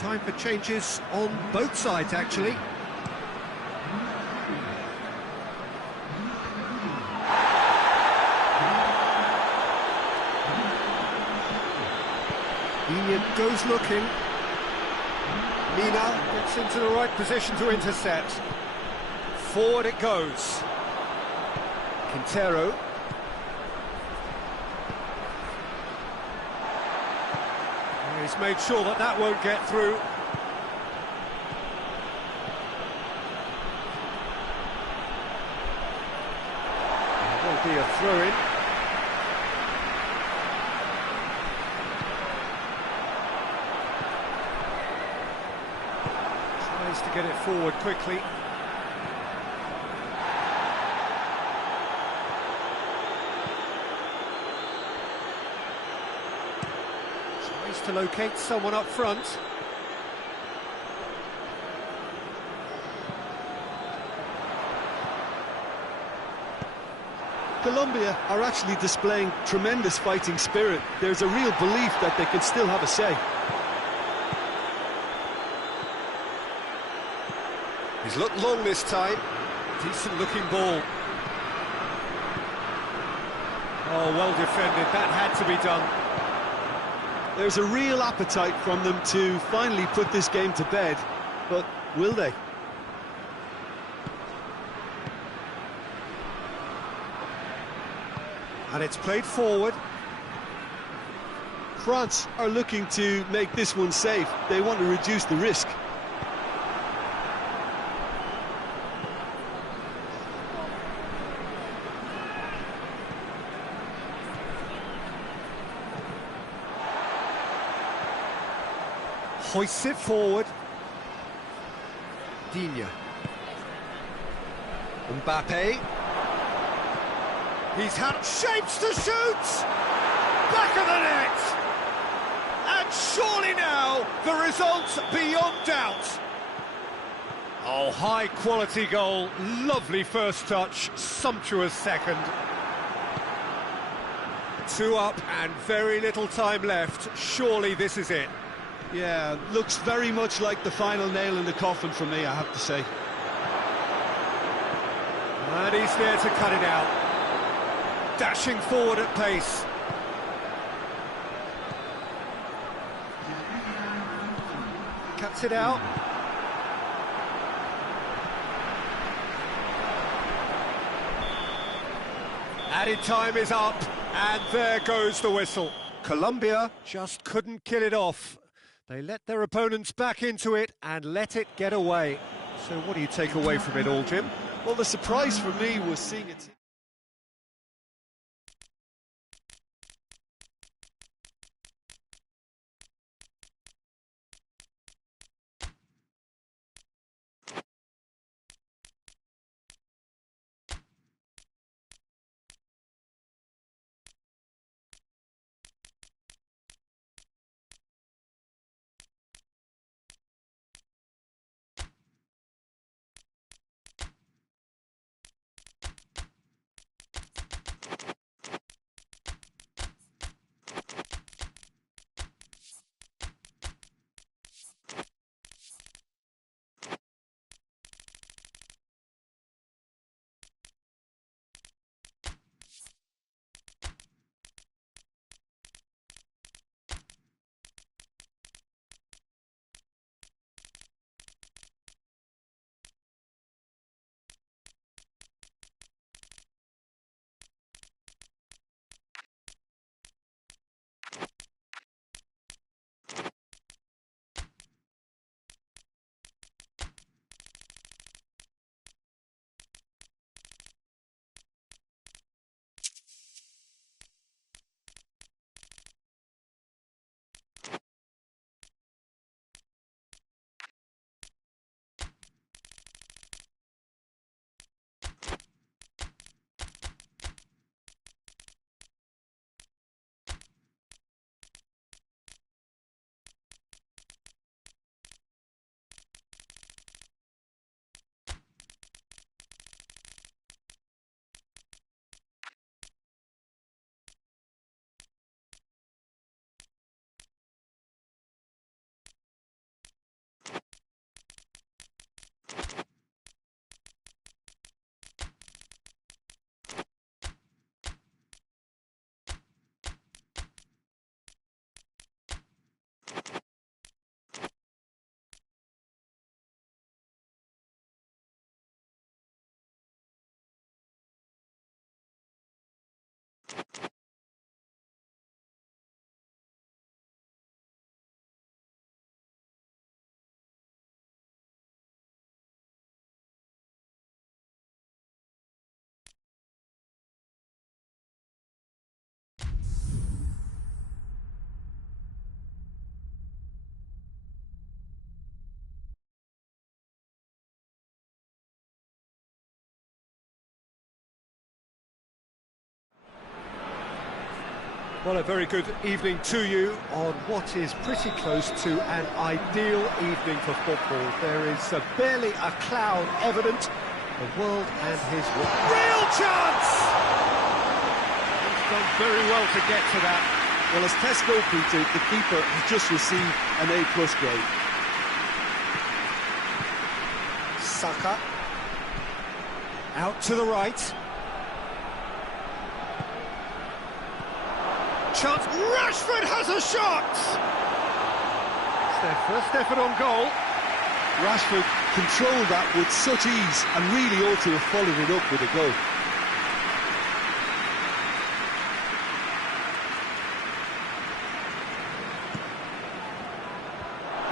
Time for changes on both sides, actually. Dien goes looking. Mina gets into the right position to intercept. Forward it goes. Quintero. He's made sure that that won't get through. There'll be a throw-in. Tries to get it forward quickly. To locate someone up front. Colombia are actually displaying tremendous fighting spirit. There's a real belief that they can still have a say. He's looked long this time. Decent looking ball. Oh, well defended. That had to be done. There's a real appetite from them to finally put this game to bed, but will they? And it's played forward. France are looking to make this one safe. They want to reduce the risk. Hoists it forward. Dien. Mbappe. He's had shapes to shoot! Back of the net! And surely now, the result's beyond doubt. Oh, high-quality goal. Lovely first touch, sumptuous second. 2 up and very little time left. Surely this is it. Yeah, looks very much like the final nail in the coffin for me, I have to say. And he's there to cut it out. Dashing forward at pace. Cuts it out. Added time is up, and there goes the whistle. Colombia just couldn't kill it off. They let their opponents back into it and let it get away. So what do you take away from it all, Jim? Well, the surprise for me was seeing it. Well, a very good evening to you on what is pretty close to an ideal evening for football. There is barely a cloud evident. The world and his world. Real chance! He's done very well to get to that. Well, as tests go, Peter, the keeper has just received an A+ grade. Saka. Out to the right. Chance. Rashford has a shot! It's their first effort on goal. Rashford controlled that with such ease and really ought to have followed it up with a goal.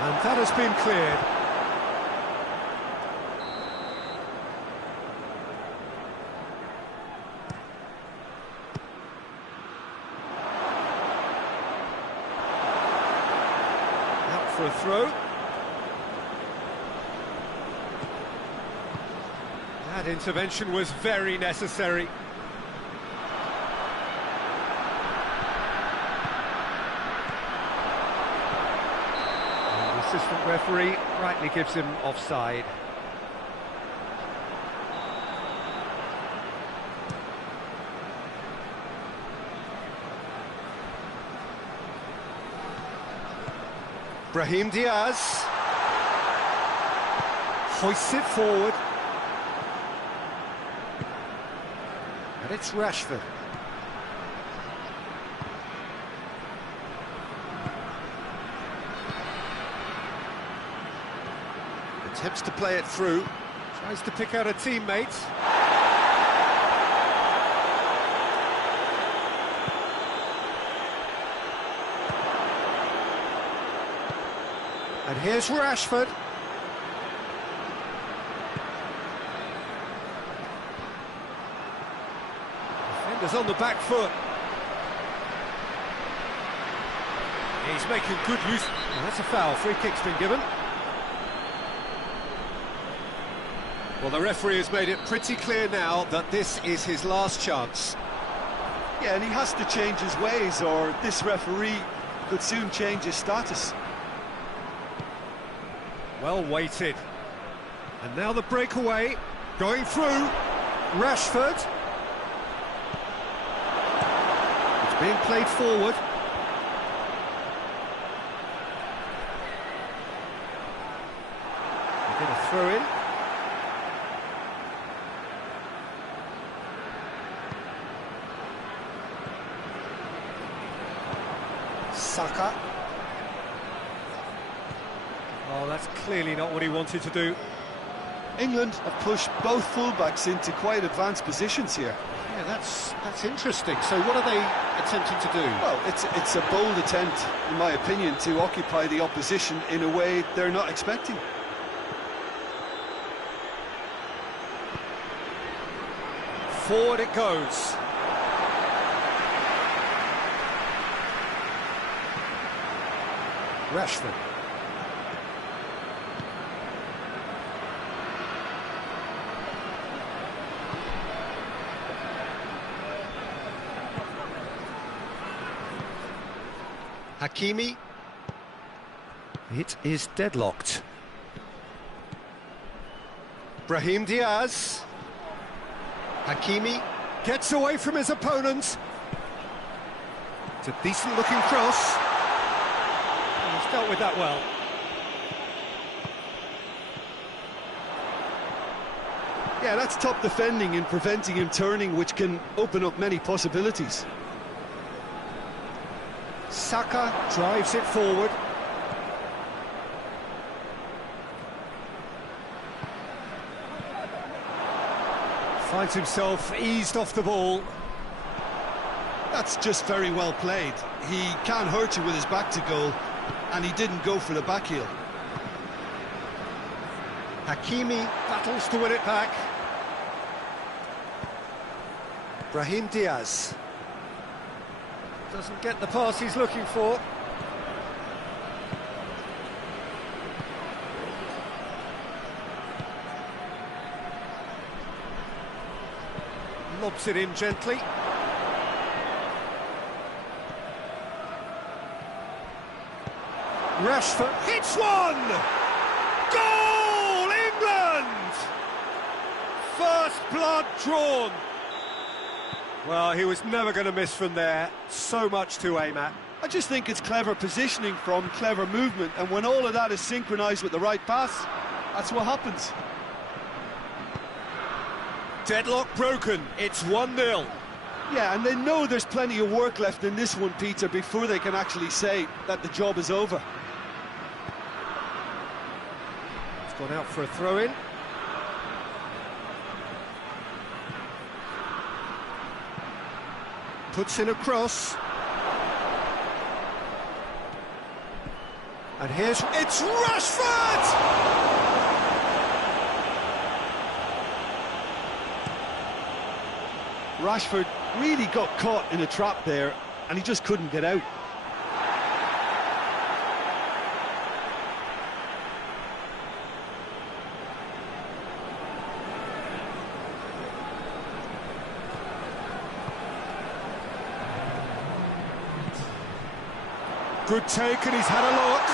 And that has been cleared. Out for a throw. That intervention was very necessary. And the assistant referee rightly gives him offside. Brahim Diaz hoists it forward. And it's Rashford. Attempts to play it through. Tries to pick out a teammate. And here's Rashford. Defenders on the back foot. He's making good use. Oh, that's a foul. Free kick's been given. Well, the referee has made it pretty clear now that this is his last chance. Yeah, and he has to change his ways, or this referee could soon change his status. Well weighted. And now the breakaway. Going through. Rashford. It's being played forward. They're going to throw in. Saka. Oh, that's clearly not what he wanted to do. England have pushed both fullbacks into quite advanced positions here. Yeah, that's interesting. So what are they attempting to do? Well, it's a bold attempt, in my opinion, to occupy the opposition in a way they're not expecting. Forward it goes. Rashford. Hakimi. It is deadlocked. Brahim Diaz. Hakimi gets away from his opponent. It's a decent-looking cross. And he's dealt with that well. Yeah, that's top defending and preventing him turning, which can open up many possibilities. Saka drives it forward. Finds himself eased off the ball. That's just very well played. He can't hurt you with his back to goal, and he didn't go for the back heel. Hakimi battles to win it back. Brahim Diaz doesn't get the pass he's looking for. Lobs it in gently. Rashford hits one! Goal, England! First blood drawn. Well, he was never going to miss from there. So much to aim at. I just think it's clever positioning from clever movement, and when all of that is synchronised with the right pass, that's what happens. Deadlock broken, it's 1-0. Yeah, and they know there's plenty of work left in this one, Peter, before they can actually say that the job is over. It's gone out for a throw-in. Puts in a cross. And it's Rashford! Rashford really got caught in a trap there, and he just couldn't get out. Good take, and he's had a look.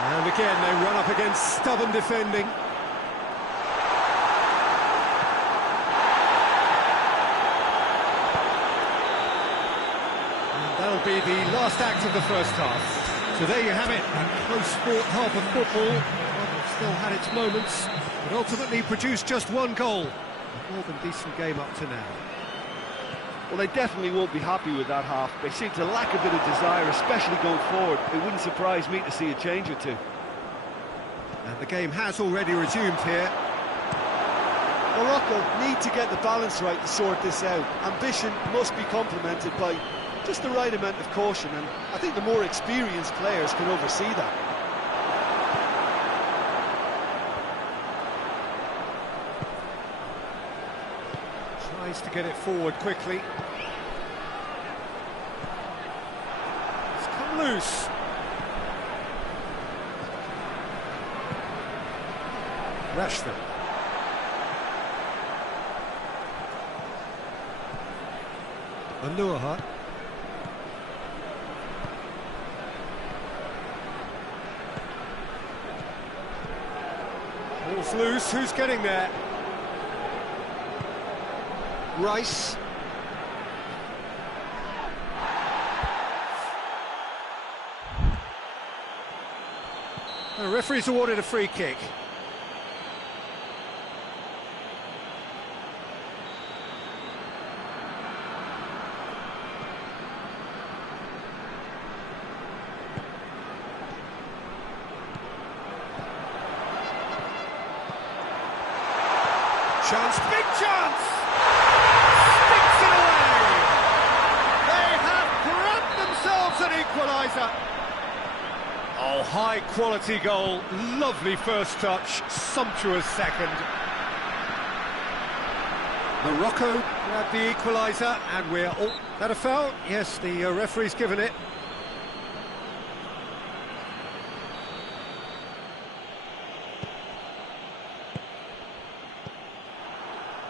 And again, they run up against stubborn defending. And that'll be the last act of the first half. So there you have it, a close sport half of football. Well, it's still had its moments, but ultimately produced just one goal. A more than decent game up to now. Well, they definitely won't be happy with that half. They seem to lack a bit of desire, especially going forward. It wouldn't surprise me to see a change or two. And the game has already resumed here. Morocco need to get the balance right to sort this out. Ambition must be complemented by just the right amount of caution, and I think the more experienced players can oversee that. Tries to get it forward quickly. It's come loose. Rashford. Anuaha. Ball's loose, who's getting there? Rice. The referee's awarded a free kick. Chance, big chance! Sticks it away! They have grabbed themselves an equaliser. Oh, high-quality goal, lovely first touch, sumptuous second. Morocco grabbed the equaliser, and we're all... That a foul? Yes, the referee's given it.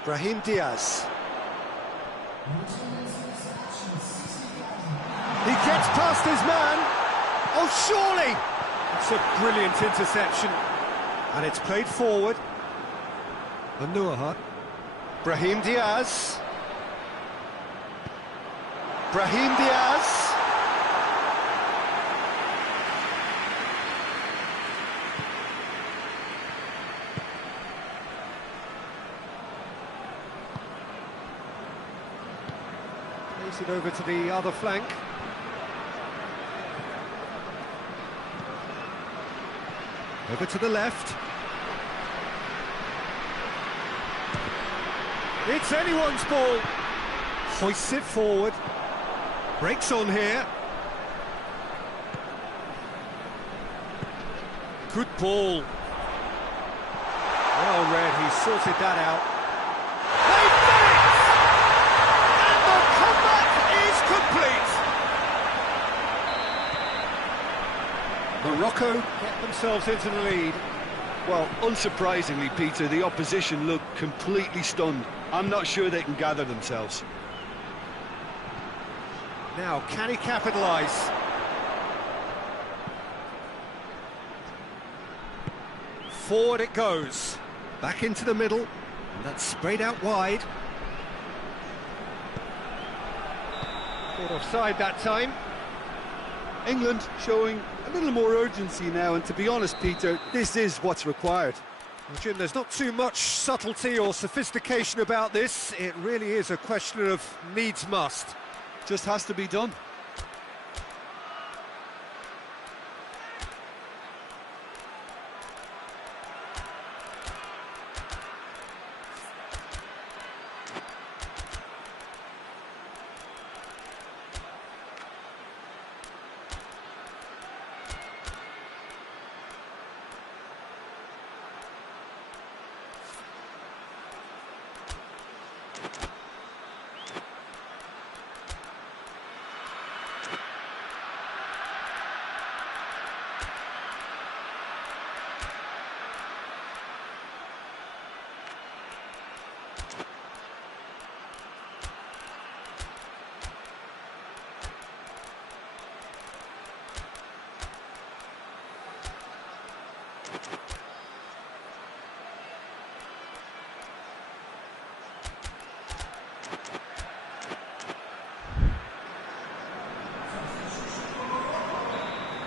Brahim Diaz. He gets past his man. Oh, surely! It's a brilliant interception. And it's played forward. Anuaha. Brahim Diaz. Brahim Diaz. Plays it over to the other flank. Over to the left. It's anyone's ball. Hoists it forward. Breaks on here. Good ball. Well read, he sorted that out. They've done it! And the comeback is complete! Morocco get themselves into the lead. Well, unsurprisingly, Peter, the opposition look completely stunned. I'm not sure they can gather themselves. Now, can he capitalise? forward it goes. Back into the middle, and that's sprayed out wide. Caught offside that time. England showing a little more urgency now, and to be honest, Peter, this is what's required. Well, Jim, there's not too much subtlety or sophistication about this. It really is a question of needs must. Just has to be done.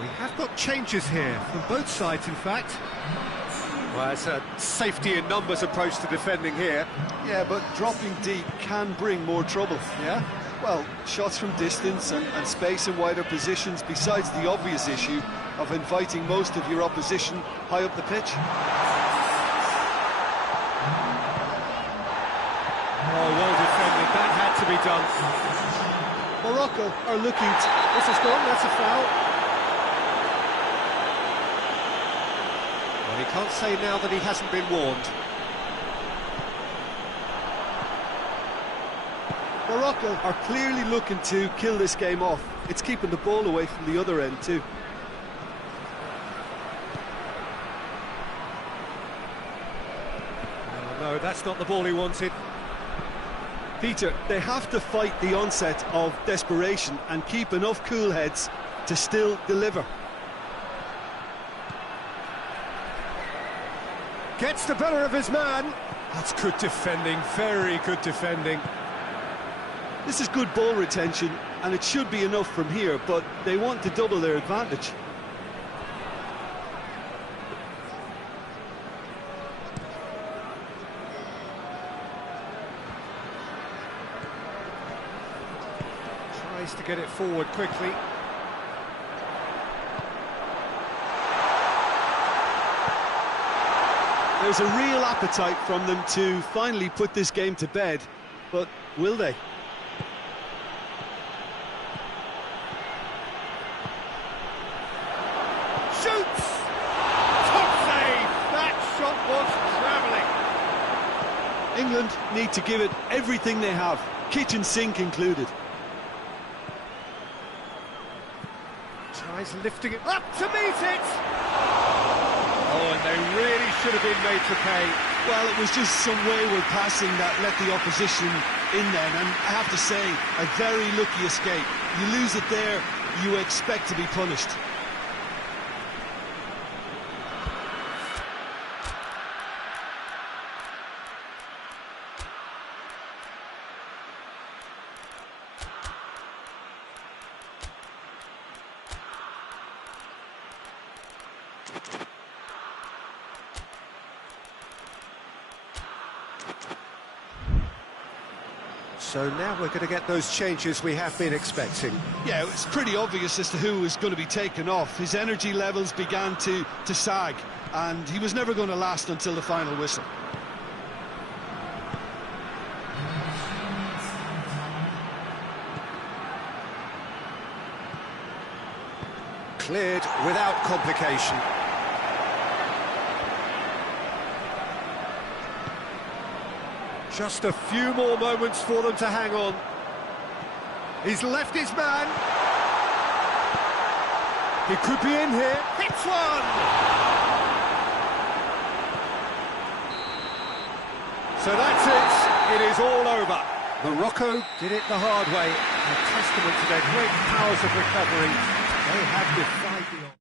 We have got changes here, from both sides in fact. Well, it's a safety in numbers approach to defending here. Yeah, but dropping deep can bring more trouble. Yeah? Well, shots from distance and space in wider positions, besides the obvious issue of inviting most of your opposition high up the pitch. Oh, well defended, that had to be done. Morocco are looking to... This is gone, that's a foul. Well, he can't say now that he hasn't been warned. Morocco are clearly looking to kill this game off. It's keeping the ball away from the other end too. Oh, no, that's not the ball he wanted. Peter, they have to fight the onset of desperation and keep enough cool heads to still deliver. Gets the better of his man. That's good defending, very good defending. This is good ball retention, and it should be enough from here, but they want to double their advantage. Tries to get it forward quickly. There's a real appetite from them to finally put this game to bed, but will they? Shoots! Top save! That shot was travelling. England need to give it everything they have, kitchen sink included. Tries lifting it up to meet it! Oh, and they really should have been made to pay. Well, it was just some wayward passing that let the opposition in then, and I have to say, a very lucky escape. You lose it there, you expect to be punished. So now we're going to get those changes we have been expecting. Yeah, it was pretty obvious as to who was going to be taken off. His energy levels began to sag, and he was never going to last until the final whistle. Cleared without complication. Just a few more moments for them to hang on. He's left his man. He could be in here. Hits one! So that's it. It is all over. Morocco did it the hard way. A testament to their great powers of recovery. They have defied the odds.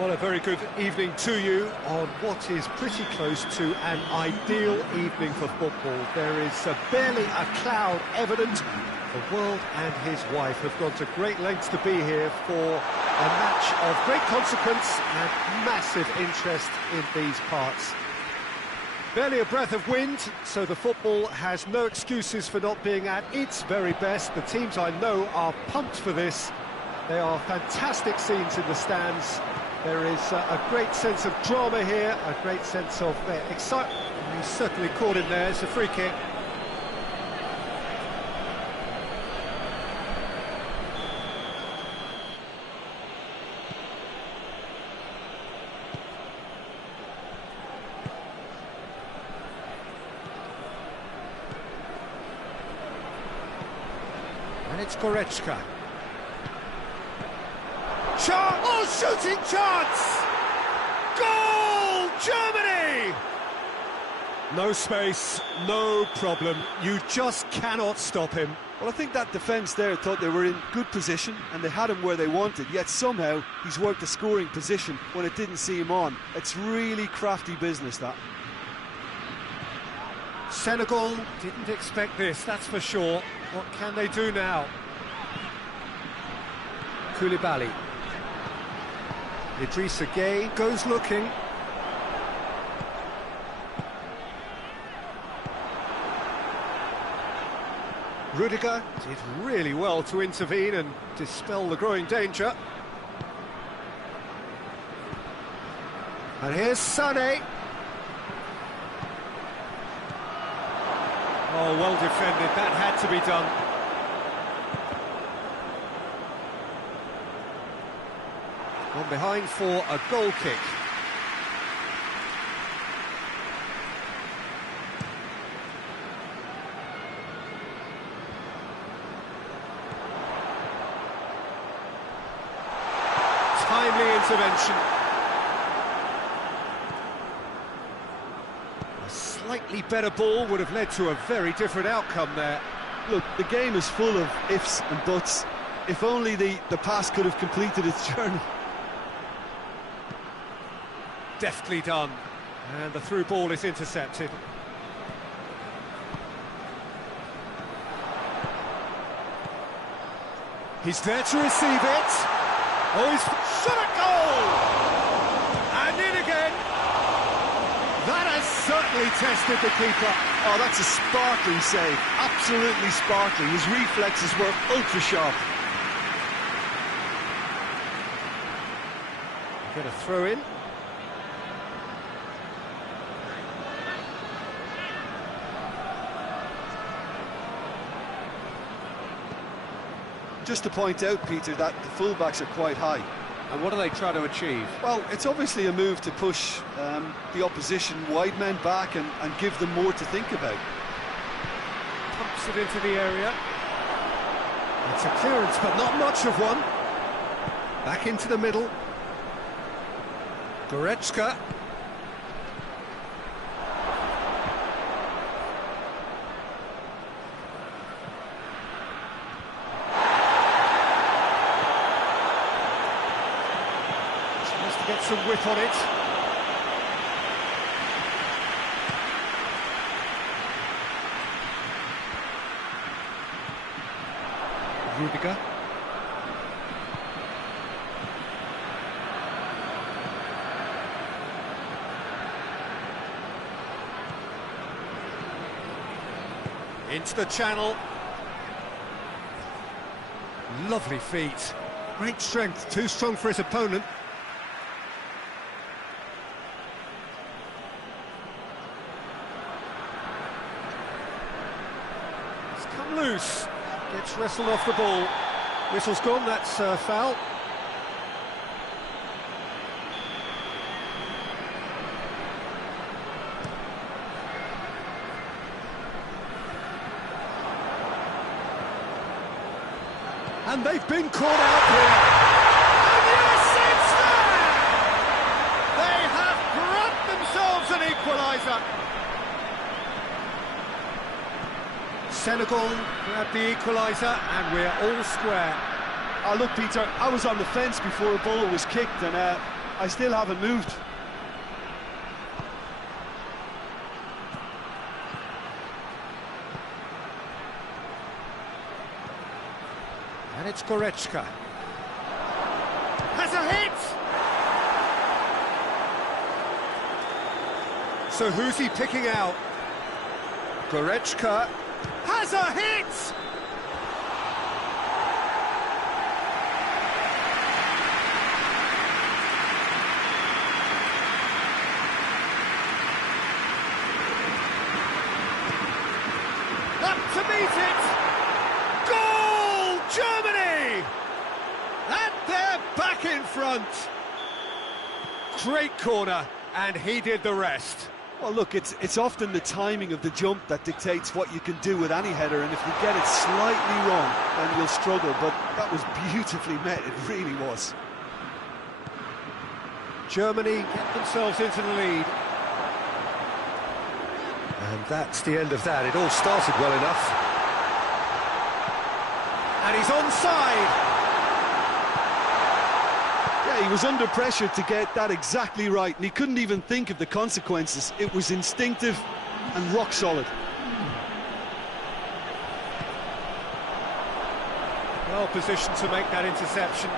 Well, a very good evening to you on what is pretty close to an ideal evening for football. There is barely a cloud evident. The world and his wife have gone to great lengths to be here for a match of great consequence and massive interest in these parts. Barely a breath of wind, so the football has no excuses for not being at its very best. The teams I know are pumped for this. They are fantastic scenes in the stands. There is a great sense of drama here, a great sense of excitement. He's certainly caught in there. It's a free kick. And it's Goretzka. Oh, shooting chance! Goal, Germany! No space, no problem. You just cannot stop him. Well, I think that defence there thought they were in good position and they had him where they wanted, yet somehow he's worked a scoring position when it didn't see him on. It's really crafty business, that. Senegal didn't expect this, that's for sure. What can they do now? Koulibaly. Idrissa Gueye goes looking. Rudiger did really well to intervene and dispel the growing danger. And here's Sané. Oh, well defended, that had to be done. Gone behind for a goal kick. Timely intervention. A slightly better ball would have led to a very different outcome there. Look, the game is full of ifs and buts. If only the pass could have completed its journey. Deftly done, and the through ball is intercepted. He's there to receive it. Oh, he's shot a goal! And in again. That has certainly tested the keeper. Oh, that's a sparkling save, absolutely sparkling. His reflexes were ultra sharp. Get a throw in. Just to point out, Peter, that the fullbacks are quite high. And what are they trying to achieve? Well, it's obviously a move to push the opposition wide men back and give them more to think about. Pumps it into the area. It's a clearance, but not much of one. Back into the middle. Goretzka. Get some whip on it. Rudiger. Into the channel. Lovely feet. Great strength, too strong for his opponent. Loose, gets wrestled off the ball. Whistle's gone, that's foul. And they've been caught out here. And yes, it's there! They have grabbed themselves an equaliser. Senegal grabbed the equaliser, and we're all square. Oh, look, Peter, I was on the fence before the ball was kicked, and I still haven't moved. And it's Goretzka. Has a hit! So who's he picking out? Goretzka has a hit! Up to meet it! Goal! Germany! And they're back in front. Great corner, and he did the rest. Well, look, it's often the timing of the jump that dictates what you can do with any header, and if you get it slightly wrong, then you'll struggle, but that was beautifully met, it really was. Germany get themselves into the lead. And that's the end of that. It all started well enough. And he's onside. Yeah, he was under pressure to get that exactly right, and he couldn't even think of the consequences. It was instinctive and rock solid. Well positioned to make that interception.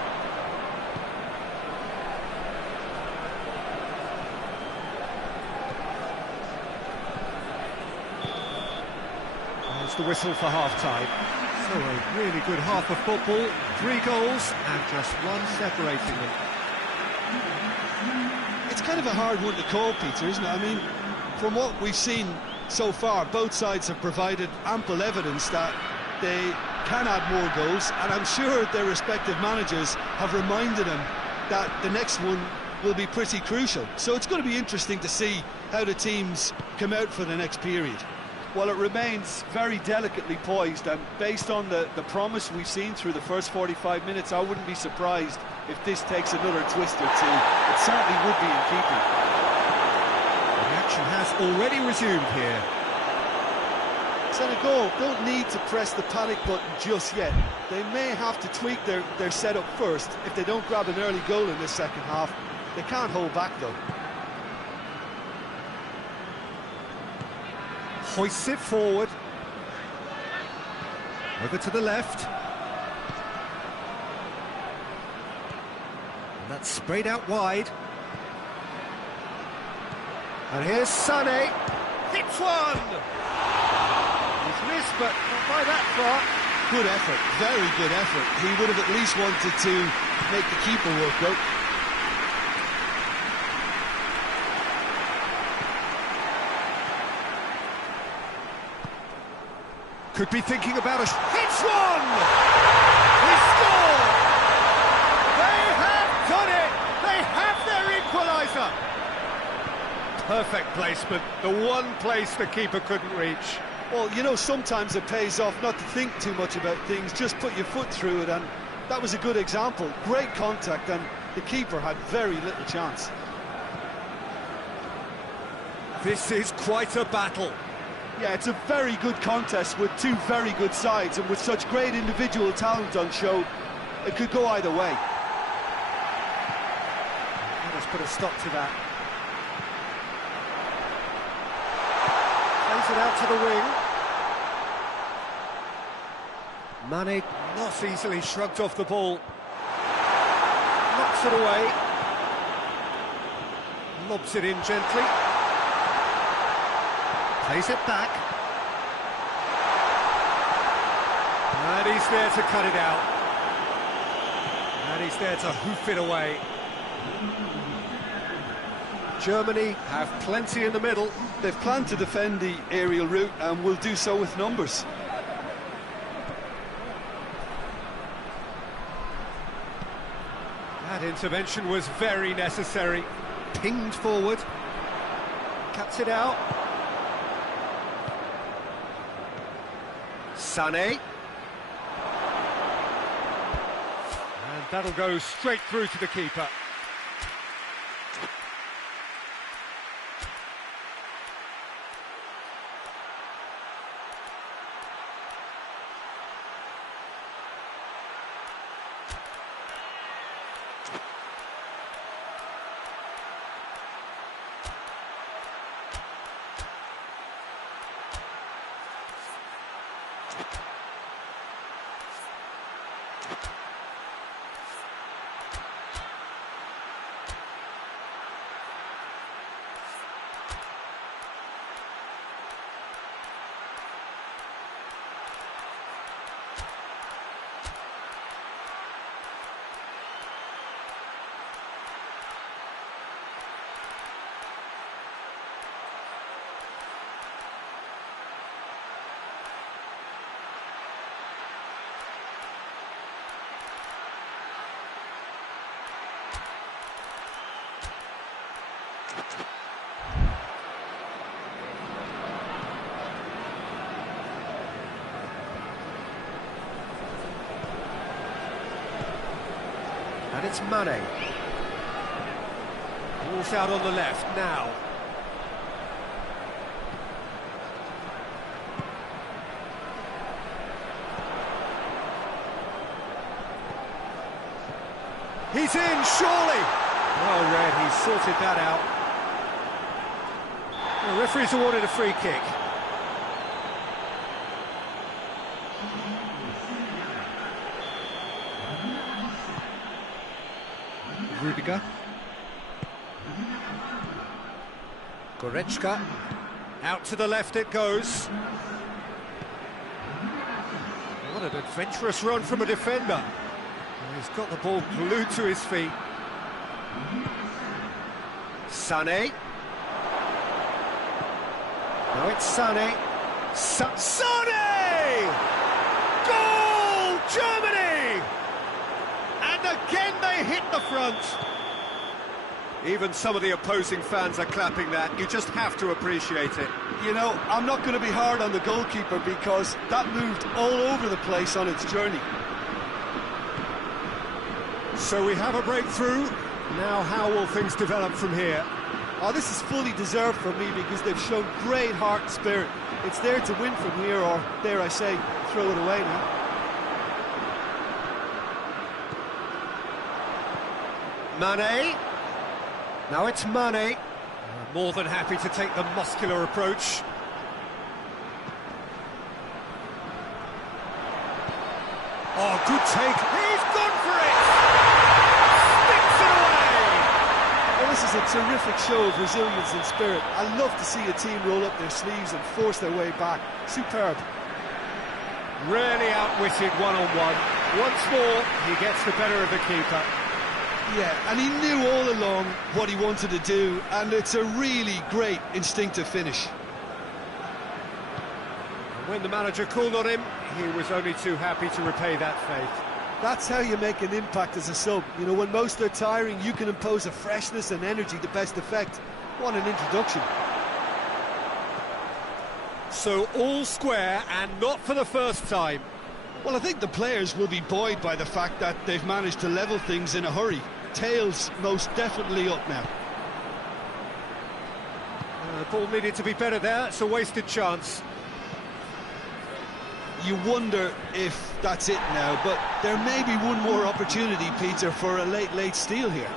There's the whistle for half-time. So a really good half of football, 3 goals and just one separating them. It's kind of a hard one to call, Peter, isn't it? I mean, from what we've seen so far, both sides have provided ample evidence that they can add more goals, and I'm sure their respective managers have reminded them that the next one will be pretty crucial. So it's going to be interesting to see how the teams come out for the next period. Well, it remains very delicately poised, and based on the promise we've seen through the first 45 minutes, I wouldn't be surprised if this takes another twist or two. It certainly would be in keeping. The action has already resumed here. Senegal don't need to press the panic button just yet. They may have to tweak their setup first if they don't grab an early goal in this second half. They can't hold back, though. Hoists it forward. Over to the left. And that's sprayed out wide. And here's Sané. Hits one! He's missed, but not by that far. Good effort, very good effort. He would have at least wanted to make the keeper work, though. Could be thinking about a... Hits one! He scored! They have done it! They have their equaliser! Perfect placement, the one place the keeper couldn't reach. Well, you know, sometimes it pays off not to think too much about things, just put your foot through it, and that was a good example. Great contact, and the keeper had very little chance. This is quite a battle. Yeah, it's a very good contest with two very good sides, and with such great individual talent on show, it could go either way. Let's put a stop to that. Plays it out to the wing. Mane not easily shrugged off the ball. Knocks it away. Lobs it in gently. Plays it back. And he's there to cut it out. And he's there to hoof it away. Germany have plenty in the middle. They've planned to defend the aerial route and will do so with numbers. That intervention was very necessary. Pinged forward. Cuts it out. Sané. And that'll go straight through to the keeper. And it's Mane. Ball's out on the left now. He's in, surely! Well read, he's sorted that out. The referee's awarded a free kick. Rudiger. Goretzka. Out to the left it goes. What an adventurous run from a defender. He's got the ball glued to his feet. Sané. Now it's Sané. Sané! Goal! Germany! And again they hit the front. Even some of the opposing fans are clapping that. You just have to appreciate it. You know, I'm not going to be hard on the goalkeeper because that moved all over the place on its journey. So we have a breakthrough. Now how will things develop from here? Oh, this is fully deserved for me because they've shown great heart and spirit. It's there to win from here, or dare I say, throw it away now. Mane. Now it's Mane. More than happy to take the muscular approach. Oh, good take. He's gone for it! Sticks it away! Well, this is a terrific show of resilience and spirit. I love to see a team roll up their sleeves and force their way back. Superb. Really outwitted one-on-one. Once more, he gets the better of the keeper. Yeah, and he knew all along what he wanted to do, and it's a really great instinctive finish. When the manager called on him, he was only too happy to repay that faith. That's how you make an impact as a sub. You know, when most are tiring, you can impose a freshness and energy to best effect. What an introduction. So all square, and not for the first time. Well, I think the players will be buoyed by the fact that they've managed to level things in a hurry. Tails most definitely up now. The ball needed to be better there. It's a wasted chance. You wonder if that's it now, but there may be one more opportunity, Peter, for a late steal here.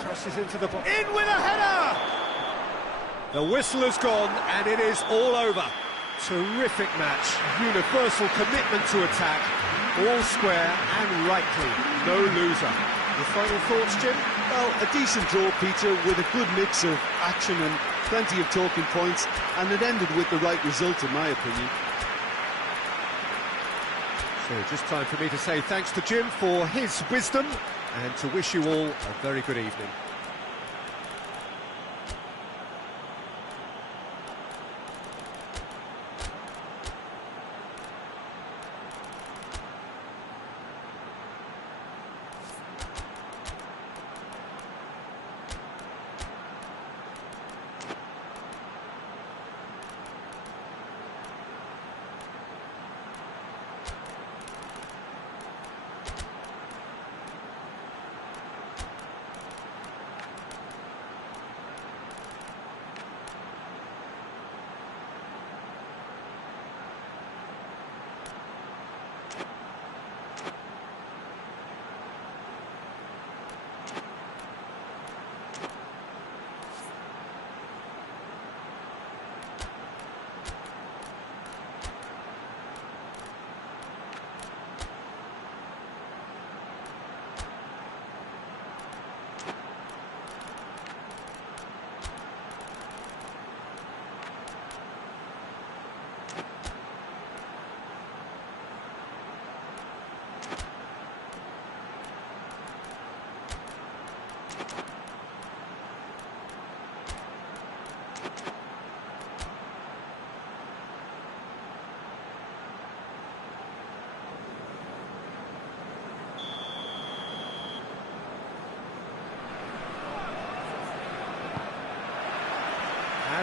Crosses into the box. In with a header! The whistle has gone, and it is all over. Terrific match. Universal commitment to attack. All square and rightly. No loser. Your final thoughts, Jim? Well, a decent draw, Peter, with a good mix of action and plenty of talking points, and it ended with the right result, in my opinion. So just time for me to say thanks to Jim for his wisdom, and to wish you all a very good evening.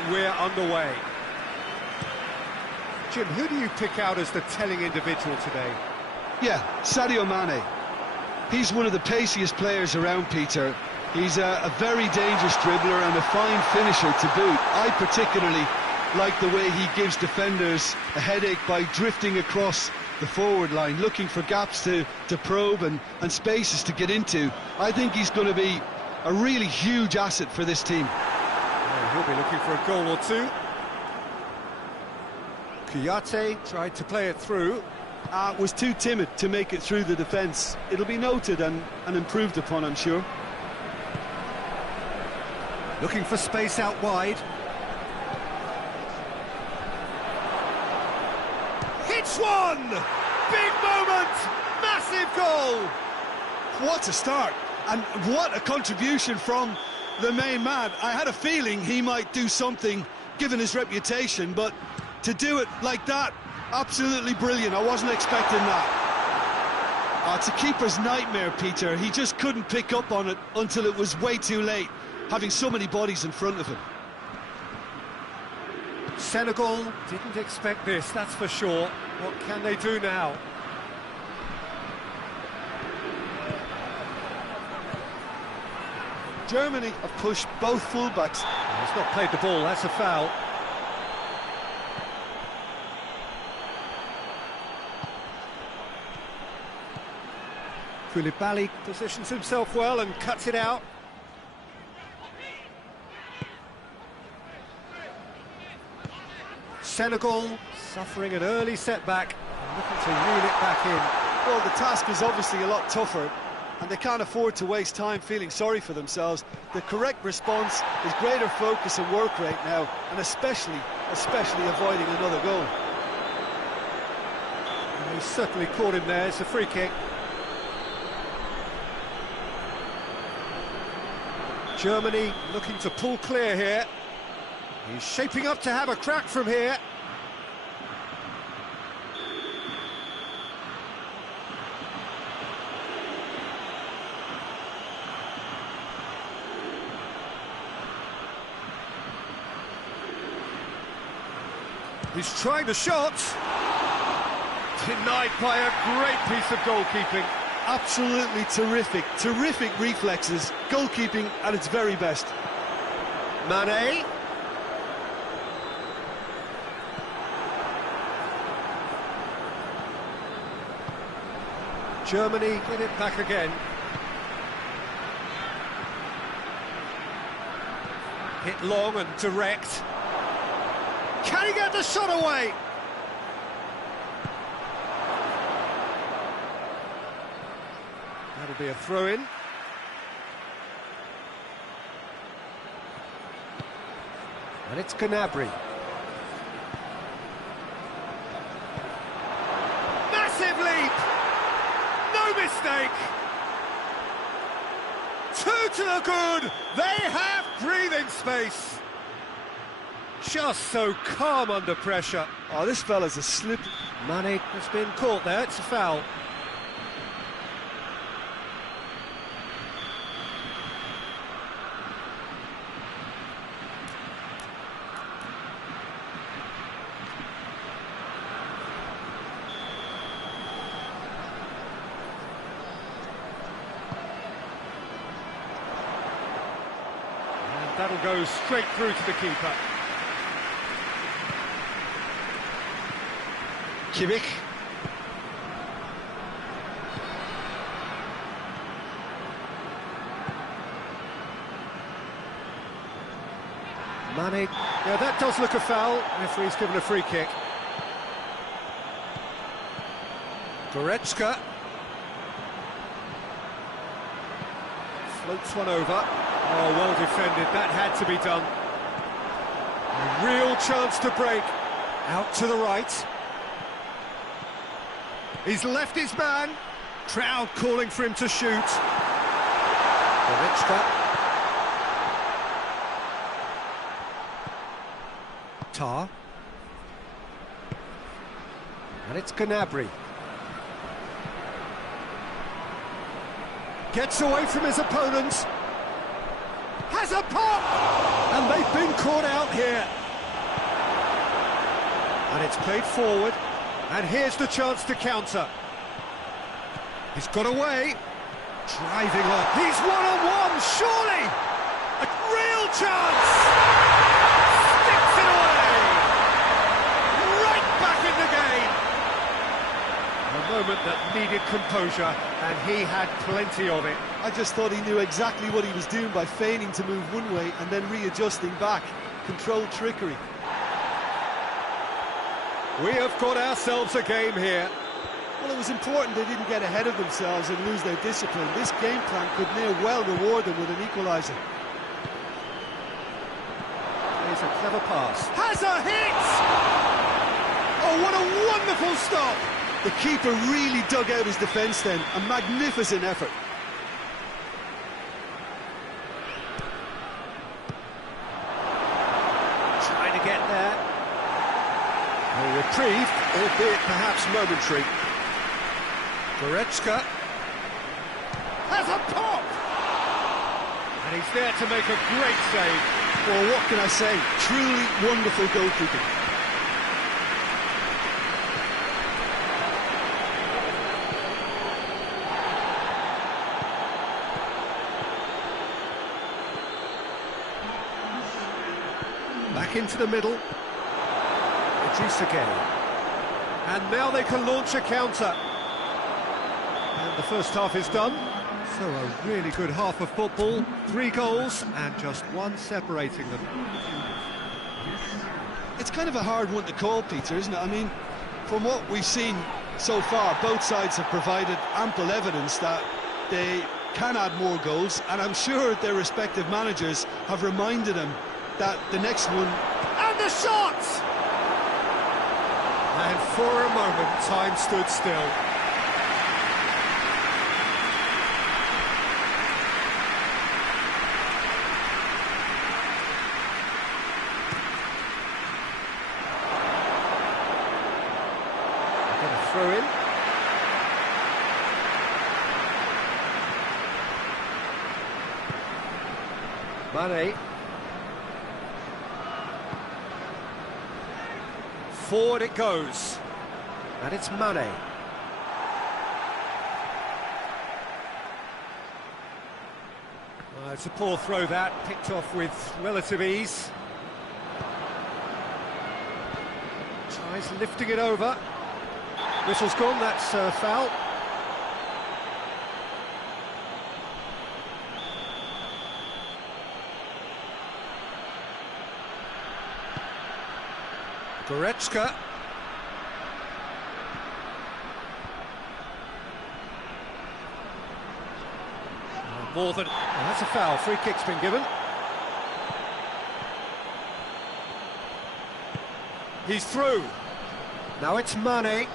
And we're underway. Jim, who do you pick out as the telling individual today? Yeah, Sadio Mane. He's one of the paciest players around, Peter. He's a very dangerous dribbler and a fine finisher to boot. I particularly like the way he gives defenders a headache by drifting across the forward line, looking for gaps to probe and spaces to get into. I think he's going to be a really huge asset for this team. Yeah, he'll be looking for a goal or two. Gioi tried to play it through. Was too timid to make it through the defence. It'll be noted and improved upon, I'm sure. Looking for space out wide. Hits one! Big moment! Massive goal! What a start, and what a contribution from the main man. I had a feeling he might do something, given his reputation, but to do it like that, absolutely brilliant. I wasn't expecting that. It's a keeper's nightmare, Peter. He just couldn't pick up on it until it was way too late, having so many bodies in front of him. Senegal didn't expect this, that's for sure. What can they do now? Germany have pushed both fullbacks. He's not played the ball, that's a foul. Koulibaly positions himself well and cuts it out. Senegal suffering an early setback, looking to reel it back in. Well, the task is obviously a lot tougher, and they can't afford to waste time feeling sorry for themselves. The correct response is greater focus and work rate now, and especially avoiding another goal. And he certainly caught him there. It's a free kick. Germany looking to pull clear here. He's shaping up to have a crack from here. He's trying the shot. Denied by a great piece of goalkeeping. Absolutely terrific reflexes, goalkeeping at its very best. Mane. Germany get it back again. Hit long and direct. Can he get the shot away? That'll be a throw-in. And it's Gnabry. Massive leap! No mistake! Two to the good! They have breathing space! Just so calm under pressure. Oh, this fella's a slip. Mane has been caught there, it's a foul. And that'll go straight through to the keeper. Kimmich. Mane, yeah, that does look a foul. Referee's given a free kick. Goretzka. Floats one over. Oh, well defended, that had to be done. A real chance to break. Out to the right. He's left his man. Crowd calling for him to shoot. Goretzka. Tar. And it's Gnabry. Gets away from his opponents. Has a pop! And they've been caught out here. And it's played forward. And here's the chance to counter. He's got away. Driving on. He's one-on-one, surely! A real chance! Sticks it away! Right back in the game! A moment that needed composure, and he had plenty of it. I just thought he knew exactly what he was doing by feigning to move one way and then readjusting back. Controlled trickery. We have got ourselves a game here. Well, it was important they didn't get ahead of themselves and lose their discipline. This game plan could near well reward them with an equaliser. Here's a clever pass. Has a hit! Oh, what a wonderful stop! The keeper really dug out his defence then. A magnificent effort. Trying to get there. A reprieve, albeit perhaps momentary. Goretzka has a pop! And he's there to make a great save. Well, what can I say? Truly wonderful goalkeeping. Back into the middle. Gioi. And now they can launch a counter. And the first half is done. So a really good half of football. 3 goals and just one separating them. It's kind of a hard one to call, Peter, isn't it? I mean, from what we've seen so far, both sides have provided ample evidence that they can add more goals, and I'm sure their respective managers have reminded them that the next one... And the shot! And for a moment, time stood still. Get a throw in. Mane. Forward it goes, and it's Mane. It's a poor throw that, picked off with relative ease. Tries lifting it over. Whistle's gone, that's a foul. Goretzka. More than... Oh, that's a foul. Free kick's been given. He's through. Now it's Mane.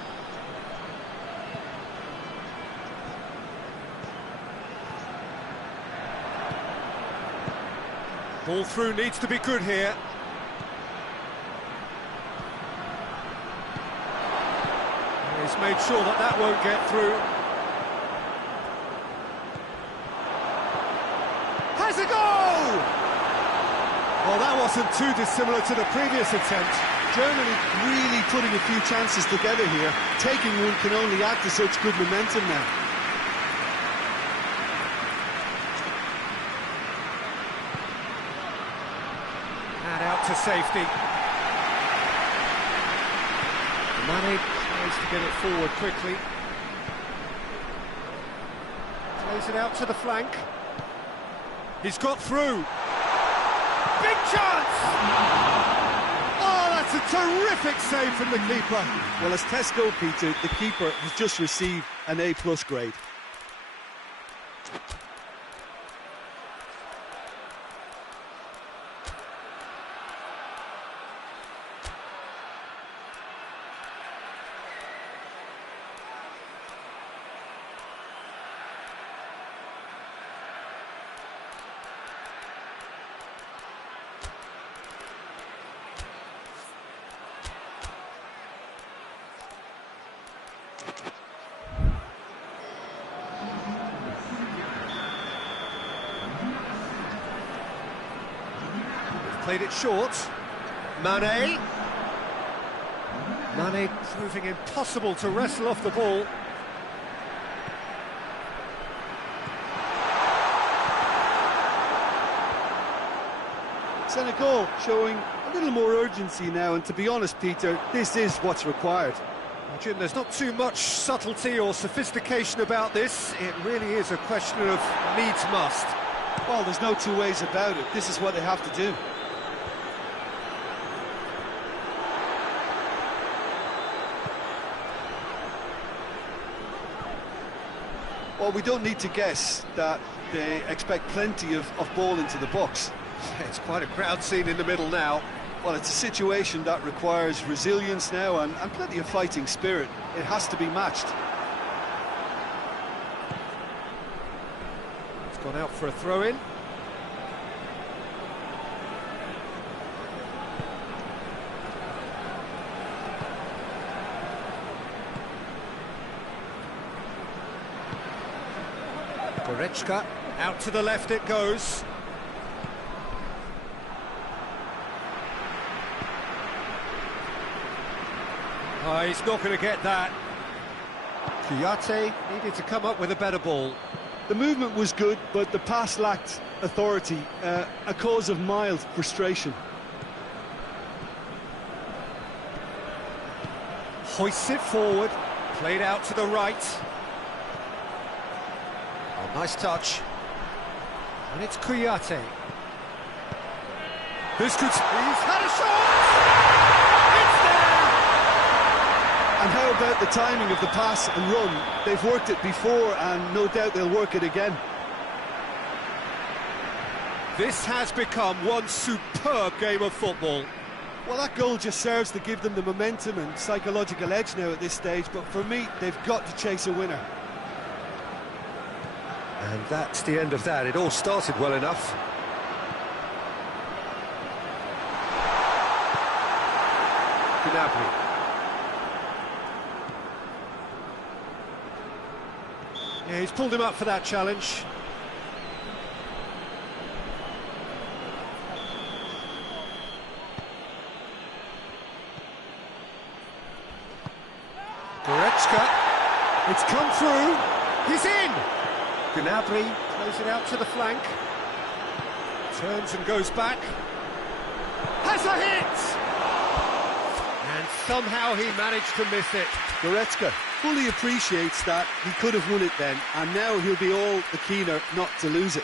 Ball through needs to be good here. He's made sure that that won't get through. Has a goal! Well, that wasn't too dissimilar to the previous attempt. Germany really putting a few chances together here. Taking one can only add to such good momentum now. And out to safety. Mane tries to get it forward quickly. Plays it out to the flank. He's got through. Big chance! Oh, that's a terrific save from the keeper. Well, as test goal, Peter, the keeper has just received an A+ grade. played it short. Mane. Mane proving impossible to wrestle off the ball. Senegal showing a little more urgency now, and to be honest, Peter, this is what's required. Well, Jim, there's not too much subtlety or sophistication about this. It really is a question of needs must. Well, there's no two ways about it. This is what they have to do. Well, we don't need to guess that they expect plenty of ball into the box. It's quite a crowd scene in the middle now. Well, it's a situation that requires resilience now and plenty of fighting spirit. It has to be matched. It's gone out for a throw-in. Goretzka, out to the left it goes. Oh, he's not going to get that. Gioi needed to come up with a better ball. The movement was good, but the pass lacked authority, a cause of mild frustration. Hoists it forward, played out to the right. Oh, nice touch. And it's Gioi. This could... He's had a shot! And how about the timing of the pass and run? They've worked it before, and no doubt they'll work it again. This has become one superb game of football. Well, that goal just serves to give them the momentum and psychological edge now at this stage, but for me, they've got to chase a winner. And that's the end of that. It all started well enough. Gnabry. Yeah, he's pulled him up for that challenge. Goretzka. It's come through. He's in. Gnabry plays it out to the flank. Turns and goes back. Has a hit! And somehow he managed to miss it. Goretzka fully appreciates that he could have won it then, and now he'll be all the keener not to lose it.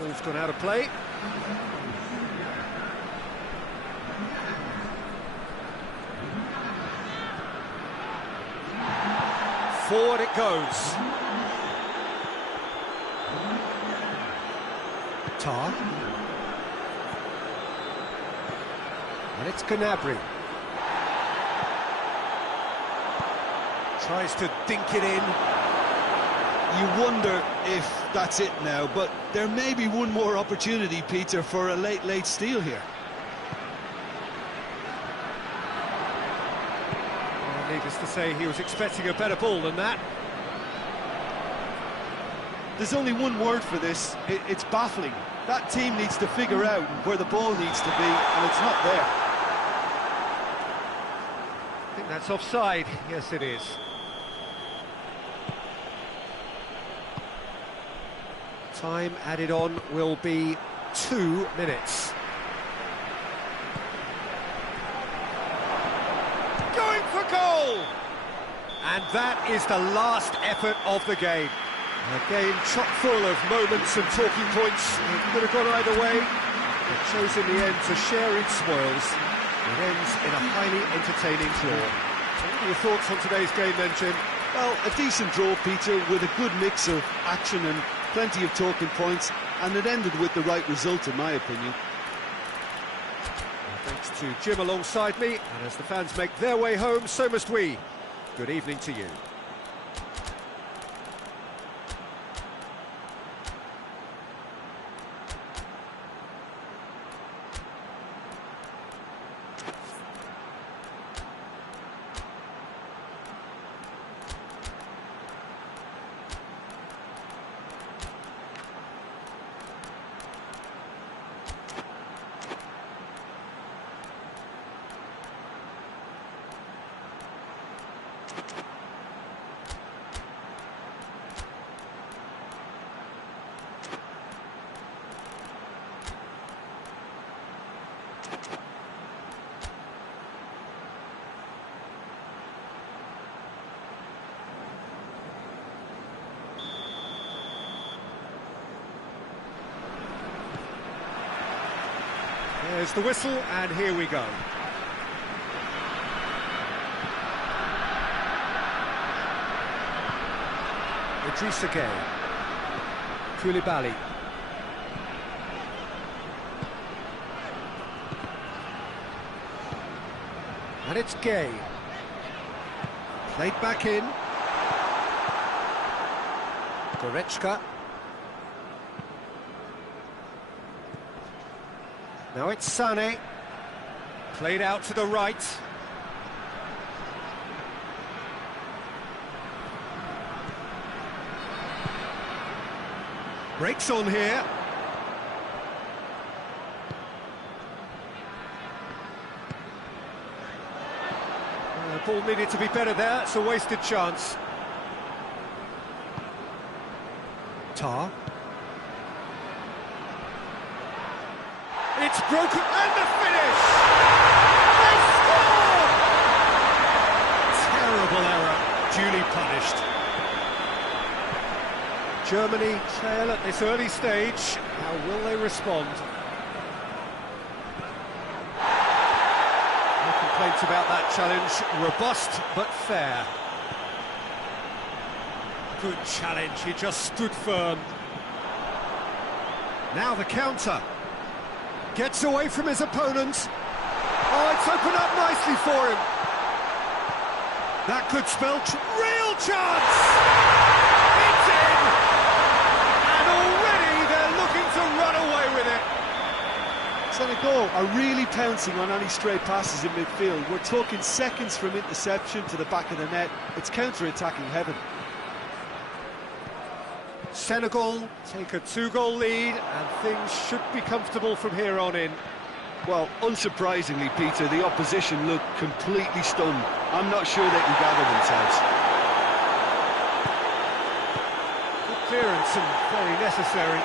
Ball's gone out of play. Forward it goes. Tar. And it's Gnabry. Tries to dink it in. You wonder if that's it now, but there may be one more opportunity, Peter, for a late steal here. Well, needless to say, he was expecting a better ball than that. There's only one word for this, it's baffling. That team needs to figure out where the ball needs to be, and it's not there. I think that's offside. Yes, it is. Time added on will be 2 minutes. Going for goal! And that is the last effort of the game. A game chock full of moments and talking points. It could have gone either way. It chose in the end to share its spoils. It ends in a highly entertaining draw. What are your thoughts on today's game then, Jim? Well, a decent draw, Peter, with a good mix of action and plenty of talking points, and it ended with the right result, in my opinion. Thanks to Jim alongside me, and as the fans make their way home, so must we. Good evening to you. There's the whistle, and here we go. Gioi, Koulibaly. And it's Gay. Played back in. Goretzka. Now it's Sané. Played out to the right. Breaks on here. The ball needed to be better there. It's a wasted chance. Tar. It's broken, and the finish! They score! Terrible error, duly punished. Germany trail at this early stage. How will they respond? No complaints about that challenge. Robust, but fair. Good challenge, he just stood firm. Now the counter. Gets away from his opponent. Oh, it's opened up nicely for him. That could spell real chance! It's in! And already they're looking to run away with it. Senegal are really pouncing on any stray passes in midfield. We're talking seconds from interception to the back of the net. It's counter-attacking heaven. Senegal take a 2-goal lead, and things should be comfortable from here on in. Well, unsurprisingly, Peter, the opposition look completely stunned. I'm not sure they can gather themselves. Good clearance and very necessary.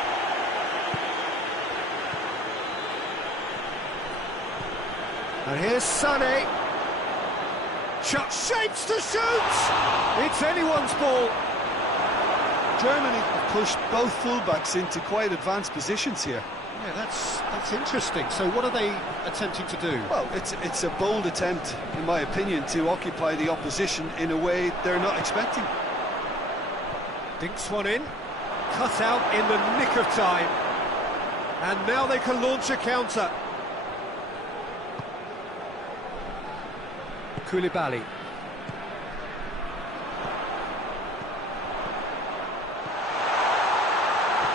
And here's Sané. Shot shapes to shoot! It's anyone's ball. Germany have pushed both fullbacks into quite advanced positions here. Yeah, that's interesting. So what are they attempting to do? Well, it's a bold attempt, in my opinion, to occupy the opposition in a way they're not expecting. Dinks one in, cut out in the nick of time. And now they can launch a counter. Koulibaly.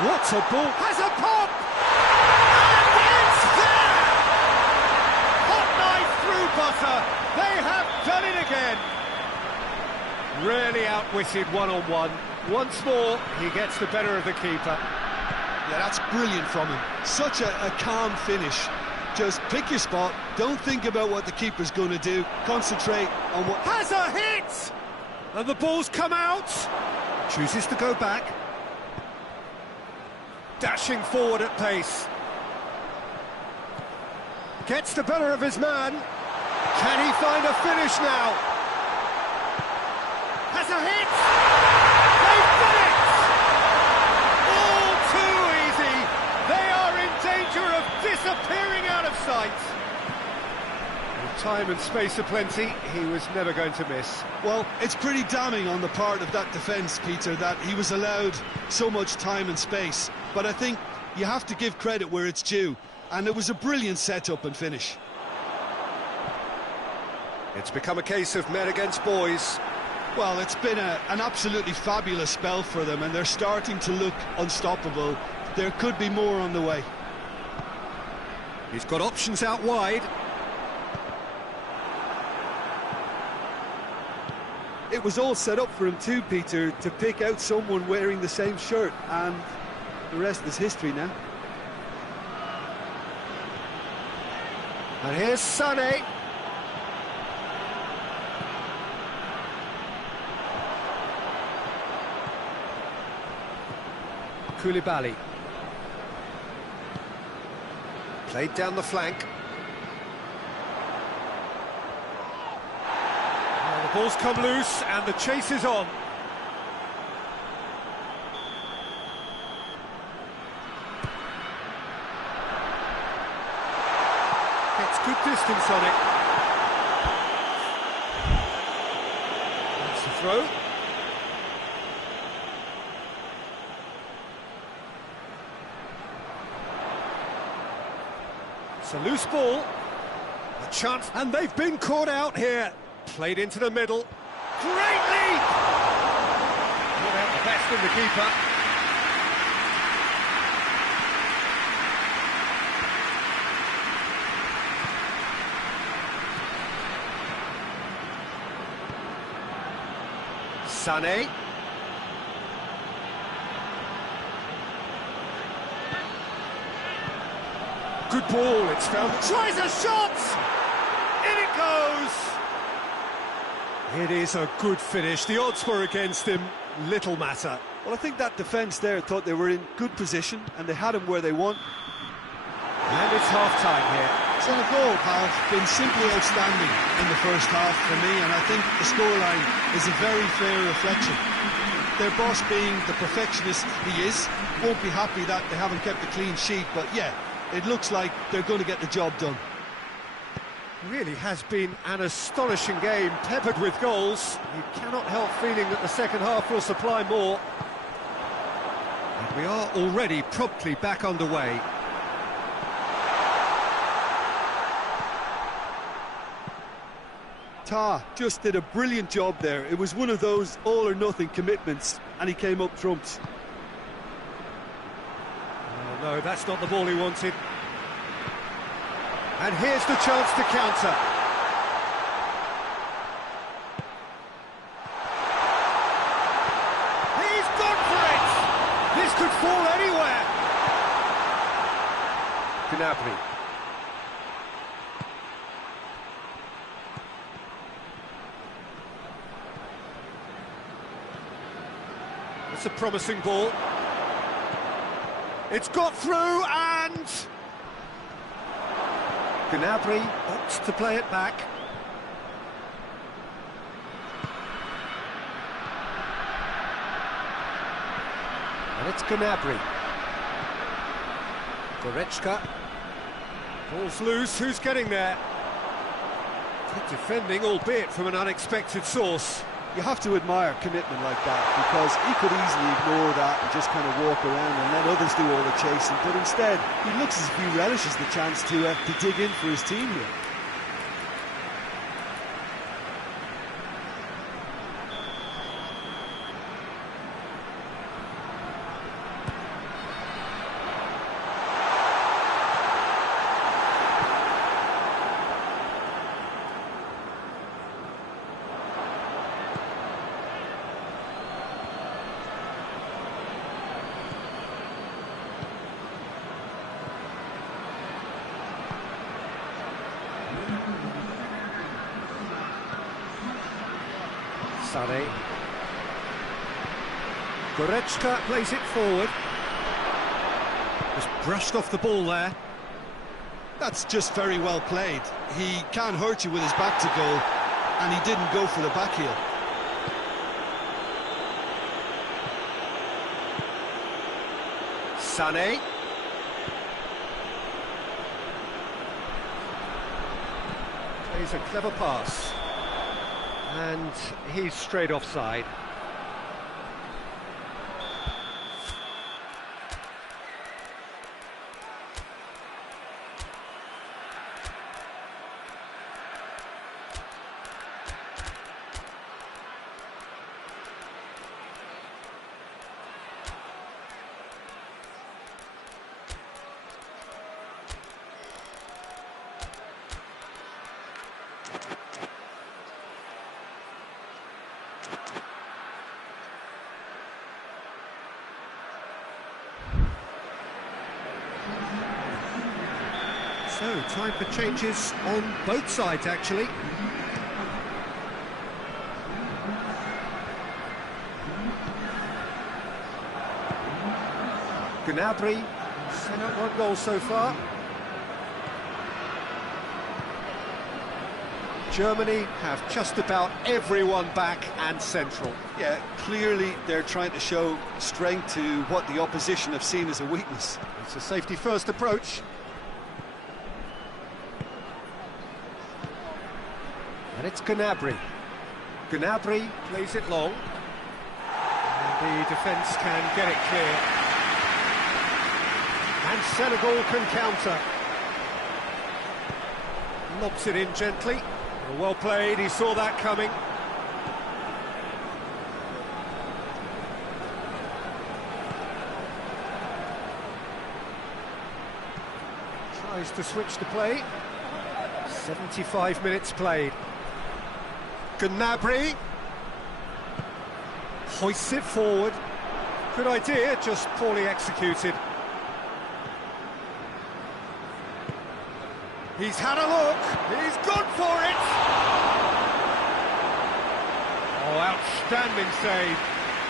What a ball! Has a pop! And it's there! Hot knife through butter. They have done it again. Really outwitted one-on-one. Once more, he gets the better of the keeper. Yeah, that's brilliant from him. Such a calm finish. Just pick your spot. Don't think about what the keeper's going to do. Concentrate on what... Has a hit! And the ball's come out. Chooses to go back. Dashing forward at pace. Gets the better of his man. Can he find a finish now? Has a hit! They've done it! All too easy. They are in danger of disappointment. disappearing out of sight. With time and space aplenty, he was never going to miss. Well, it's pretty damning on the part of that defence, Peter, that he was allowed so much time and space. But I think you have to give credit where it's due, and it was a brilliant set-up and finish. It's become a case of men against boys. Well, it's been an absolutely fabulous spell for them, and they're starting to look unstoppable. There could be more on the way. He's got options out wide. It was all set up for him too, Peter, to pick out someone wearing the same shirt, and the rest is history now. And here's Sané. Koulibaly. Played down the flank. Well, the ball's come loose and the chase is on. Gets good distance on it. That's the throw. It's a loose ball, a chance, and they've been caught out here. Played into the middle. Great lead! Not out the best of the keeper. Sané. Good ball, it's found. Tries a shot! In it goes! It is a good finish. The odds were against him. Little matter. Well, I think that defence there thought they were in good position, and they had him where they want. And it's half-time here. Senegal have been simply outstanding in the first half for me, and I think the scoreline is a very fair reflection. Their boss, being the perfectionist he is, won't be happy that they haven't kept a clean sheet, but yeah, it looks like they're going to get the job done. Really has been an astonishing game, peppered with goals. You cannot help feeling that the second half will supply more. And we are already promptly back underway. Ta just did a brilliant job there. It was one of those all-or-nothing commitments, and he came up trumps. Oh, no, that's not the ball he wanted. And here's the chance to counter. He's gone for it! This could fall anywhere. Gnabry. It's a promising ball. It's got through and... Gnabry opts to play it back. And it's Gnabry. Goretzka. Ball's loose, who's getting there? Good defending, albeit from an unexpected source. You have to admire commitment like that, because he could easily ignore that and just kind of walk around and let others do all the chasing, but instead he looks as if he relishes the chance to dig in for his team here. Sané. Goretzka plays it forward. Just brushed off the ball there. That's just very well played. He can't hurt you with his back to goal, and he didn't go for the back heel. Sané. Plays a clever pass. And he's straight offside. So, time for changes on both sides, actually. Gnabry, sent out one goal so far. Germany have just about everyone back and central. Yeah, clearly they're trying to show strength to what the opposition have seen as a weakness. It's a safety-first approach. And it's Gnabry. Gnabry plays it long. And the defence can get it clear. And Senegal can counter. Lobs it in gently. Well played, he saw that coming. Tries to switch the play. 75 minutes played. Gnabry hoists it forward. Good idea, just poorly executed. He's had a look, he's gone for it! Oh, outstanding save.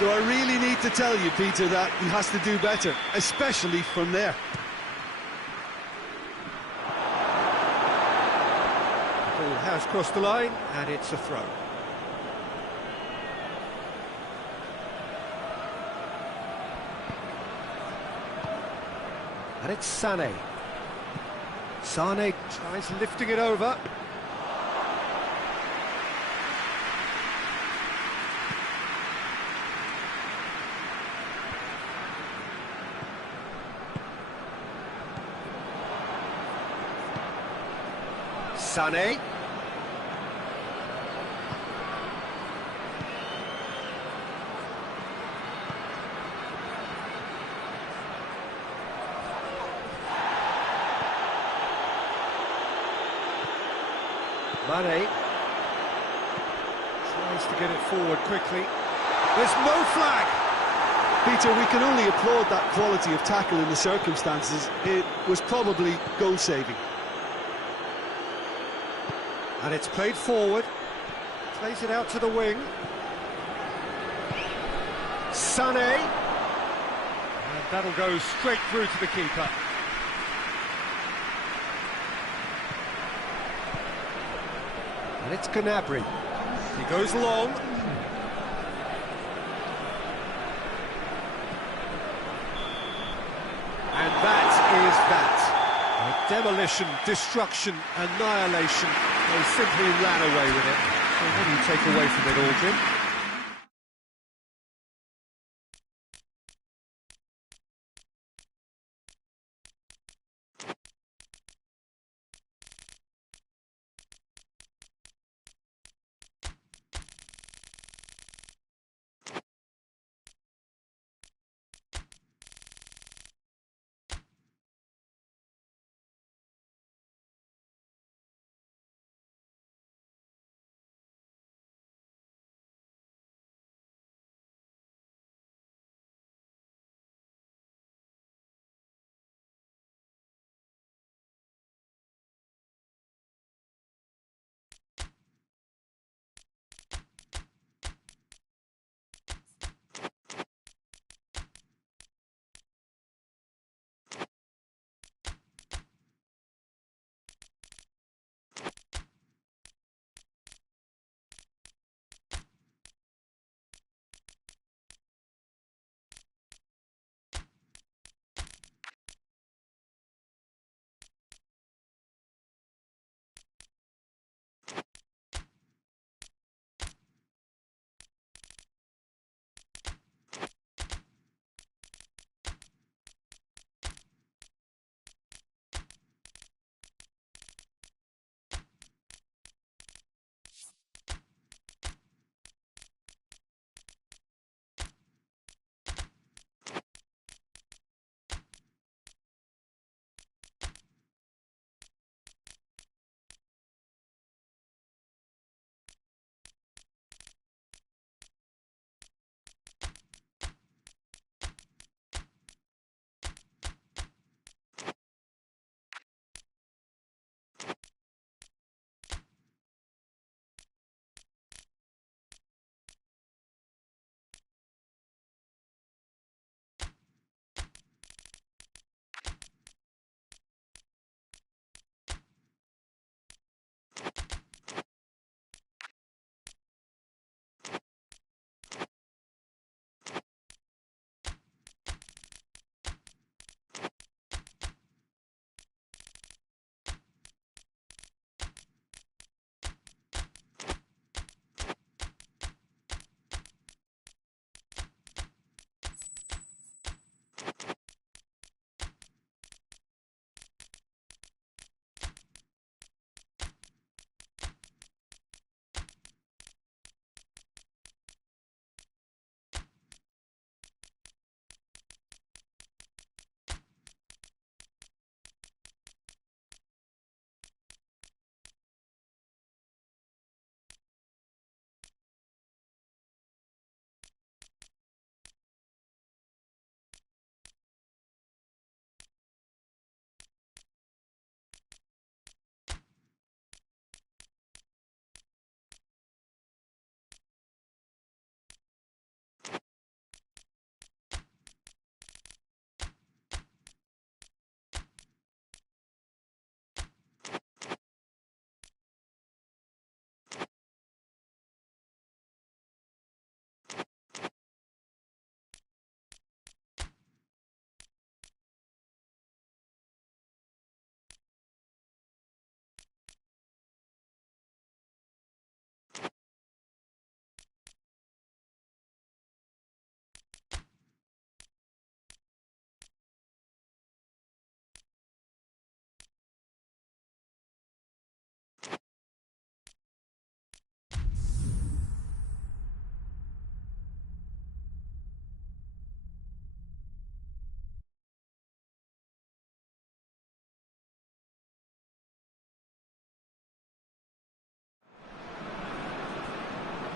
Do I really need to tell you, Peter, that he has to do better, especially from there? The ball has crossed the line, and it's a throw. And it's Sané. Sané tries lifting it over. Sané. Mane tries to get it forward quickly. There's no flag! Peter, we can only applaud that quality of tackle in the circumstances. It was probably goal-saving. And it's played forward. Plays it out to the wing. Sané. And that'll go straight through to the keeper. And it's Gnabry. He goes long. And that is that. A demolition, destruction, annihilation. They simply ran away with it. So what do you take away from it all, Jim?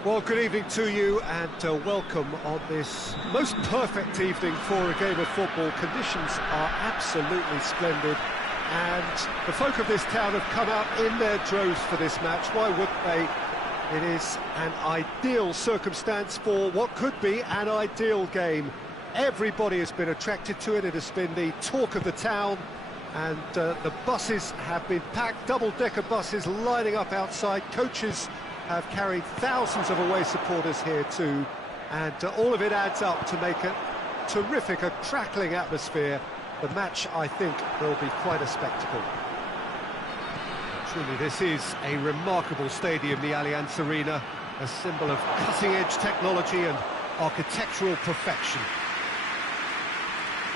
Well, good evening to you and welcome on this most perfect evening for a game of football. Conditions are absolutely splendid and the folk of this town have come out in their droves for this match. Why wouldn't they? It is an ideal circumstance for what could be an ideal game. Everybody has been attracted to it. It has been the talk of the town, and the buses have been packed, double-decker buses lining up outside. Coaches have carried thousands of away supporters here too, and all of it adds up to make a terrific, a crackling atmosphere. The match, I think, will be quite a spectacle. Truly, this is a remarkable stadium, the Allianz Arena, a symbol of cutting-edge technology and architectural perfection.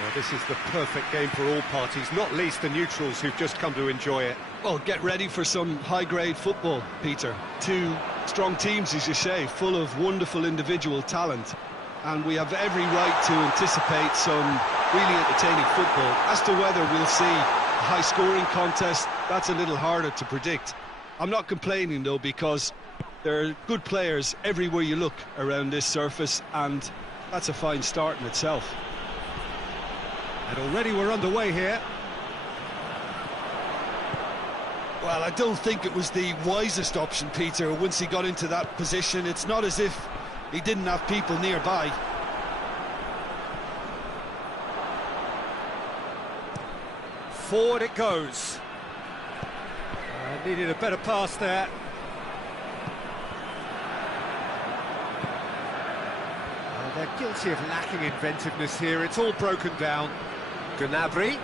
Well, this is the perfect game for all parties, not least the neutrals who've just come to enjoy it. Well, get ready for some high-grade football, Peter. Two strong teams, as you say, full of wonderful individual talent. And we have every right to anticipate some really entertaining football. As to whether we'll see a high-scoring contest, that's a little harder to predict. I'm not complaining, though, because there are good players everywhere you look around this surface, and that's a fine start in itself. And already we're underway here. Well, I don't think it was the wisest option, Peter, once he got into that position. It's not as if he didn't have people nearby. Forward it goes. Needed a better pass there. They're guilty of lacking inventiveness here. It's all broken down. Gnabry.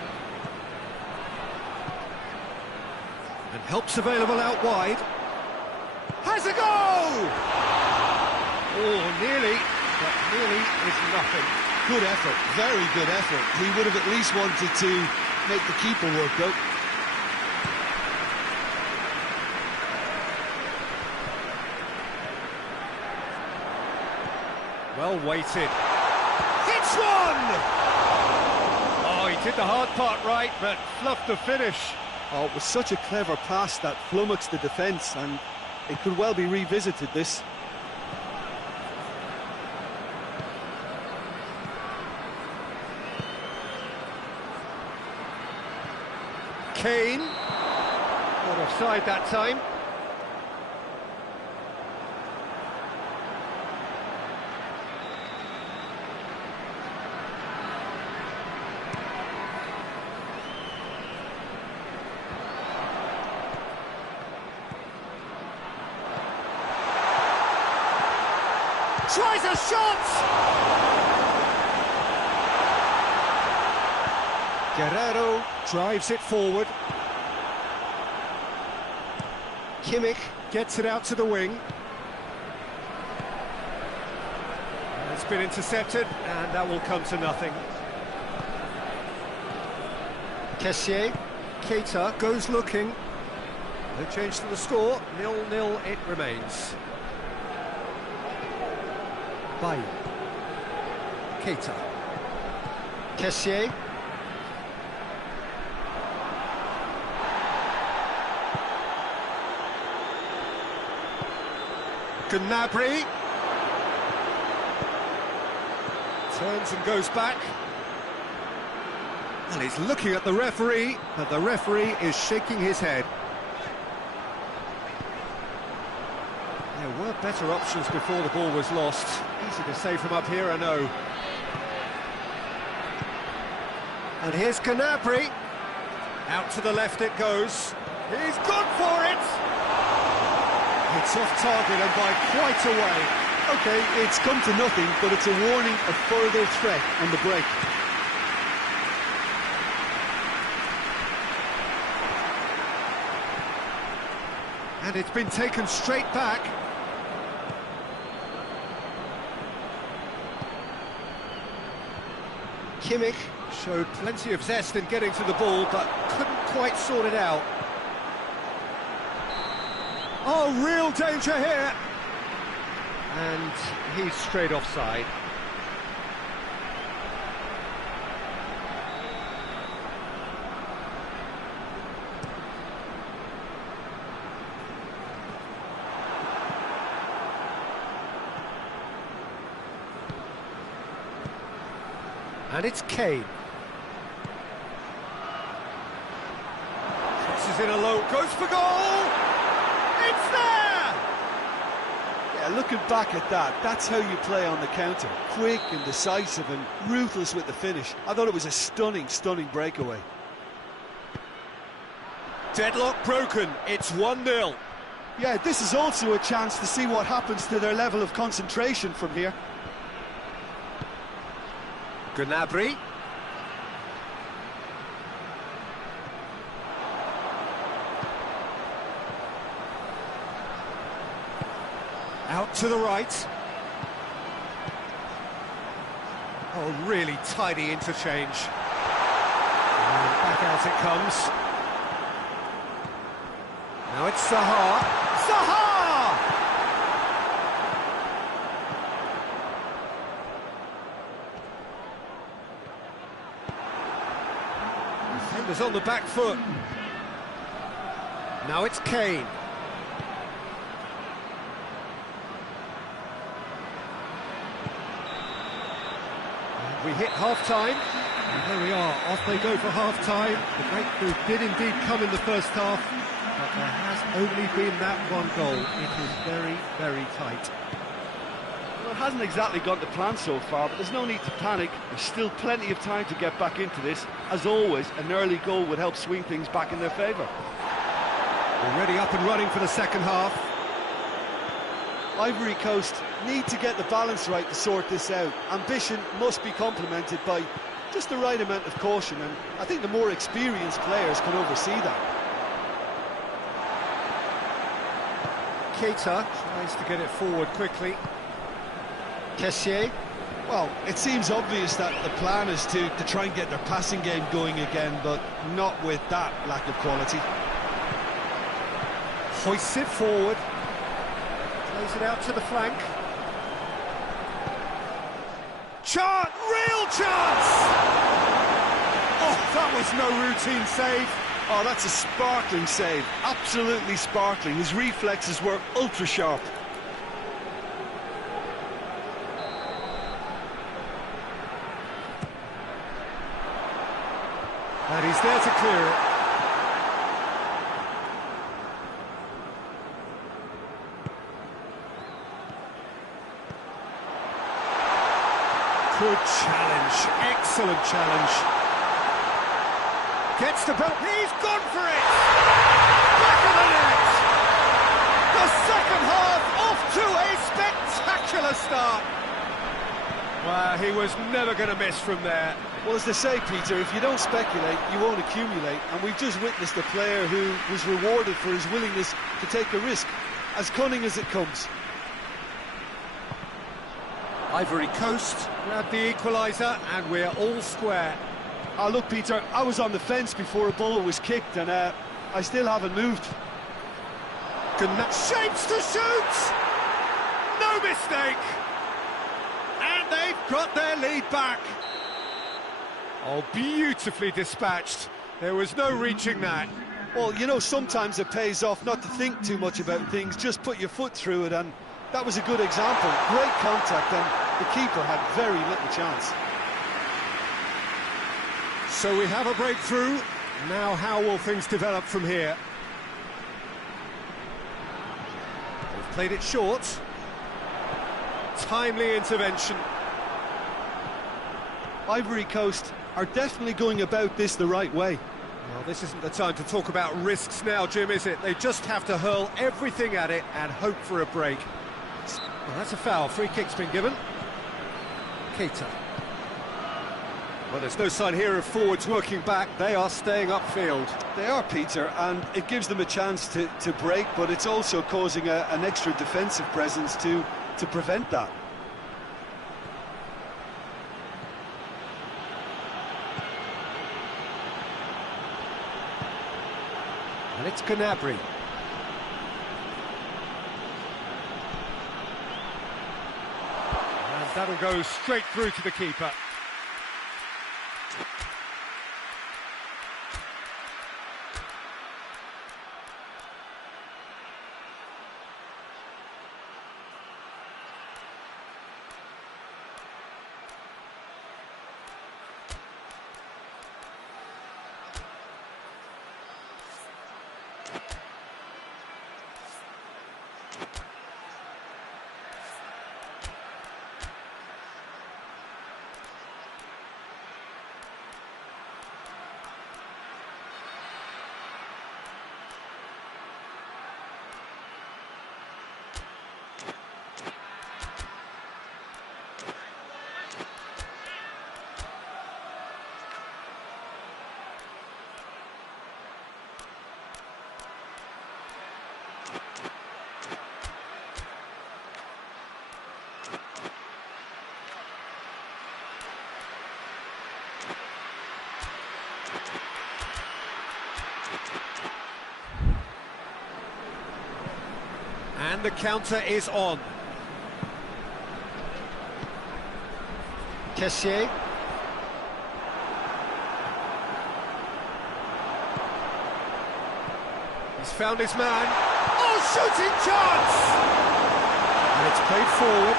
And help's available out wide. Has a go! Oh, nearly, but nearly is nothing. Good effort, very good effort. He would have at least wanted to make the keeper work, though. Well weighted. Hits one! Oh, he did the hard part right, but fluffed the finish. Oh, it was such a clever pass that flummoxed the defence, and it could well be revisited, this. Kane. Not offside that time. Tries a shot! Guerrero drives it forward. Kimmich gets it out to the wing. It's been intercepted, and that will come to nothing. Kessié, Keita goes looking. No change to the score, 0-0 it remains. Bay. Keita. Kessié. Gnabry. Turns and goes back. And he's looking at the referee, and the referee is shaking his head. There were better options before the ball was lost. Easy to say from up here, I know. And here's Gnabry. Out to the left it goes. He's gone for it! It's off target and by quite a way. OK, it's come to nothing, but it's a warning of further threat on the break. And it's been taken straight back. Kimmich showed plenty of zest in getting to the ball, but couldn't quite sort it out. Oh, real danger here! And he's straight offside. And it's Kane. Crosses in a low, goes for goal! It's there! Yeah, looking back at that, that's how you play on the counter. Quick and decisive and ruthless with the finish. I thought it was a stunning, stunning breakaway. Deadlock broken, it's 1-0. Yeah, this is also a chance to see what happens to their level of concentration from here. Gnabry. Out to the right. Oh, really tidy interchange. And back out it comes. Now it's Zaha. Zaha! Defender's on the back foot. Now it's Kane. We hit half-time, and there we are, off they go for half-time. The breakthrough did indeed come in the first half, but there has only been that one goal. It is very, very tight. Well, it hasn't exactly gone to plan so far, but there's no need to panic. There's still plenty of time to get back into this. As always, an early goal would help swing things back in their favour. Already up and running for the second half. Ivory Coast need to get the balance right to sort this out. Ambition must be complemented by just the right amount of caution, and I think the more experienced players can oversee that. Keita tries to get it forward quickly. Kessié. Well, it seems obvious that the plan is to try and get their passing game going again, but not with that lack of quality. Hoists it forward. Plays it out to the flank. Chance! Real chance! Oh, that was no routine save. Oh, that's a sparkling save. Absolutely sparkling. His reflexes were ultra sharp. And he's there to clear it. Good challenge, excellent challenge. Gets the ball, he's gone for it! Back of the net! The second half off to a spectacular start. Well, he was never going to miss from there. Well, as they say, Peter, if you don't speculate, you won't accumulate. And we've just witnessed a player who was rewarded for his willingness to take a risk, as cunning as it comes. Ivory Coast grabbed the equaliser, and we're all square. Oh, look, Peter, I was on the fence before a ball was kicked, and I still haven't moved. Shapes to shoot! No mistake! And they've got their lead back. Oh, beautifully dispatched. There was no reaching that. Well, you know, sometimes it pays off not to think too much about things, just put your foot through it, and that was a good example. Great contact, and the keeper had very little chance. So we have a breakthrough. Now how will things develop from here? They've played it short. Timely intervention. Ivory Coast are definitely going about this the right way. Well, this isn't the time to talk about risks now, Jim, is it? They just have to hurl everything at it and hope for a break. Well, that's a foul. Free kick's been given. Keita. Well, there's no sign here of forwards working back. They are staying upfield. They are, Peter, and it gives them a chance to break, but it's also causing an extra defensive presence to prevent that. And it's Gnabry. And that'll go straight through to the keeper. And the counter is on. Kessier. He's found his man. Oh, shooting chance! And it's played forward.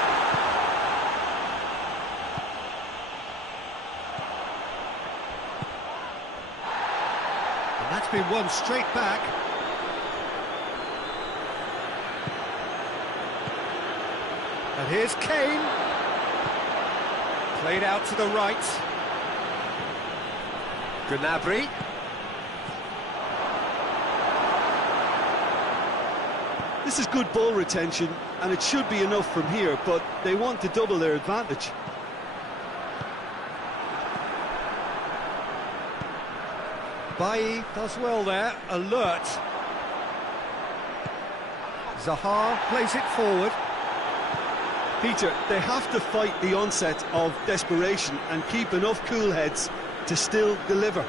And that's been won straight back. And here's Kane. Played out to the right. Gnabry. This is good ball retention, and it should be enough from here, but they want to double their advantage. Gioi does well there, alert. Zaha plays it forward. Peter, they have to fight the onset of desperation and keep enough cool heads to still deliver.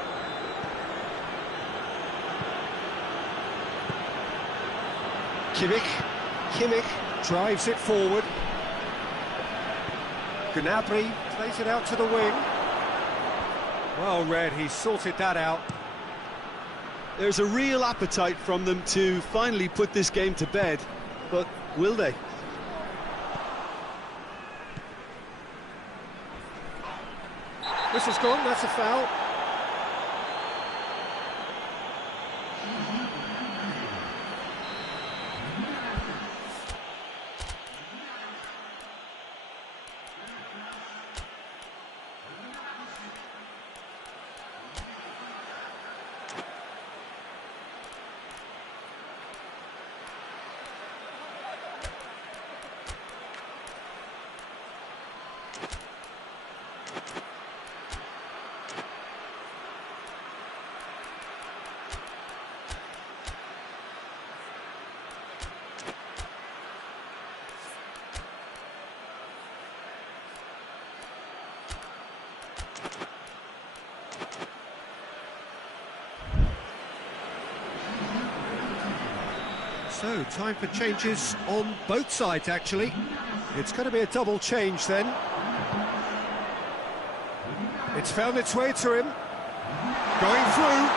Kimmich drives it forward. Gnabry plays it out to the wing. Well read, he sorted that out. There's a real appetite from them to finally put this game to bed, but will they? Whistle's gone, that's a foul. So, time for changes on both sides, actually. It's going to be a double change then. It's found its way to him. Going through.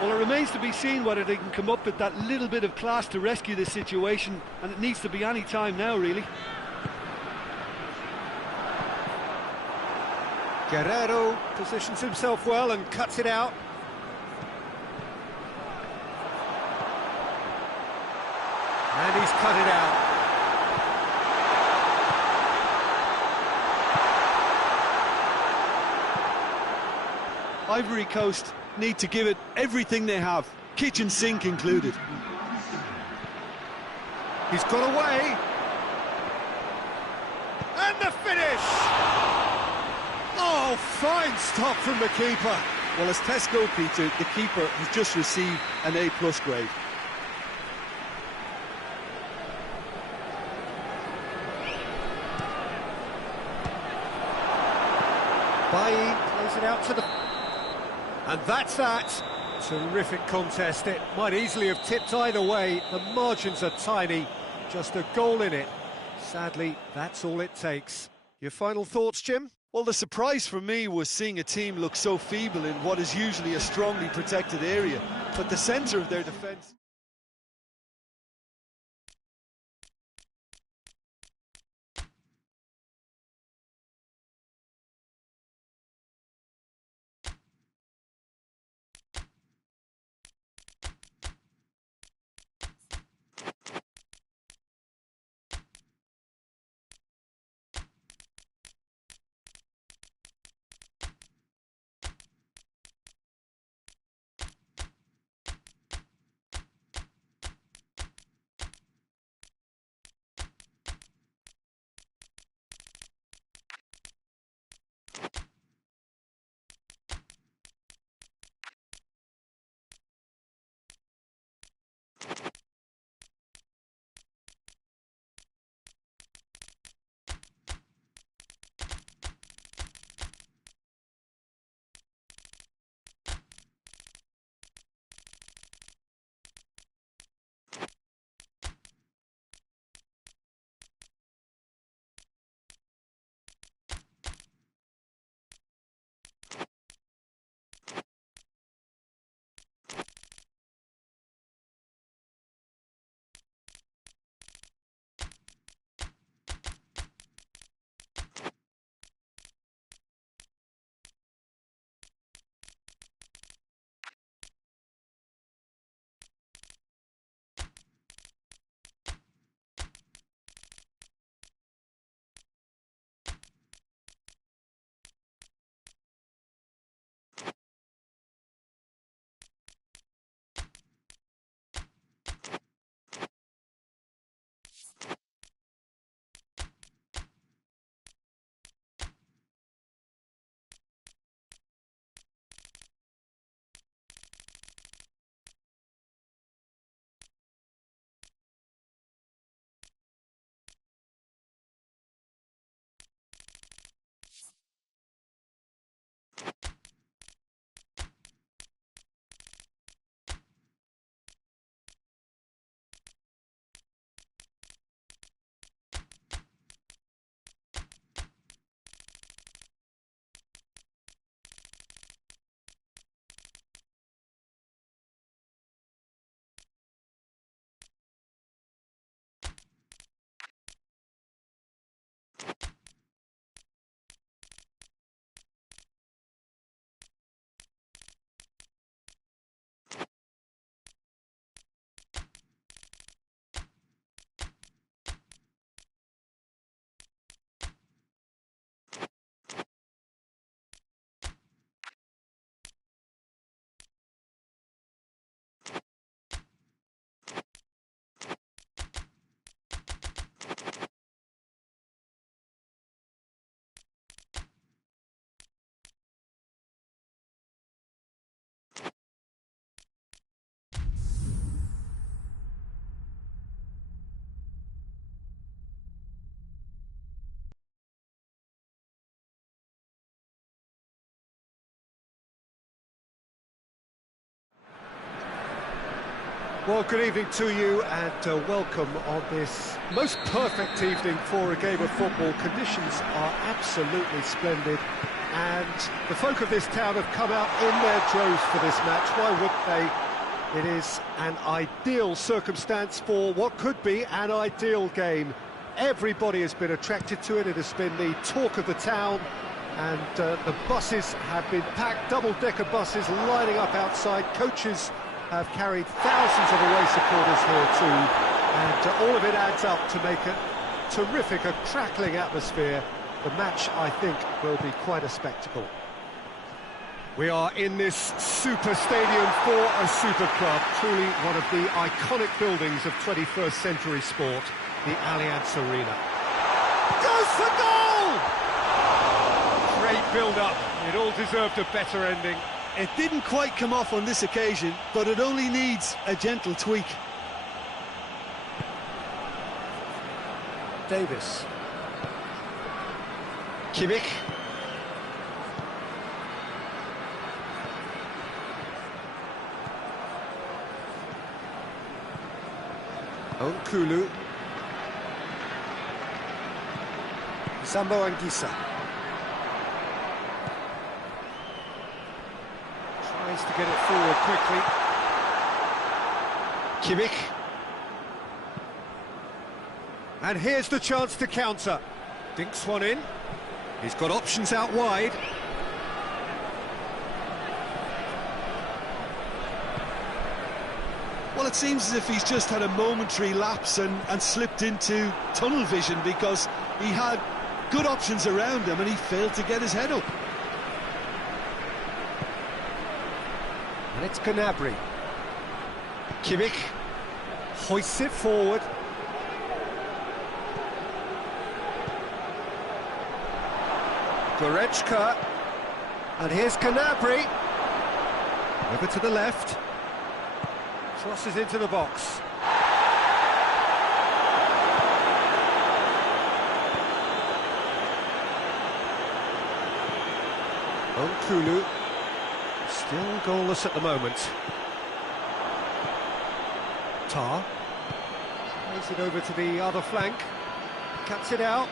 Well, it remains to be seen whether they can come up with that little bit of class to rescue this situation, and it needs to be any time now, really. Guerrero positions himself well and cuts it out. And he's cut it out. Ivory Coast need to give it everything they have, kitchen sink included. He's got away. And the finish! Oh, fine stop from the keeper. Well, as tests go, Peter, the keeper has just received an A+ grade. Gioi plays it out to the... And that's that. Terrific contest. It might easily have tipped either way. The margins are tiny. Just a goal in it. Sadly, that's all it takes. Your final thoughts, Jim? Well, the surprise for me was seeing a team look so feeble in what is usually a strongly protected area. But the centre of their defence... Well, good evening to you and welcome on this most perfect evening for a game of football. Conditions are absolutely splendid and the folk of this town have come out in their droves for this match. Why wouldn't they? It is an ideal circumstance for what could be an ideal game. Everybody has been attracted to it. It has been the talk of the town and the buses have been packed, double-decker buses lining up outside. Coaches have carried thousands of away supporters here too, and all of it adds up to make a terrific, a crackling atmosphere. The match, I think, will be quite a spectacle. We are in this super stadium for a super club, truly one of the iconic buildings of 21st century sport, the Allianz Arena. Goes for goal! Great build-up, it all deserved a better ending. It didn't quite come off on this occasion, but it only needs a gentle tweak. Davis. Kimmich. Onkulu. Sambo Anguissa. Tries to get it forward quickly. Kimmich. And here's the chance to counter. Dinks one in. He's got options out wide. Well, it seems as if he's just had a momentary lapse and slipped into tunnel vision, because he had good options around him and he failed to get his head up. And it's Gnabry. Kimmich hoists it forward. Goretzka. And here's Gnabry. Over to the left. Crosses into the box. Onkulu. Still goalless at the moment. Tar. Plays it over to the other flank. Cuts it out.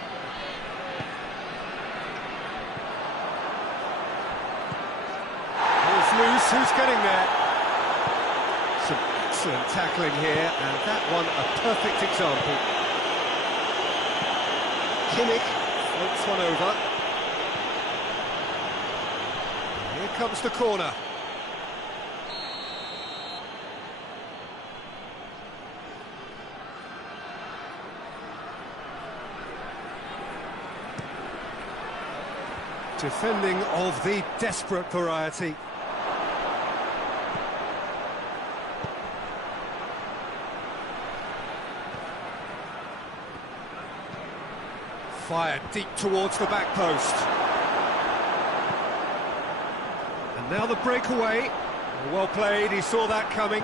Ball's loose, who's getting there? Some excellent tackling here, and that one a perfect example. Kimmich floats one over. Here comes the corner. Defending of the desperate variety. Fired deep towards the back post. And now the breakaway. Well played, he saw that coming.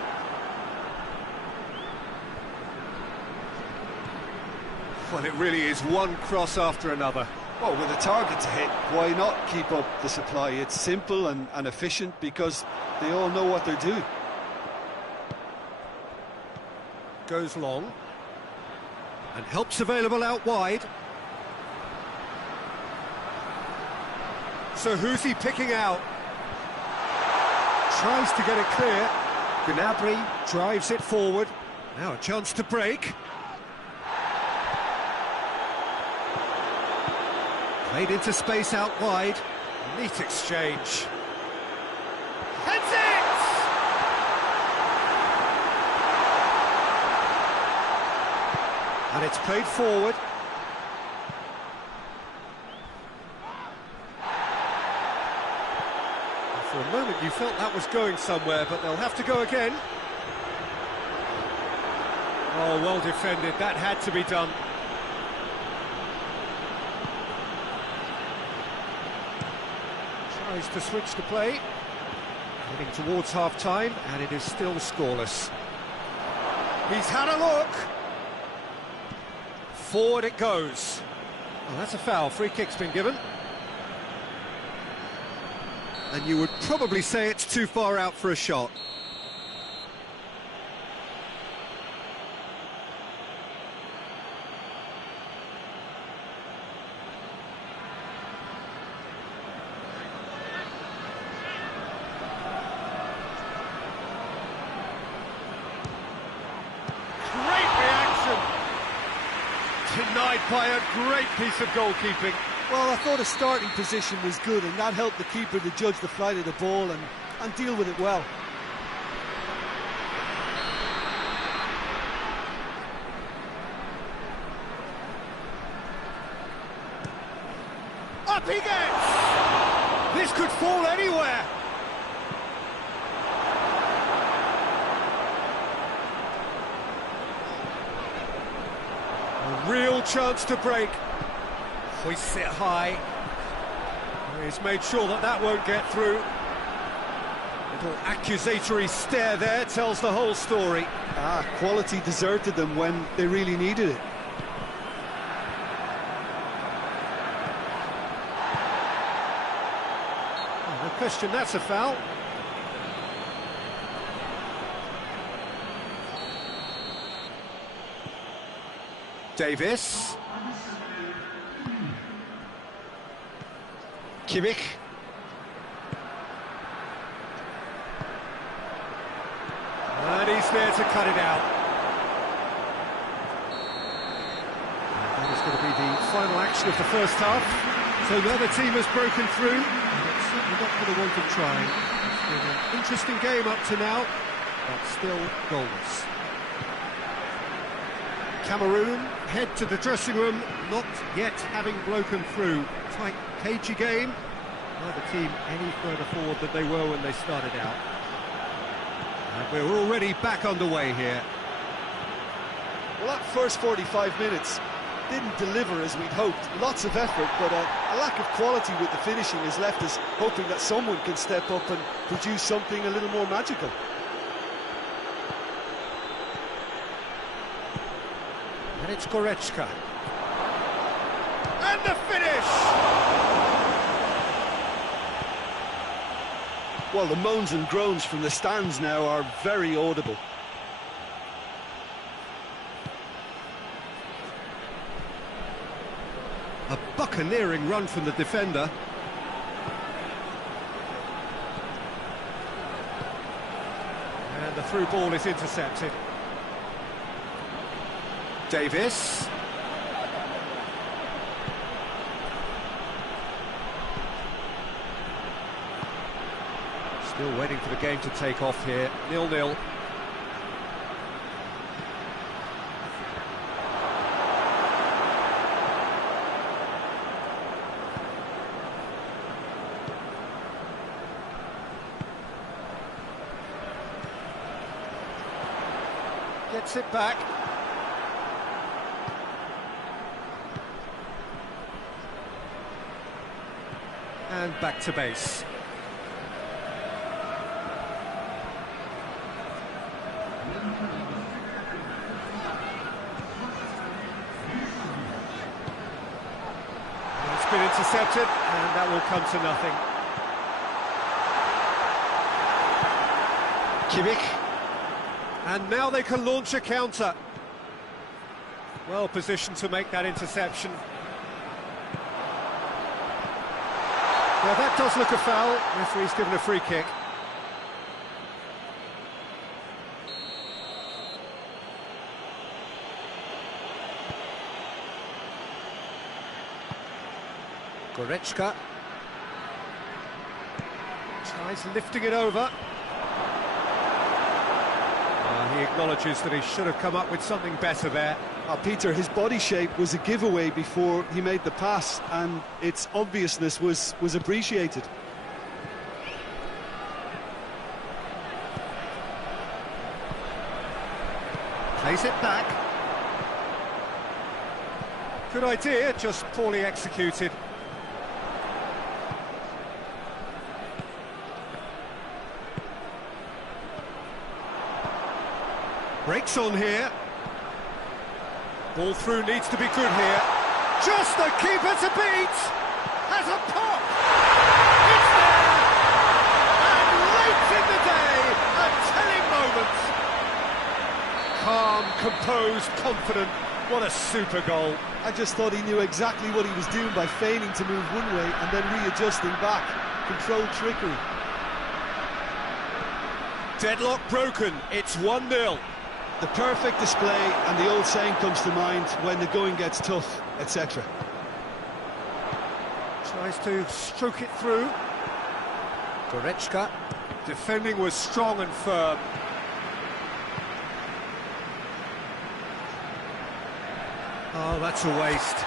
Well, it really is one cross after another. Well, with a target to hit, why not keep up the supply? It's simple and efficient because they all know what they're doing. Goes long. And help's available out wide. So who's he picking out? Tries to get it clear. Gnabry drives it forward. Now a chance to break. Played into space out wide. Neat exchange. Heads it! And it's played forward. For a moment you felt that was going somewhere, but they'll have to go again. Oh, well defended. That had to be done. Tries to switch the play. Heading towards half-time, and it is still scoreless. He's had a look. Forward it goes. Oh, that's a foul. Free kick's been given. And you would probably say it's too far out for a shot. denied by a great piece of goalkeeping. Well, I thought his starting position was good, and that helped the keeper to judge the flight of the ball and deal with it well. Up he gets! This could fall anywhere. A real chance to break. Hoists it high. He's made sure that that won't get through. Little accusatory stare there tells the whole story. Quality deserted them when they really needed it. No question, that's a foul. Davis. Kimmich. And he's there to cut it out. That is going to be the final action of the first half. So the other team has broken through. It's certainly not for the want of trying. It's been an interesting game up to now, but still goalless. Cameroon head to the dressing room, not yet having broken through. Tight, cagey game. Neither team any further forward than they were when they started out. And we're already back underway here. Well, that first 45 minutes didn't deliver as we'd hoped. Lots of effort, but a lack of quality with the finishing has left us hoping that someone can step up and produce something a little more magical. And it's Goretzka. And the finish! Well, the moans and groans from the stands now are very audible. A buccaneering run from the defender. And the through ball is intercepted. Davis. Still waiting for the game to take off here. 0-0. Gets it back. And back to base. It's been intercepted, and that will come to nothing. Kimmich. And now they can launch a counter. Well positioned to make that interception. Well, that does look a foul. Referee's given a free kick. Goretzka tries lifting it over. He acknowledges that he should have come up with something better there. Peter, his body shape was a giveaway before he made the pass, and its obviousness was appreciated. Plays it back. Good idea, just poorly executed. Breaks on here. Ball through needs to be good here. Just the keeper to beat. Has a pop. It's there. And late in the day, a telling moment. Calm, composed, confident. What a super goal. I just thought he knew exactly what he was doing by feigning to move one way and then readjusting back. Controlled trickery. Deadlock broken. It's 1-0. The perfect display, and the old saying comes to mind: when the going gets tough, etc. Tries to stroke it through. Goretzka. Defending was strong and firm. Oh, that's a waste.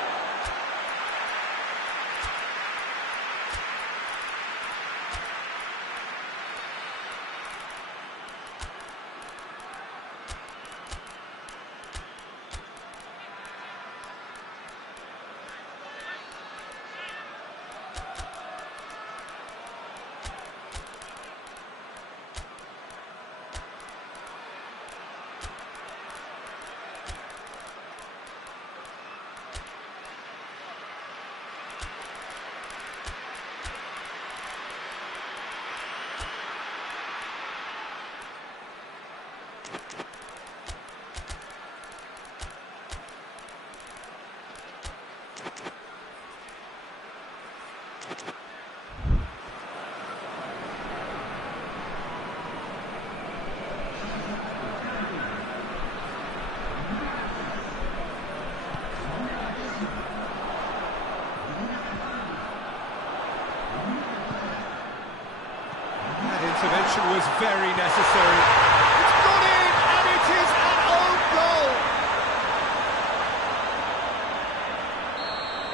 Intervention was very necessary. It's gone in, and it is an own goal.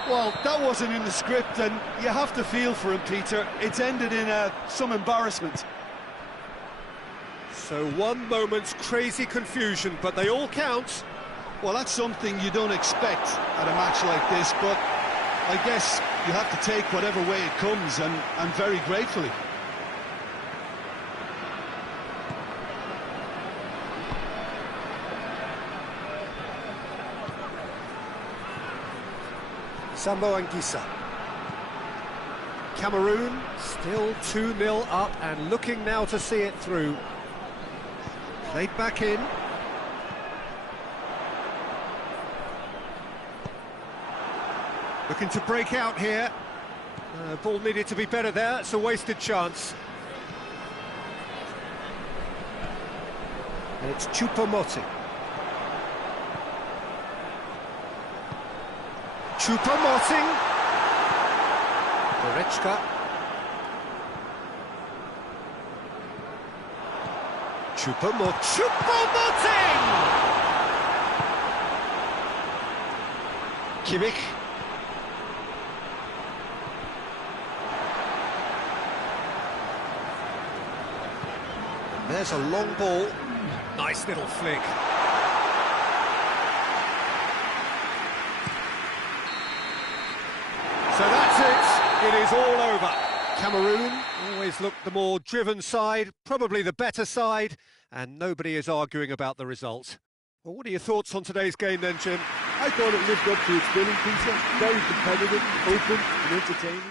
Well, that wasn't in the script, and you have to feel for him, Peter. It's ended in some embarrassment. So one moment's crazy confusion, but they all count. Well, that's something you don't expect at a match like this, but I guess you have to take whatever way it comes, and very gratefully. Sambo Anguissa. Cameroon still 2-0 up and looking now to see it through. Played back in. Looking to break out here. Ball needed to be better there. It's a wasted chance. And it's Choupo-Moting. Choupo-Moting. Goretzka. Choupo-Moting! Kimmich. And there's a long ball. Nice little flick. So that's it. It is all over. Cameroon always looked the more driven side, probably the better side, and nobody is arguing about the result. Well, what are your thoughts on today's game then, Jim? I thought it lived up to its billing, Peter. Very competitive, open and entertaining.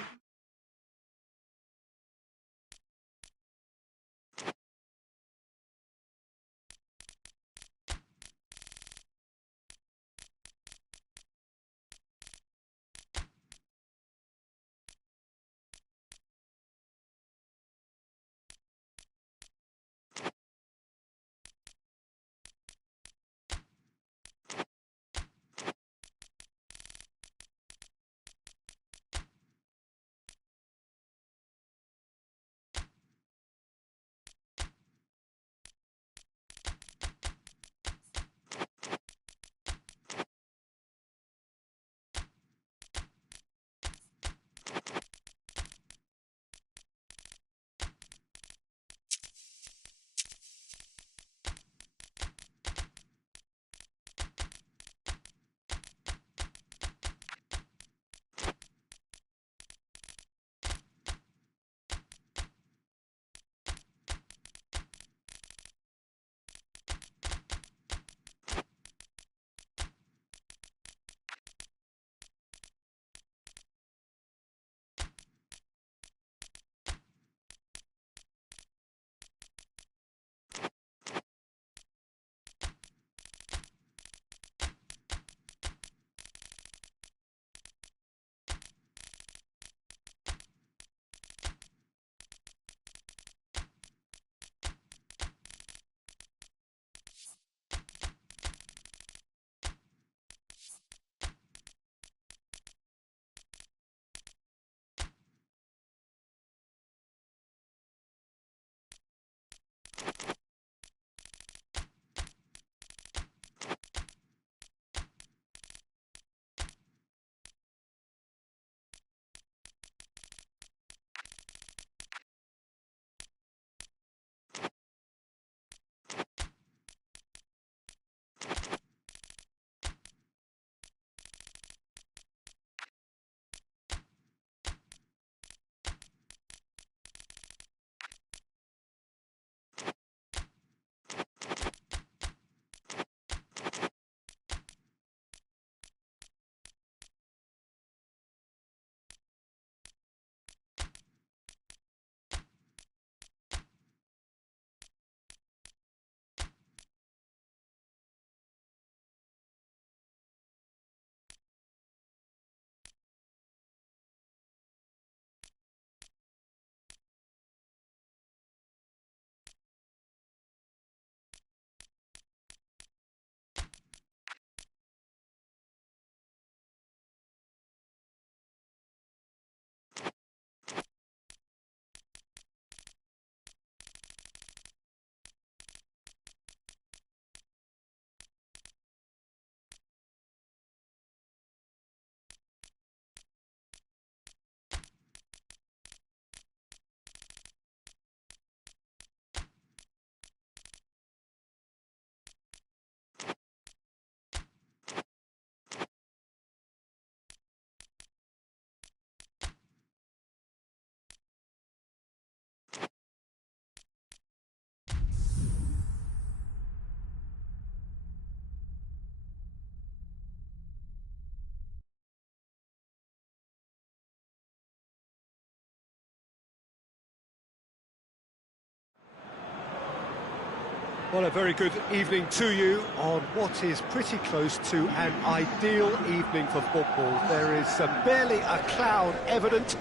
Well, a very good evening to you on what is pretty close to an ideal evening for football. There is barely a cloud evident.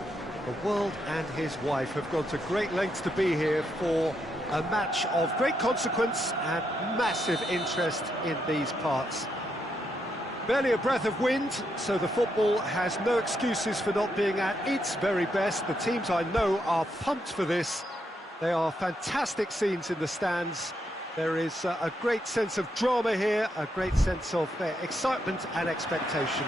The world and his wife have gone to great lengths to be here for a match of great consequence and massive interest in these parts. Barely a breath of wind, so the football has no excuses for not being at its very best. The teams I know are pumped for this. They are fantastic scenes in the stands. There is a great sense of drama here, a great sense of excitement and expectation.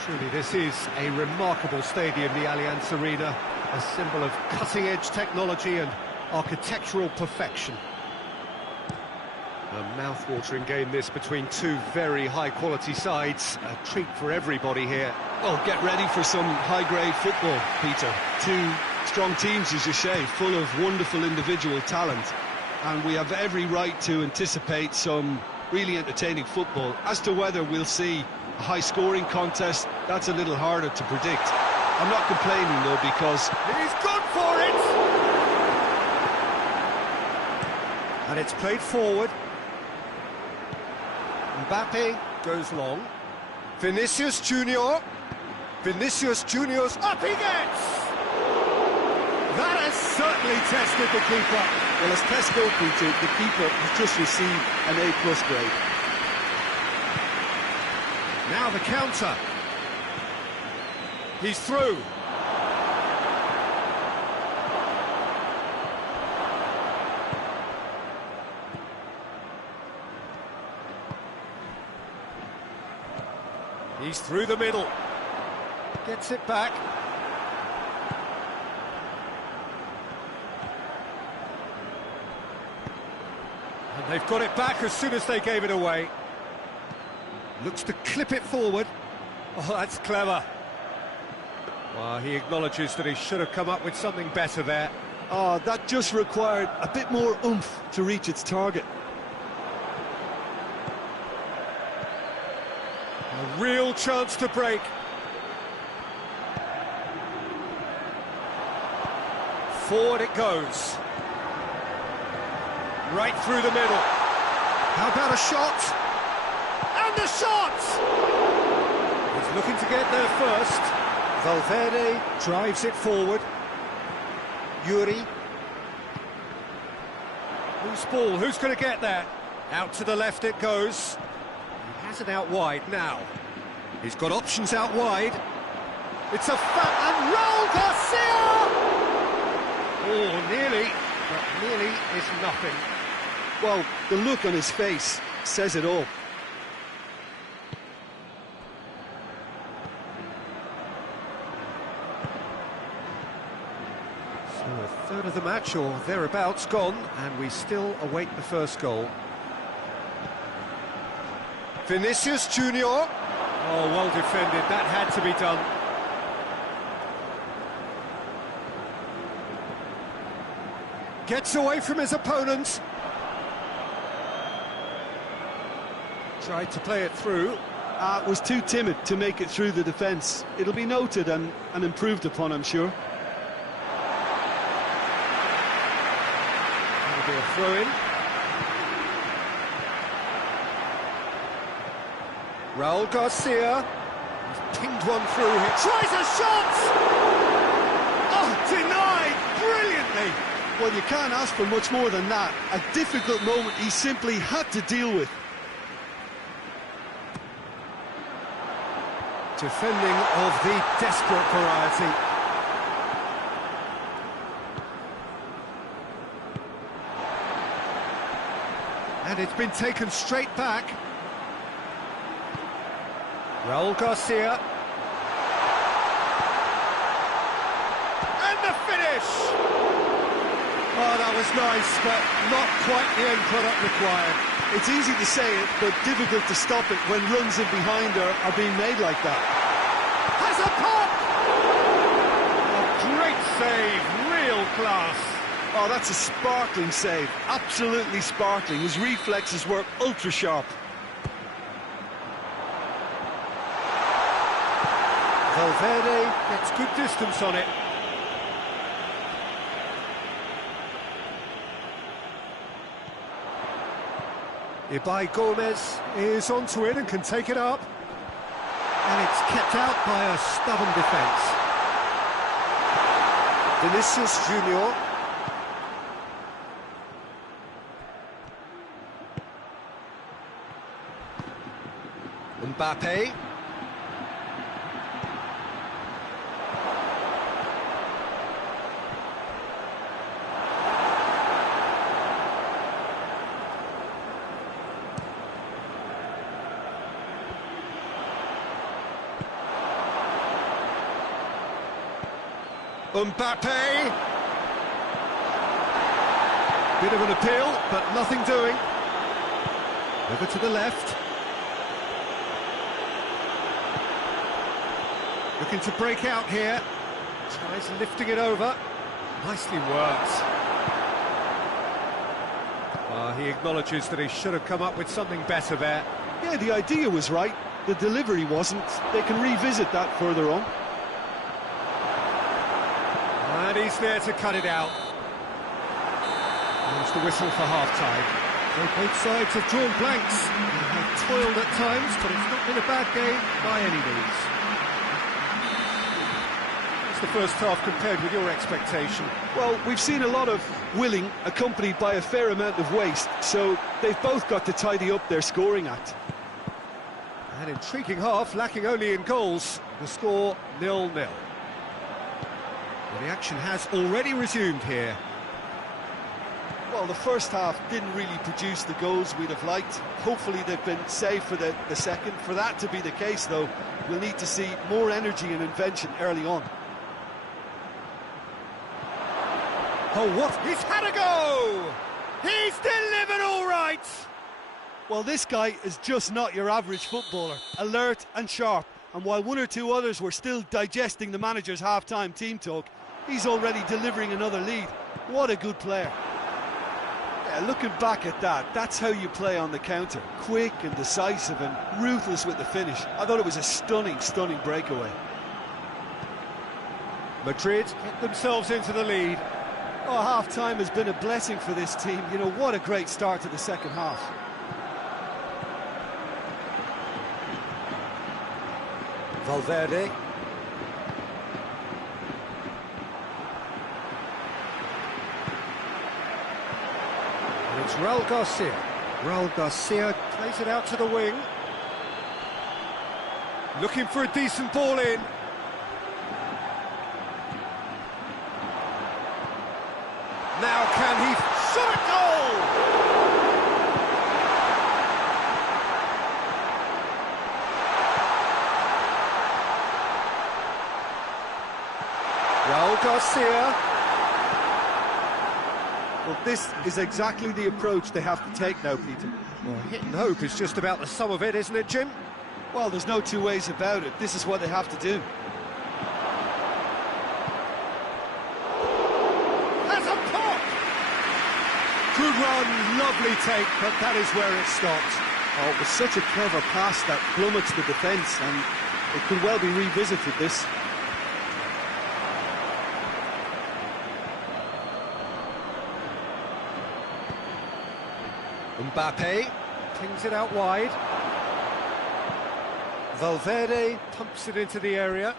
Truly, this is a remarkable stadium, the Allianz Arena, a symbol of cutting-edge technology and architectural perfection. A mouth-watering game, this, between two very high-quality sides. A treat for everybody here. Well, get ready for some high-grade football, Peter. Two strong teams, as you say, full of wonderful individual talent. And we have every right to anticipate some really entertaining football. As to whether we'll see a high-scoring contest, that's a little harder to predict. I'm not complaining, though, because... He's gone for it! And it's played forward. Mbappe goes long. Vinicius Junior. Vinicius Junior's up he gets! That has certainly tested the keeper. Well, as tests go, Peter, the keeper has just received an A+ grade. Now the counter. He's through. He's through the middle. Gets it back. And they've got it back as soon as they gave it away. Looks to clip it forward. Oh, that's clever. Well, he acknowledges that he should have come up with something better there. Oh, that just required a bit more oomph to reach its target. A real chance to break. Forward it goes. Right through the middle. How about a shot? And the shot! He's looking to get there first. Valverde drives it forward. Yuri. Loose ball, who's going to get there? Out to the left it goes. He has it out wide now. He's got options out wide. It's a and Raul Garcia! Oh, nearly, but nearly is nothing. Well, the look on his face says it all. So a third of the match, or thereabouts, gone, and we still await the first goal. Vinicius Junior. Oh, well defended. That had to be done. Gets away from his opponent. Tried to play it through. Was too timid to make it through the defence. It'll be noted and improved upon, I'm sure. That'll be a throw-in. Raul Garcia. He's pinged one through. He tries a shot! Oh, denied brilliantly! Well, you can't ask for much more than that. A difficult moment he simply had to deal with. Defending of the desperate variety. And it's been taken straight back. Raul Garcia. And the finish! Oh, that was nice, but not quite the end product required. It's easy to say it, but difficult to stop it when runs in behind are being made like that. Has a pop! A great save, real class. Oh, that's a sparkling save, absolutely sparkling. His reflexes were ultra sharp. Valverde gets good distance on it. Ibai Gomez is onto it and can take it up. And it's kept out by a stubborn defence. Vinicius Junior. Mbappe. Mbappe. Bit of an appeal, but nothing doing. Over to the left. Looking to break out here. Tries lifting it over. Nicely worked. He acknowledges that he should have come up with something better there. Yeah, the idea was right. The delivery wasn't. They can revisit that further on. And he's there to cut it out. There's the whistle for half-time. So both sides have drawn blanks. They have toiled at times, but it's not been a bad game by any means. What's the first half compared with your expectation? Well, we've seen a lot of willing accompanied by a fair amount of waste, so they've both got to tidy up their scoring act. An intriguing half, lacking only in goals. The score 0-0. Well, the action has already resumed here. Well, the first half didn't really produce the goals we'd have liked. Hopefully they've been saved for the second. For that to be the case, though, we'll need to see more energy and invention early on. Oh, what? He's had a go! He's delivered all right! Well, this guy is just not your average footballer. Alert and sharp. And while one or two others were still digesting the manager's half-time team talk, he's already delivering another lead. What a good player. Yeah, looking back at that, that's how you play on the counter. Quick and decisive and ruthless with the finish. I thought it was a stunning, stunning breakaway. Madrid get themselves into the lead. Oh, half-time has been a blessing for this team. You know, what a great start to the second half. Valverde. And it's Raul Garcia. Raul Garcia plays it out to the wing. Looking for a decent ball in. Now can he shot a goal? Raul Garcia. Well, this is exactly the approach they have to take now, Peter. Well, hit and hope is just about the sum of it, isn't it, Jim? Well, there's no two ways about it. This is what they have to do. That's a pop! Good run, lovely take, but that is where it stopped. Oh, it was such a clever pass that plummets the defence, and it could well be revisited, this. Mbappe pings it out wide. Valverde pumps it into the area.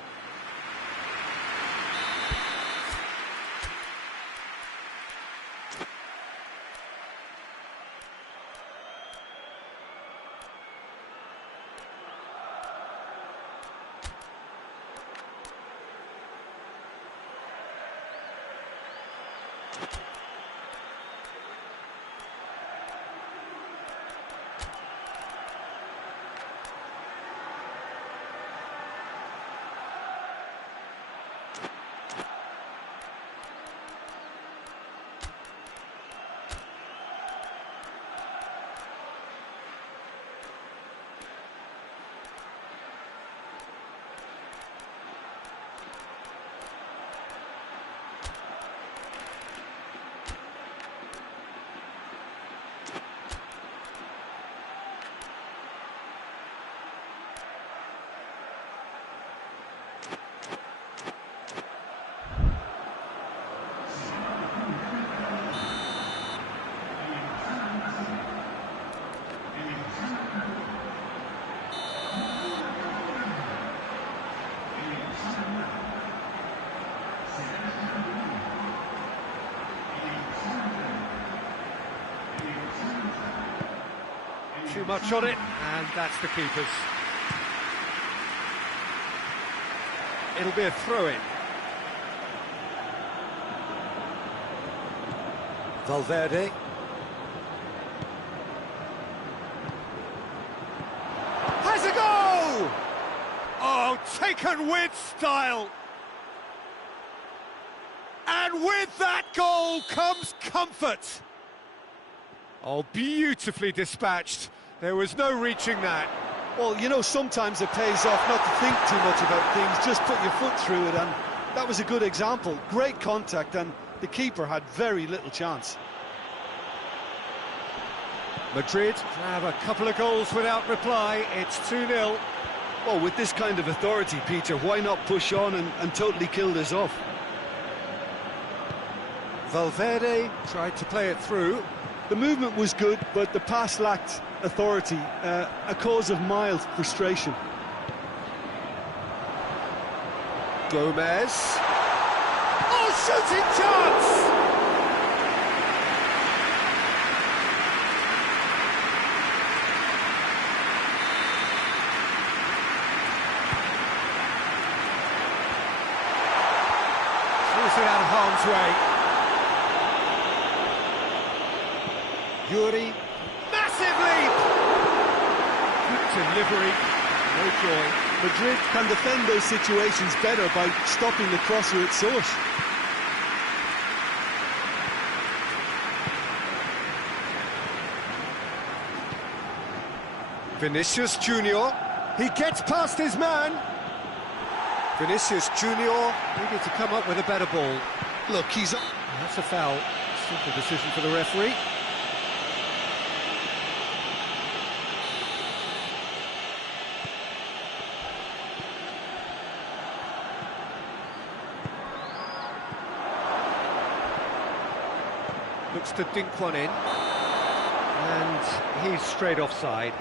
Too much on it, and that's the keeper's. It'll be a throw-in. Valverde. Has a goal! Oh, taken with style. And with that goal comes comfort. Oh, beautifully dispatched. There was no reaching that. Well, you know, sometimes it pays off not to think too much about things, just put your foot through it, and that was a good example. Great contact, and the keeper had very little chance. Madrid have a couple of goals without reply. It's 2-0. Well, with this kind of authority, Peter, why not push on and totally kill this off? Valverde tried to play it through. The movement was good, but the pass lacked authority, a cause of mild frustration. Gomez. Oh, shooting chance! Throws it out of harm's way. Gioi, massive leap! Good delivery, no joy. Madrid can defend those situations better by stopping the crosser at source. Vinicius Junior, he gets past his man. Vinicius Junior needed to come up with a better ball. Look, he's... That's a foul. Simple decision for the referee. Looks to dink one in, and he's straight offside.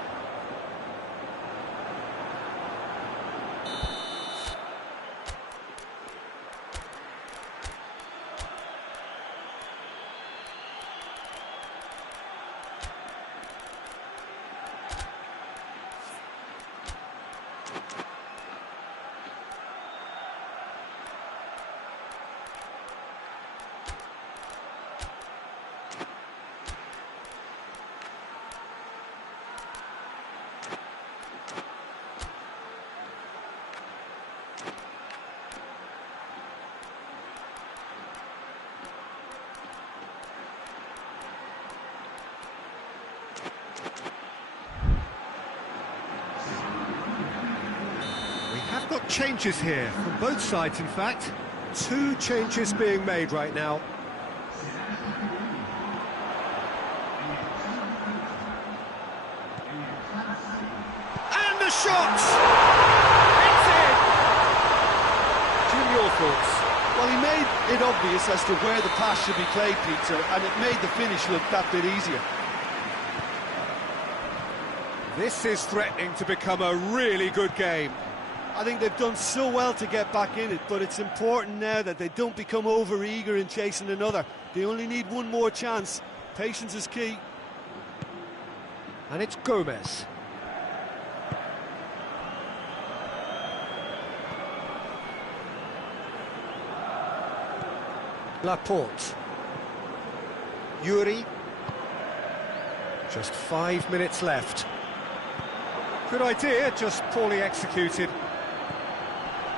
Have got changes here from both sides, in fact. 2 changes being made right now. And the shot! It's in! Jim, your thoughts? Well, he made it obvious as to where the pass should be played, Peter, and it made the finish look that bit easier. This is threatening to become a really good game. I think they've done so well to get back in it, but it's important now that they don't become over-eager in chasing another. They only need one more chance. Patience is key. And it's Gomez. Laporte. Gioi. Just 5 minutes left. Good idea, just poorly executed.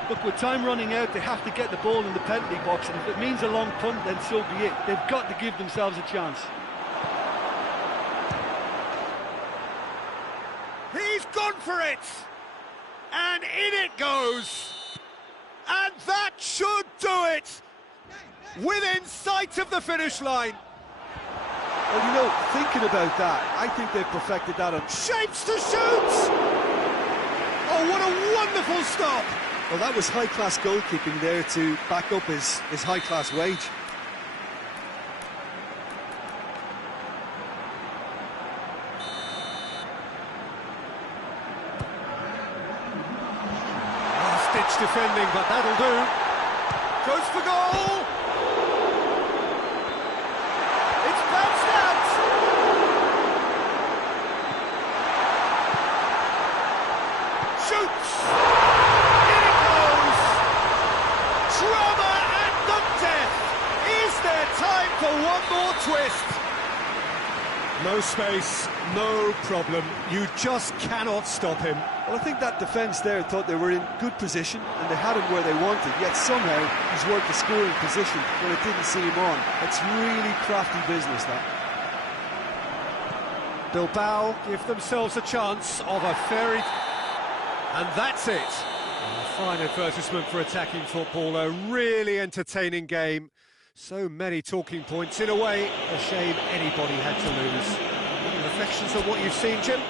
Look, with time running out, they have to get the ball in the penalty box, and if it means a long punt, then so be it. They've got to give themselves a chance. He's gone for it! And in it goes! And that should do it! Within sight of the finish line! Well, you know, thinking about that, I think they've perfected that on... Shapes to shoot! Oh, what a wonderful stop! Well, that was high-class goalkeeping there to back up his high-class wage. Last-ditch defending, but that'll do. Goes for goal! It's bounced out! No space, no problem. You just cannot stop him. Well, I think that defence there thought they were in good position and they had him where they wanted, yet somehow he's worked the scoring position when it didn't see him on. It's really crafty business, that. Bilbao give themselves a chance of a fairy... And that's it. A fine advertisement for attacking football, a really entertaining game. So many talking points. In a way, a shame anybody had to lose. Any reflections on what you've seen, Jim?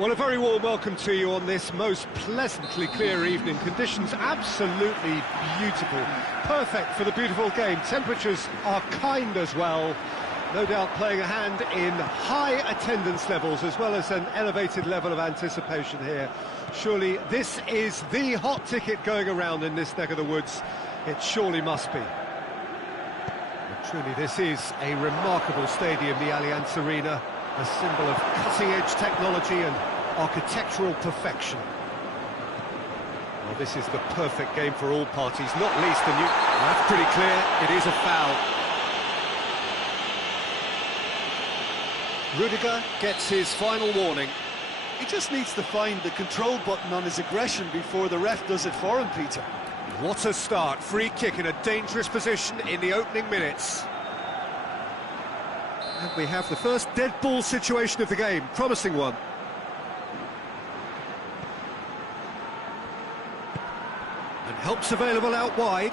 Well, a very warm welcome to you on this most pleasantly clear evening. Conditions absolutely beautiful. Perfect for the beautiful game. Temperatures are kind as well. No doubt playing a hand in high attendance levels as well as an elevated level of anticipation here. Surely this is the hot ticket going around in this neck of the woods. It surely must be. But truly this is a remarkable stadium, the Allianz Arena. A symbol of cutting-edge technology and architectural perfection. Well, this is the perfect game for all parties, not least the new... That's pretty clear, it is a foul. Rudiger gets his final warning. He just needs to find the control button on his aggression before the ref does it for him, Peter. What a start, free kick in a dangerous position in the opening minutes. And we have the first dead ball situation of the game, promising one. And help's available out wide.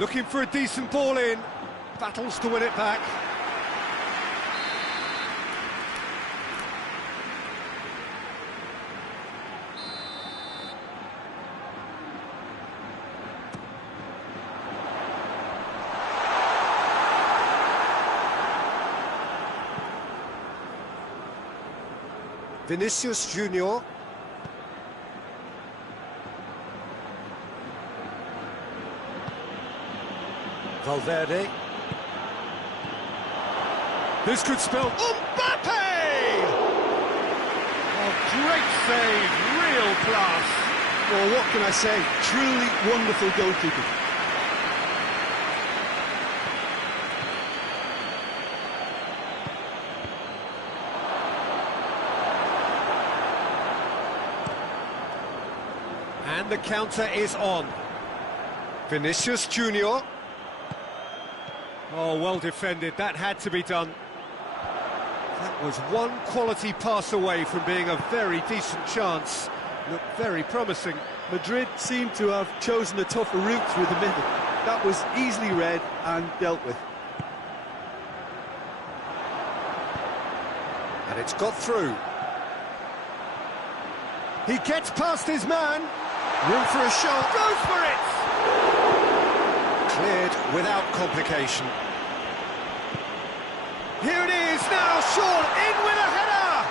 Looking for a decent ball in, battles to win it back. Vinicius Junior. Valverde. This could spell Mbappe! Oh, great save, real class. Well, what can I say? Truly wonderful goalkeeping. And the counter is on. Vinicius Junior. Oh, well defended, that had to be done. That was one quality pass away from being a very decent chance. Looked very promising. Madrid seemed to have chosen a tougher route through the middle. That was easily read and dealt with. And it's got through. He gets past his man. Room for a shot. Goes for it! Cleared without complication. Here it is now, Sean, in with a header!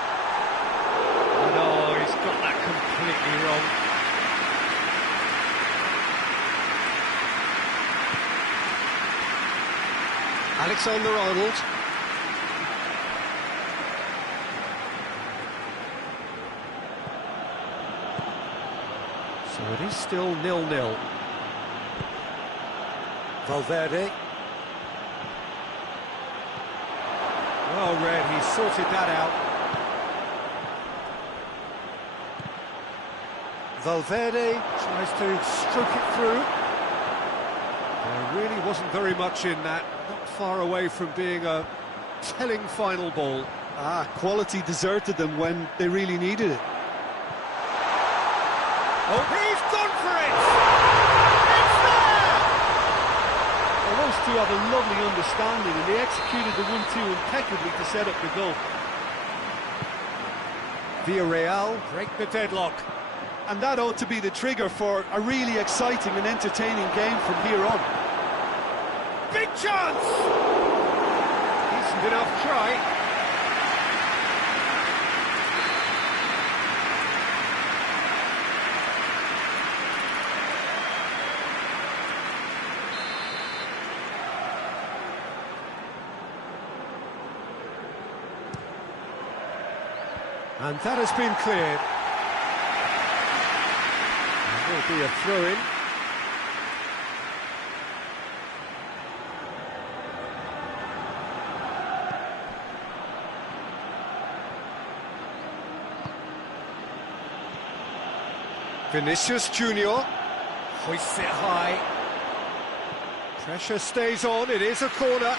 No, he's got that completely wrong. Alexander-Arnold. So it is still 0-0. Valverde. Well read, he sorted that out. Valverde tries to stroke it through. There really wasn't very much in that, not far away from being a telling final ball. Quality deserted them when they really needed it. Oh, he's gone for it! It's there! Well, those two have a lovely understanding, and they executed the 1-2 impeccably to set up the goal. Villarreal break the deadlock. And that ought to be the trigger for a really exciting and entertaining game from here on. Big chance! Decent enough try. And that has been cleared. There will be a throw-in. Vinicius Junior hoists it high. Pressure stays on, it is a corner.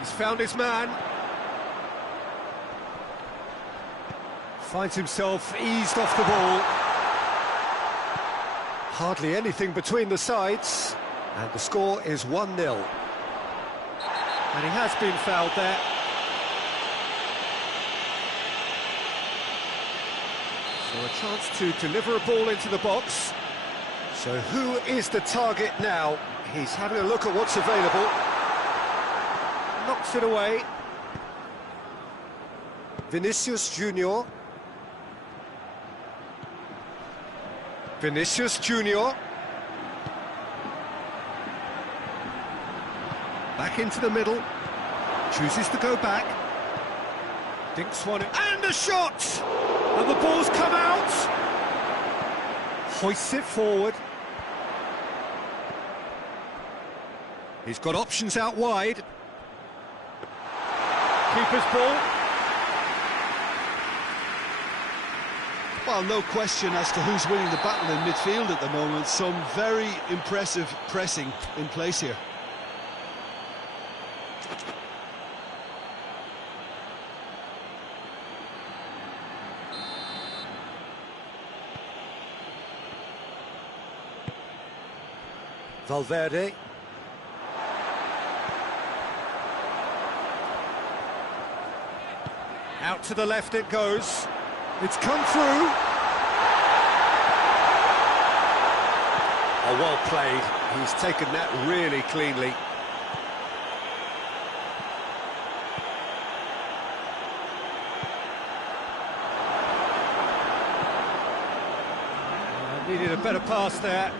He's found his man. Finds himself eased off the ball. Hardly anything between the sides. And the score is 1-0. And he has been fouled there. So a chance to deliver a ball into the box. So who is the target now? He's having a look at what's available. Knocks it away. Vinicius Junior. Vinicius Junior. Back into the middle. Chooses to go back. Dinks one in. And a shot! And the ball's come out. Hoists it forward. He's got options out wide. Keeper's ball. Well, no question as to who's winning the battle in midfield at the moment. Some very impressive pressing in place here. Valverde. Out to the left it goes. It's come through. Oh, well played. He's taken that really cleanly. Needed a better pass there.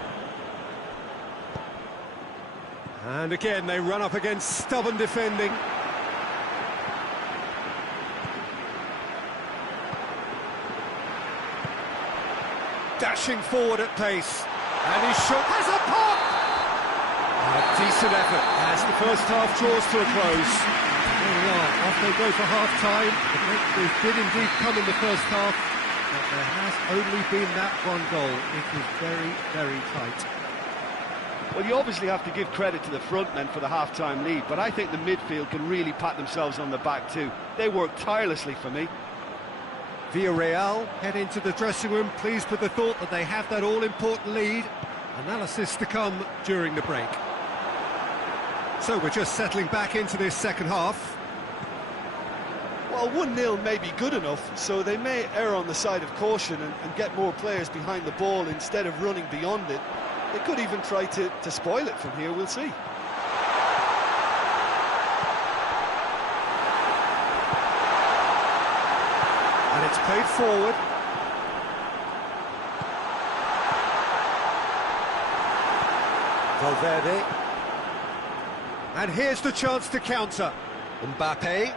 And again, they run up against stubborn defending. Dashing forward at pace. And his shot has a pop! A decent effort as the first half draws to a close. There we are, off they go for half-time. The breakthrough did indeed come in the first half, but there has only been that one goal. It was very, very tight. Well, you obviously have to give credit to the front men for the half-time lead, but I think the midfield can really pat themselves on the back too. They work tirelessly for me. Villarreal head into the dressing room, pleased with the thought that they have that all-important lead. Analysis to come during the break. So we're just settling back into this second half. Well, 1-0 may be good enough, so they may err on the side of caution and get more players behind the ball instead of running beyond it. They could even try to spoil it from here, we'll see. And it's played forward. Valverde. And here's the chance to counter. Mbappe.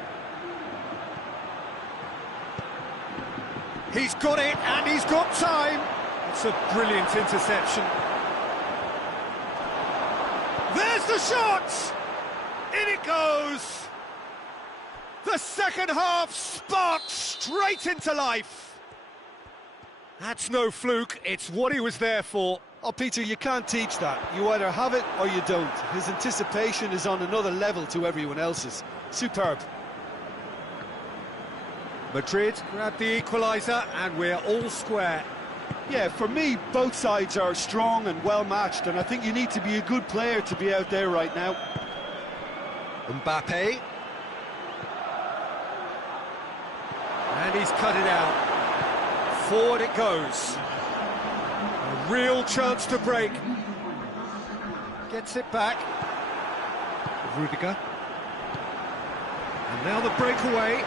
He's got it, and he's got time. It's a brilliant interception. There's the shot! In it goes! The second half sparked straight into life. That's no fluke, it's what he was there for. Oh, Peter, you can't teach that. You either have it or you don't. His anticipation is on another level to everyone else's. Superb. Madrid grabbed the equaliser, and we're all square. Yeah, for me, both sides are strong and well-matched, and I think you need to be a good player to be out there right now. Mbappe. And he's cut it out. Forward it goes. A real chance to break. Gets it back. Rudiger. And now the breakaway.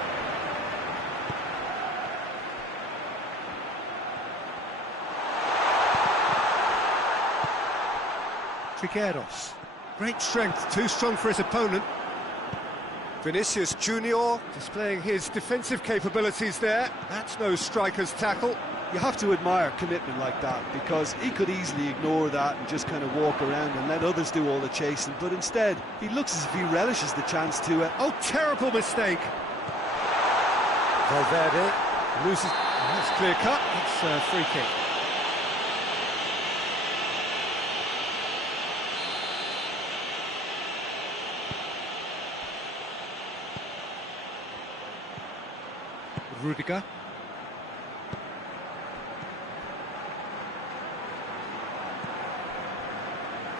Trigueros. Great strength, too strong for his opponent. Vinicius Junior displaying his defensive capabilities there. That's no striker's tackle. You have to admire commitment like that, because he could easily ignore that and just kind of walk around and let others do all the chasing, but instead he looks as if he relishes the chance to Oh, terrible mistake. Valverde loses. That's clear cut. It's a free kick. Rudiger.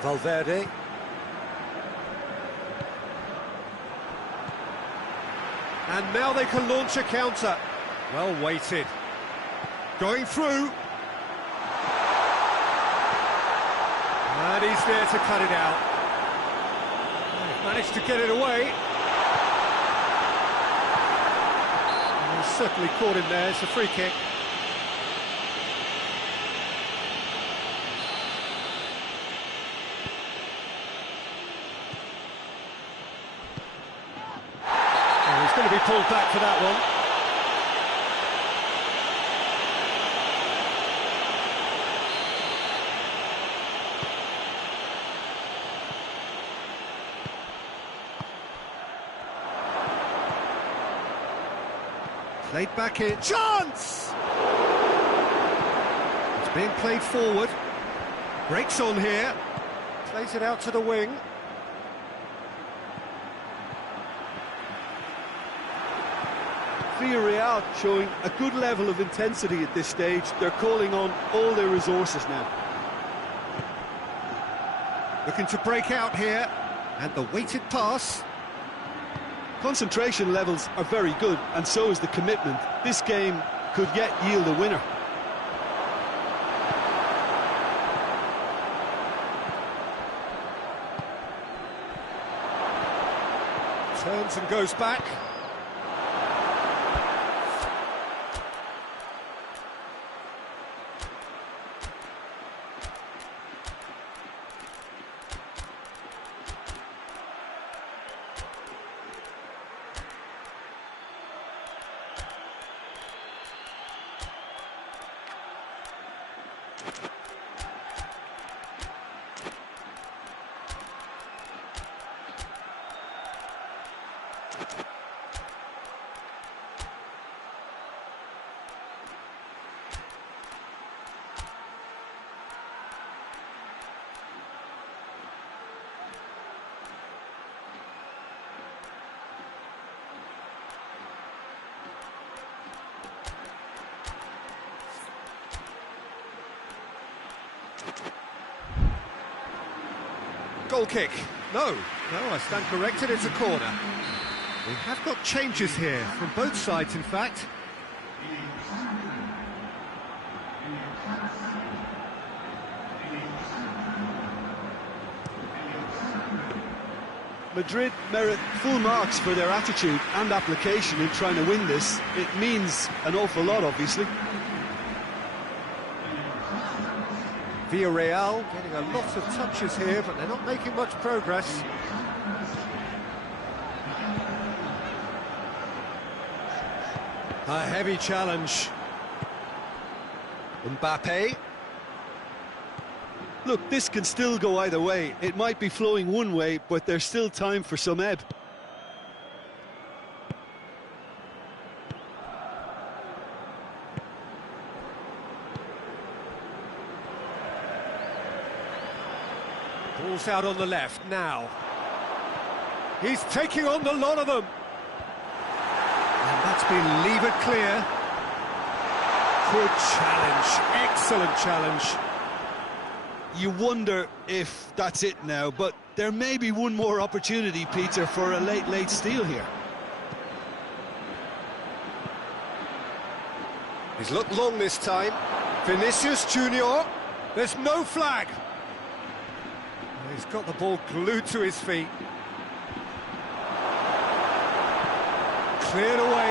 Valverde. And now they can launch a counter. Well weighted. Going through. And he's there to cut it out. They've managed to get it away. And he's certainly caught him there. It's a free kick. Oh, he's going to be pulled back for that one. Played back in. Chance! It's being played forward. Breaks on here. Plays it out to the wing. Villarreal showing a good level of intensity at this stage. They're calling on all their resources now. Looking to break out here. And the weighted pass. Concentration levels are very good, and so is the commitment. This game could yet yield a winner. Turns and goes back. Goal kick. No, I stand corrected, it's a corner. We have got changes here, from both sides in fact. Madrid merit full marks for their attitude and application in trying to win this. It means an awful lot, obviously. Villarreal getting a lot of touches here, but they're not making much progress. A heavy challenge. Mbappe. Look, this can still go either way. It might be flowing one way, but there's still time for some ebb. Ball's out on the left now. He's taking on the lot of them. And that's been levered clear. Good challenge, excellent challenge. You wonder if that's it now, but there may be one more opportunity, Peter, for a late steal here. He's looked long this time. Vinicius Junior. There's no flag. He's got the ball glued to his feet. Cleared away.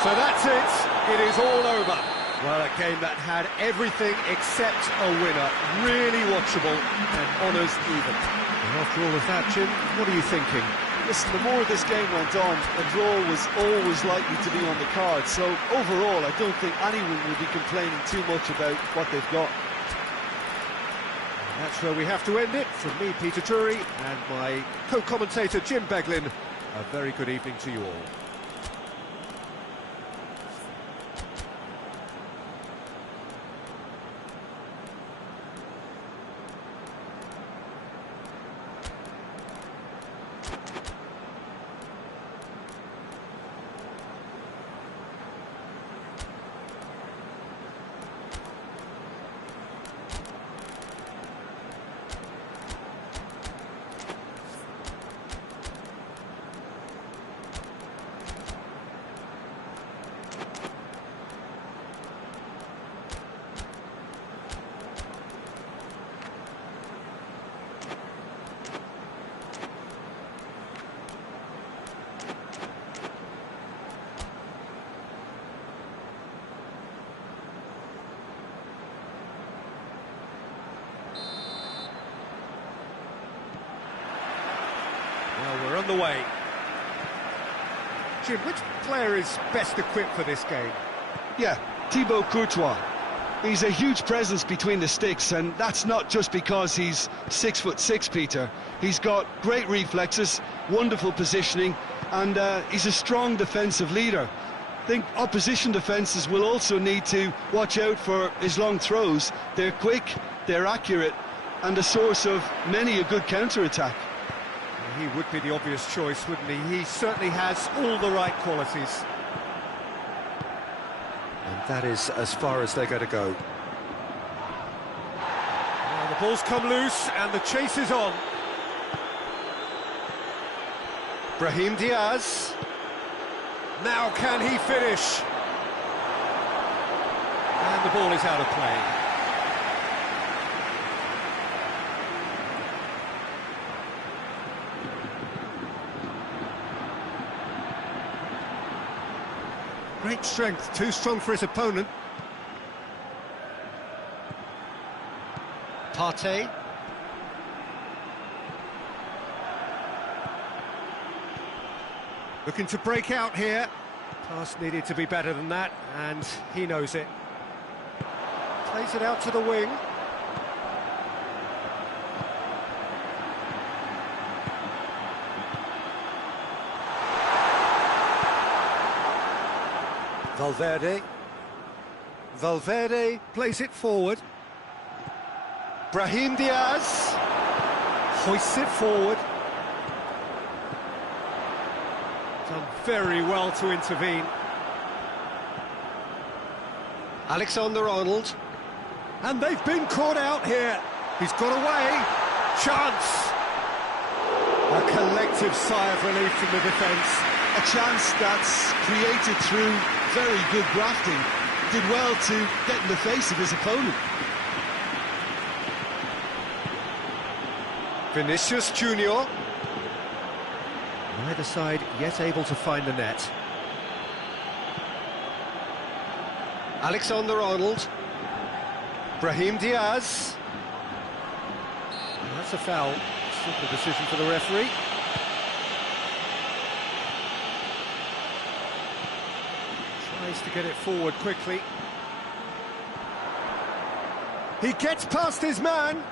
So that's it. It is all over. Well, a game that had everything except a winner. Really watchable and honours even. And after all of that, Jim, what are you thinking? Listen, the more this game went on, a draw was always likely to be on the card. So overall, I don't think anyone will be complaining too much about what they've got. That's where we have to end it. From me, Peter Drury, and my co-commentator, Jim Beglin, a very good evening to you all. underway. Jim, which player is best equipped for this game? Yeah, Thibaut Courtois. He's a huge presence between the sticks, and that's not just because he's 6'6", Peter. He's got great reflexes, wonderful positioning, and he's a strong defensive leader. I think opposition defences will also need to watch out for his long throws. They're quick, they're accurate, and a source of many a good counter-attack. He would be the obvious choice, wouldn't he? He certainly has all the right qualities. And that is as far as they're going to go. Well, the ball's come loose and the chase is on. Brahim Diaz. Now can he finish? And the ball is out of play. Great strength, too strong for his opponent. Partey. Looking to break out here. Pass needed to be better than that, and he knows it. Plays it out to the wing. Valverde plays it forward. Brahim Diaz hoists it forward. Done very well to intervene. Alexander-Arnold. And they've been caught out here. He's got away. Chance. A collective sigh of relief from the defence. A chance that's created through very good grafting. Did well to get in the face of his opponent. Vinicius Junior. Neither side yet able to find the net. Alexander-Arnold. Brahim Diaz. And that's a foul. Simple decision for the referee. Tries to get it forward quickly. He gets past his man.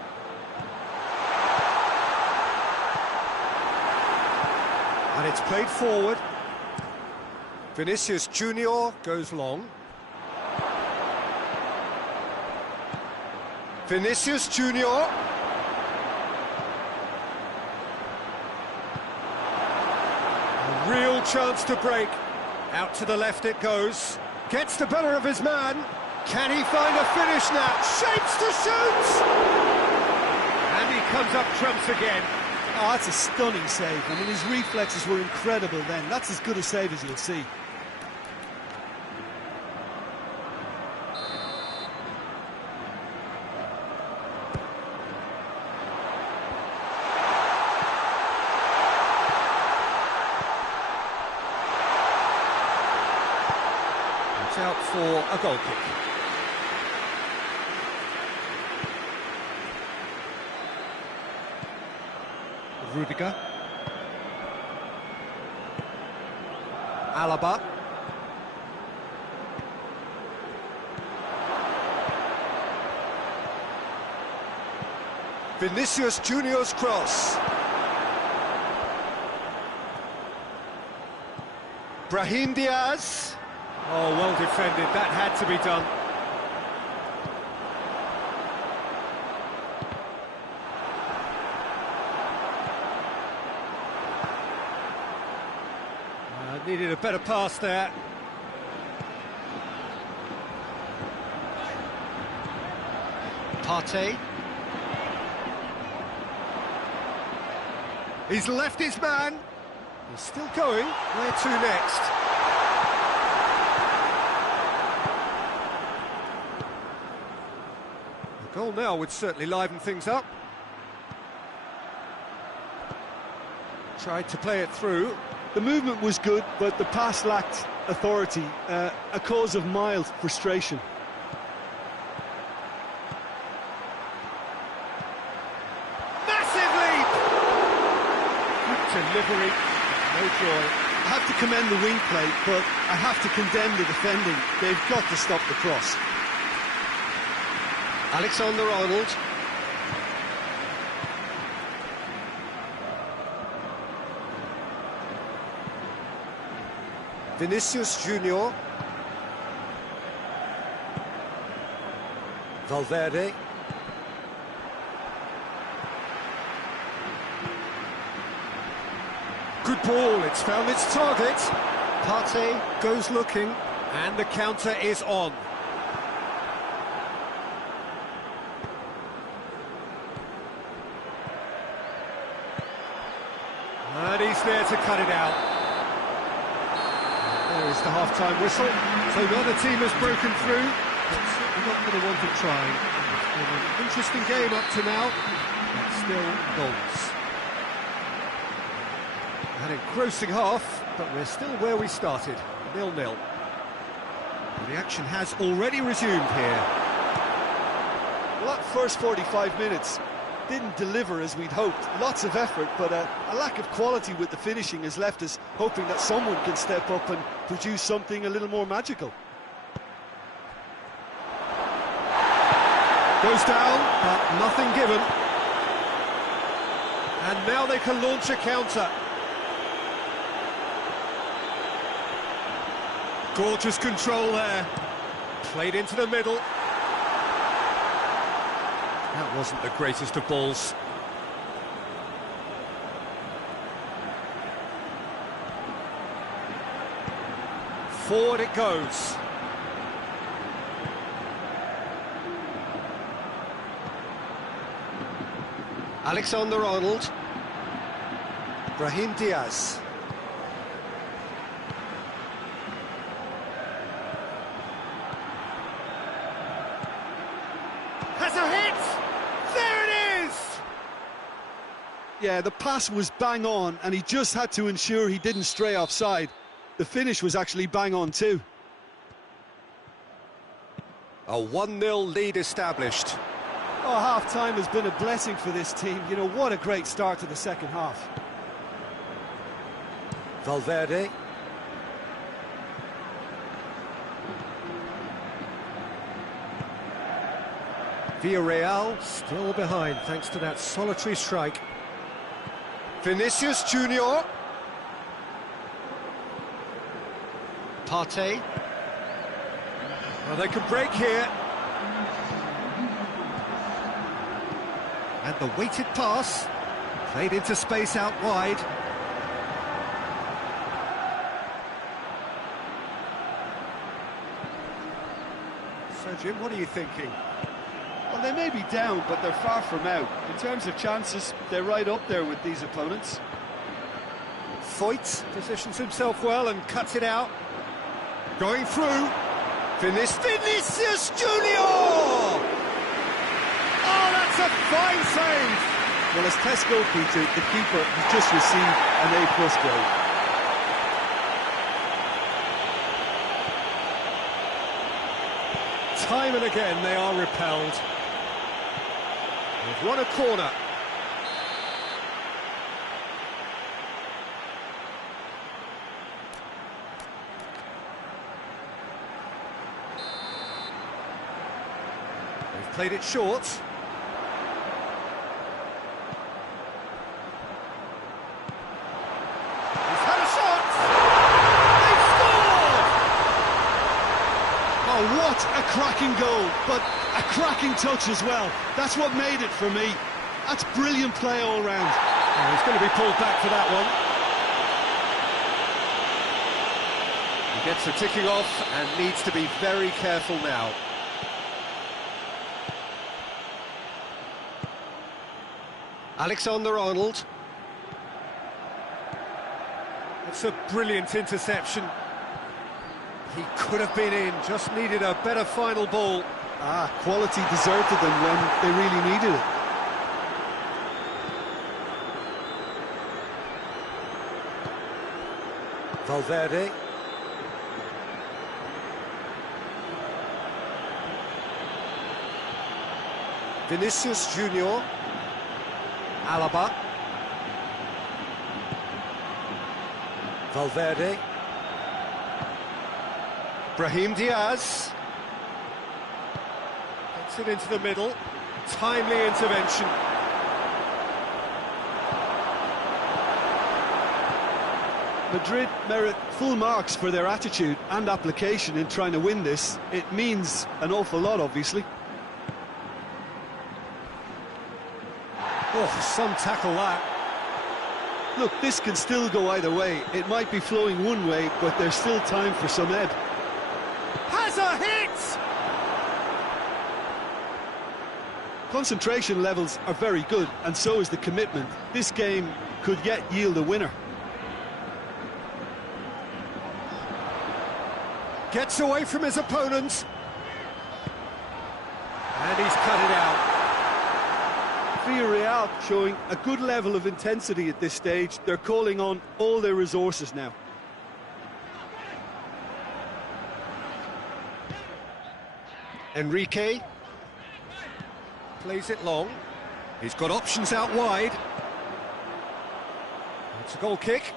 And it's played forward. Vinicius Junior goes long. Vinicius Junior. A real chance to break. Out to the left it goes. Gets the better of his man. Can he find a finish now? Shapes to shoot! And he comes up trumps again. Oh, that's a stunning save. I mean, his reflexes were incredible then. That's as good a save as you'll see. It's out for a goal kick. Rudiger. Alaba. Vinicius Junior's cross. Brahim Diaz. Oh, well defended. That had to be done. Needed a better pass there. Partey. He's left his man. He's still going. Where to next? A goal now would certainly liven things up. Tried to play it through. The movement was good, but the pass lacked authority, a cause of mild frustration. Massive leap! Delivery, no joy. I have to commend the wing play, but I have to condemn the defending. They've got to stop the cross. Alexander-Arnold. Vinicius Junior. Valverde. Good ball, it's found its target. Partey goes looking, and the counter is on. And he's there to cut it out. There is the half-time whistle. So neither team has broken through, but certainly not going to want to try. It's been an interesting game up to now, but still goals. An engrossing half, but we're still where we started, 0-0. The action has already resumed here. Well, that first 45 minutes didn't deliver as we'd hoped. Lots of effort, but a lack of quality with the finishing has left us hoping that someone can step up and produce something a little more magical. Goes down, but nothing given. And now they can launch a counter. Gorgeous control there. Played into the middle. That wasn't the greatest of balls. Forward it goes. Alexander-Arnold. Brahim Diaz. Has a hit! There it is! Yeah, the pass was bang on, and he just had to ensure he didn't stray offside. The finish was actually bang on too. A 1-0 lead established. Oh, half-time has been a blessing for this team. You know, what a great start to the second half. Valverde. Villarreal still behind thanks to that solitary strike. Vinicius Junior. Partey. Well, they could break here. And the weighted pass, played into space out wide. So, Jim, what are you thinking? Well, they may be down, but they're far from out. In terms of chances, they're right up there with these opponents. Foyt positions himself well and cuts it out. Going through. Vinicius Junior! Oh, that's a fine save! Well, as test goalkeeper, the keeper has just received an A+ grade. Time and again they are repelled. They've won a corner. They've played it short. He's had a shot! They've scored! Oh, what a cracking goal, but a cracking touch as well. That's what made it for me. That's brilliant play all round. Oh, he's going to be pulled back for that one. He gets the ticking off and needs to be very careful now. Alexander-Arnold. That's a brilliant interception. He could have been in, just needed a better final ball. Quality deserted them when they really needed it. Valverde. Vinicius Junior. Alaba. Valverde. Brahim Diaz. Gets it into the middle. Timely intervention. Madrid merit full marks for their attitude and application in trying to win this. It means an awful lot, obviously. Oh, some tackle that. Look, this can still go either way. It might be flowing one way, but there's still time for some ebb. Has a hit! Concentration levels are very good, and so is the commitment. This game could yet yield a winner. Gets away from his opponent. And he's cut it out. Villarreal showing a good level of intensity at this stage. They're calling on all their resources now. Enrique plays it long. He's got options out wide. It's a goal kick.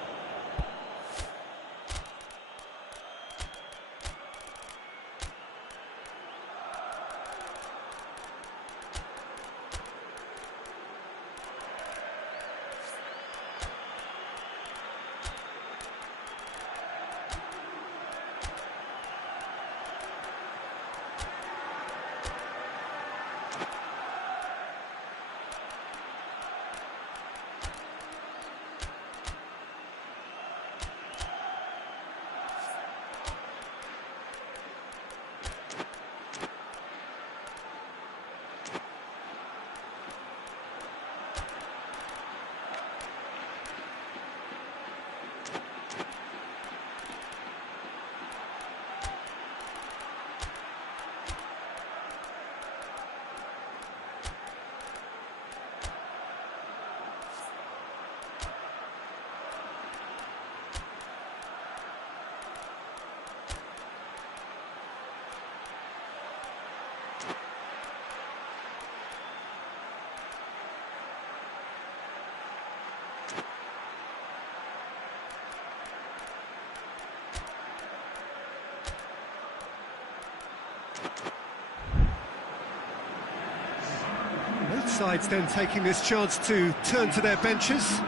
Both sides then taking this chance to turn to their benches.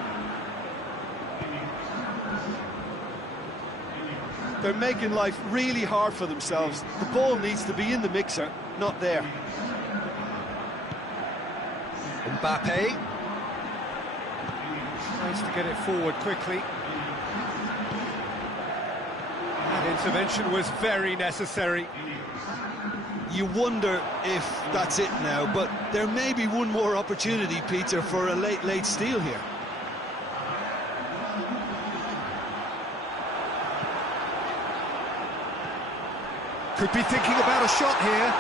They're making life really hard for themselves. The ball needs to be in the mixer, not there. Mbappe. Tries to get it forward quickly. That intervention was very necessary. You wonder if that's it now, but there may be one more opportunity, Peter, for a late steal here. Could be thinking about a shot here.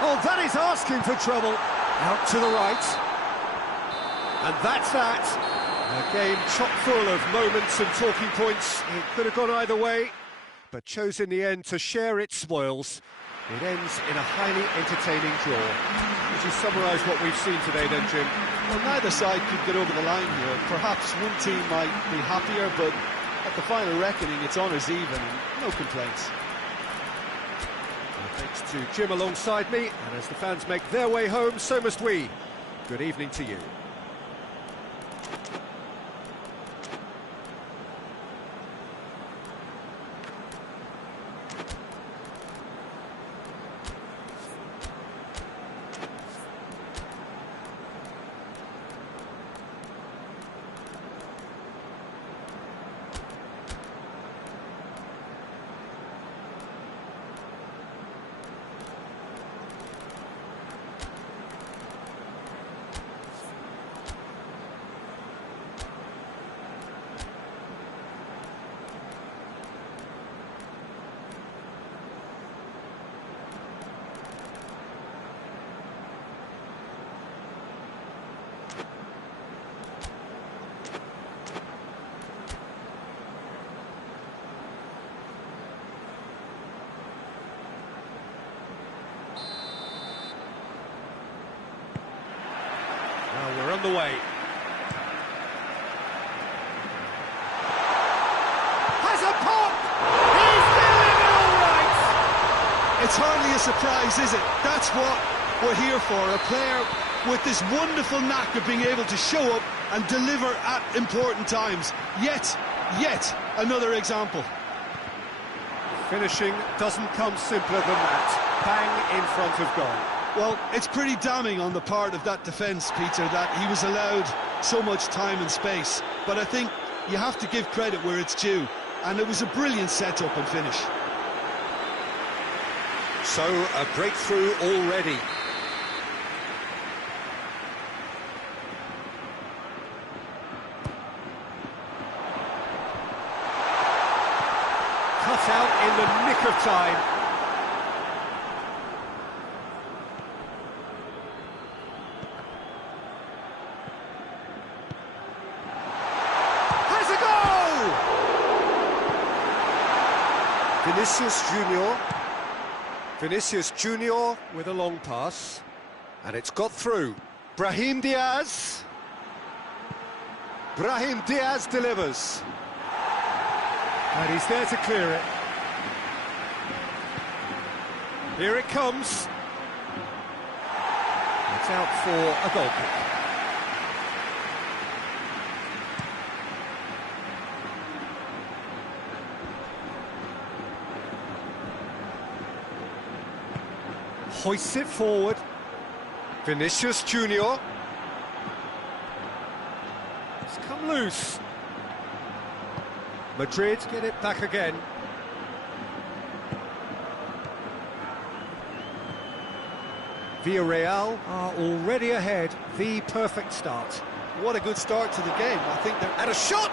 Oh, that is asking for trouble. Out to the right. And that's that. A game chock full of moments and talking points. It could have gone either way, but chose in the end to share its spoils. It ends in a highly entertaining draw. Would you summarise what we've seen today then, Jim? Well, neither side could get over the line here. Perhaps one team might be happier, but at the final reckoning, it's honours even and no complaints. Well, thanks to Jim alongside me, and as the fans make their way home, so must we. Good evening to you. We're on the way. pop! He's delivered all right! It's hardly a surprise, is it? That's what we're here for, a player with this wonderful knack of being able to show up and deliver at important times. Yet another example. Finishing doesn't come simpler than that. Bang in front of goal. Well, it's pretty damning on the part of that defence, Peter, that he was allowed so much time and space. But I think you have to give credit where it's due, and it was a brilliant set-up and finish. So, a breakthrough already. Cut out in the nick of time. Has a goal! Vinicius Junior with a long pass, and it's got through. Brahim Diaz delivers. And he's there to clear it. Here it comes. It's out for a goal kick. Hoists it forward. Vinicius Junior. It's come loose. Madrid get it back again. Villarreal are already ahead. The perfect start. What a good start to the game. I think they're... And a shot!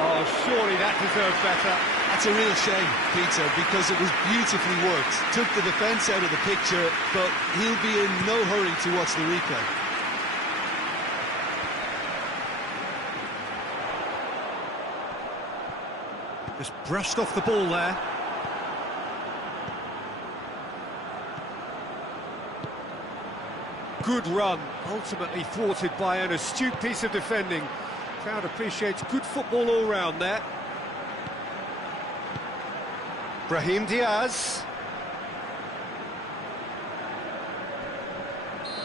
Oh, surely that deserved better. That's a real shame, Peter, because it was beautifully worked. Took the defence out of the picture, but he'll be in no hurry to watch the replay. Just brushed off the ball there. Good run, ultimately thwarted by an astute piece of defending. Crowd appreciates good football all round there. Brahim Diaz.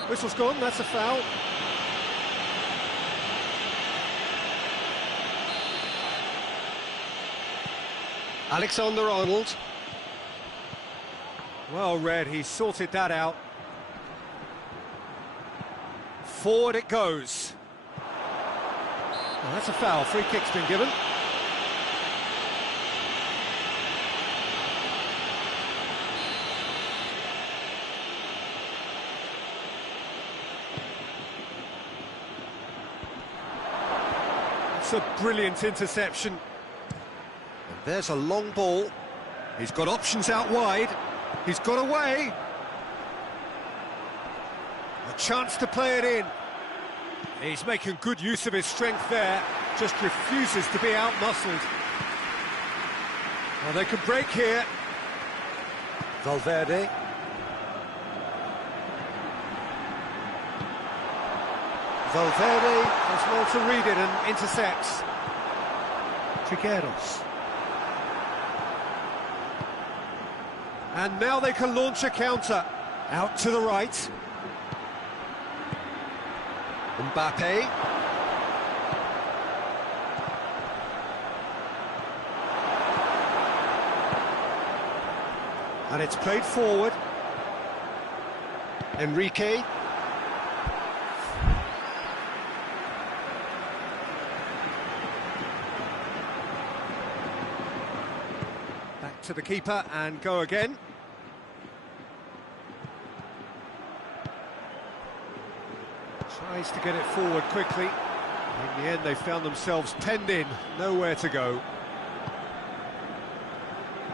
Whistle's gone, that's a foul. Alexander-Arnold. Well read, he sorted that out. Forward it goes. Well, that's a foul, free kick's been given. It's a brilliant interception. And there's a long ball. He's got options out wide. He's got away. A chance to play it in. He's making good use of his strength there. Just refuses to be out-muscled. Well, they can break here. Valverde. Valverde does well to read it and intercepts. Trigueros. And now they can launch a counter. Out to the right. Mbappe. And it's played forward. Enrique. Back to the keeper and go again. Tries to get it forward quickly. In the end, they found themselves penned in, nowhere to go.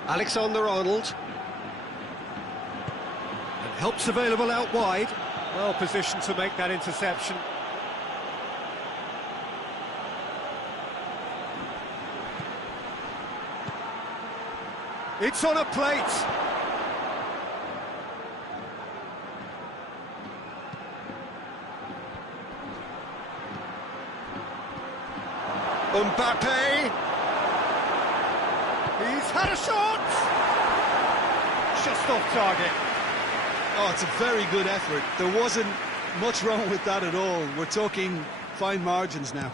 Alexander-Arnold. And help's available out wide. Well positioned to make that interception. It's on a plate. Mbappe. He's had a shot! Just off target. Oh, it's a very good effort. There wasn't much wrong with that at all. We're talking fine margins now.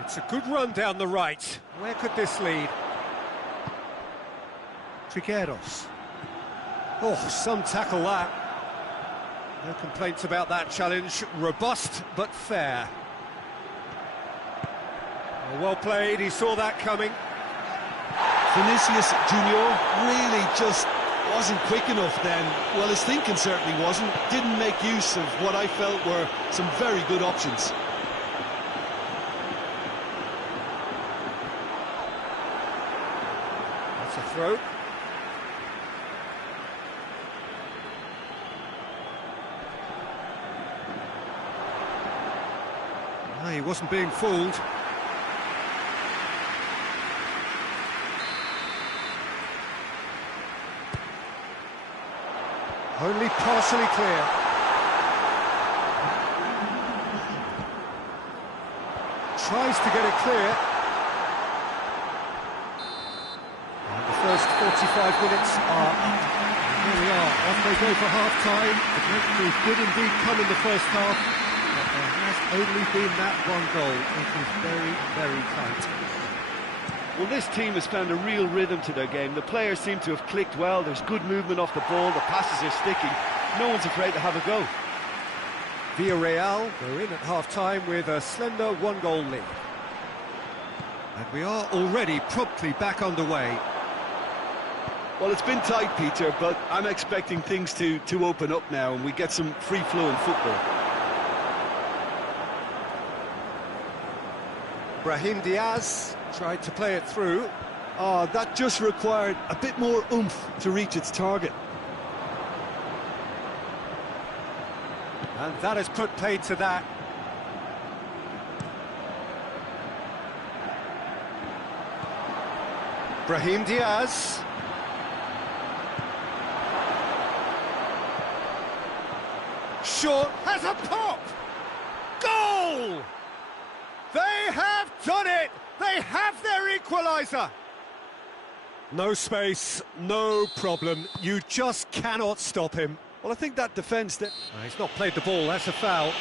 It's a good run down the right. Where could this lead? Trigueros. Oh, some tackle that. No complaints about that challenge. Robust, but fair. Well played, he saw that coming. Vinicius Junior really just wasn't quick enough then. Well, his thinking certainly wasn't. Didn't make use of what I felt were some very good options. That's a throw. No, he wasn't being fooled. Only partially clear. Tries to get it clear. And the first 45 minutes are up. Here we are, off they go for half-time. The breakthrough did indeed come in the first half, but there has only been that one goal. It is very, very tight. Well, this team has found a real rhythm to their game. The players seem to have clicked well. There's good movement off the ball. The passes are sticking. No one's afraid to have a go. Villarreal go in at half-time with a slender one-goal lead. And we are already promptly back underway. Well, it's been tight, Peter, but I'm expecting things to open up now and we get some free-flowing football. Brahim Diaz tried to play it through. Oh, that just required a bit more oomph to reach its target. And that has put paid to that. Brahim Diaz. Short has a pop! Goal! They have done it! They have their equaliser! No space, no problem. You just cannot stop him. Well, I think that defence... He's not played the ball, that's a foul.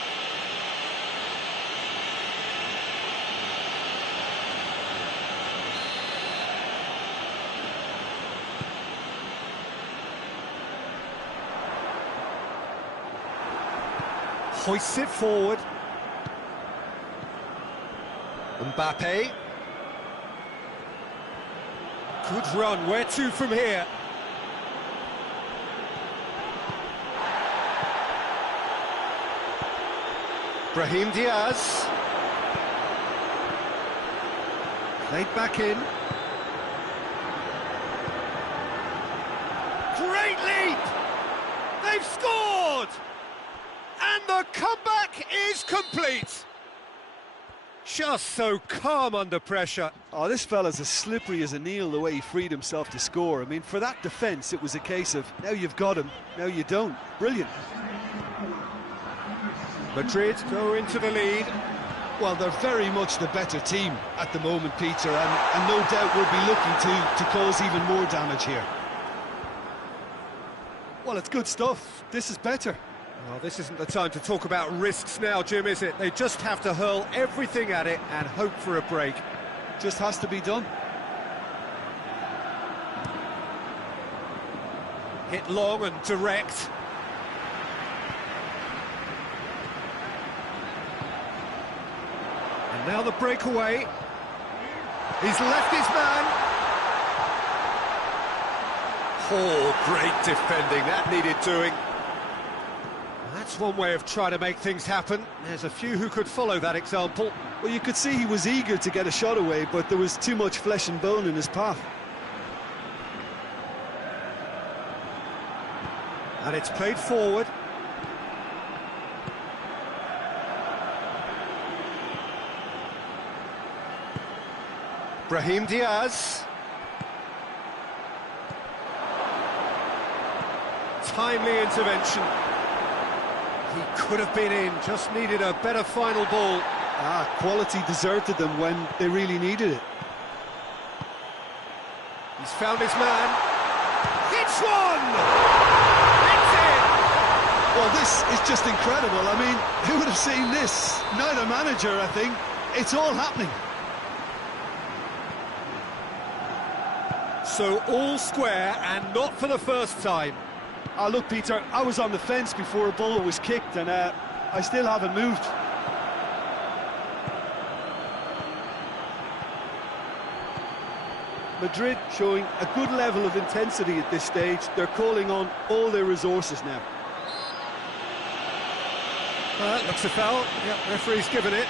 Hoists it forward. Mbappe. Good run, where to from here? Brahim Diaz. Played back in. Great leap! They've scored! And the comeback is complete! Just so calm under pressure. Oh, this fella's as slippery as a Neil, the way he freed himself to score. I mean, for that defence, it was a case of, now you've got him, now you don't. Brilliant. Madrid go into the lead. Well, they're very much the better team at the moment, Peter, and no doubt will be looking to cause even more damage here. Well, it's good stuff. This is better. Well, this isn't the time to talk about risks now, Jim, is it? They just have to hurl everything at it and hope for a break. Just has to be done. Hit long and direct. And now the breakaway. He's left his man. Oh, great defending. That needed doing. That's one way of trying to make things happen. There's a few who could follow that example. Well, you could see he was eager to get a shot away, but there was too much flesh and bone in his path. And it's played forward. Brahim Diaz. Timely intervention. He could have been in, just needed a better final ball. Quality deserted them when they really needed it. He's found his man. Hits one! It's in! Well, this is just incredible. I mean, who would have seen this? Neither manager, I think. It's all happening. So all square, and not for the first time. Look, Peter, I was on the fence before a ball was kicked, and I still haven't moved. Madrid showing a good level of intensity at this stage. They're calling on all their resources now. Looks a foul. Yep, referee's given it.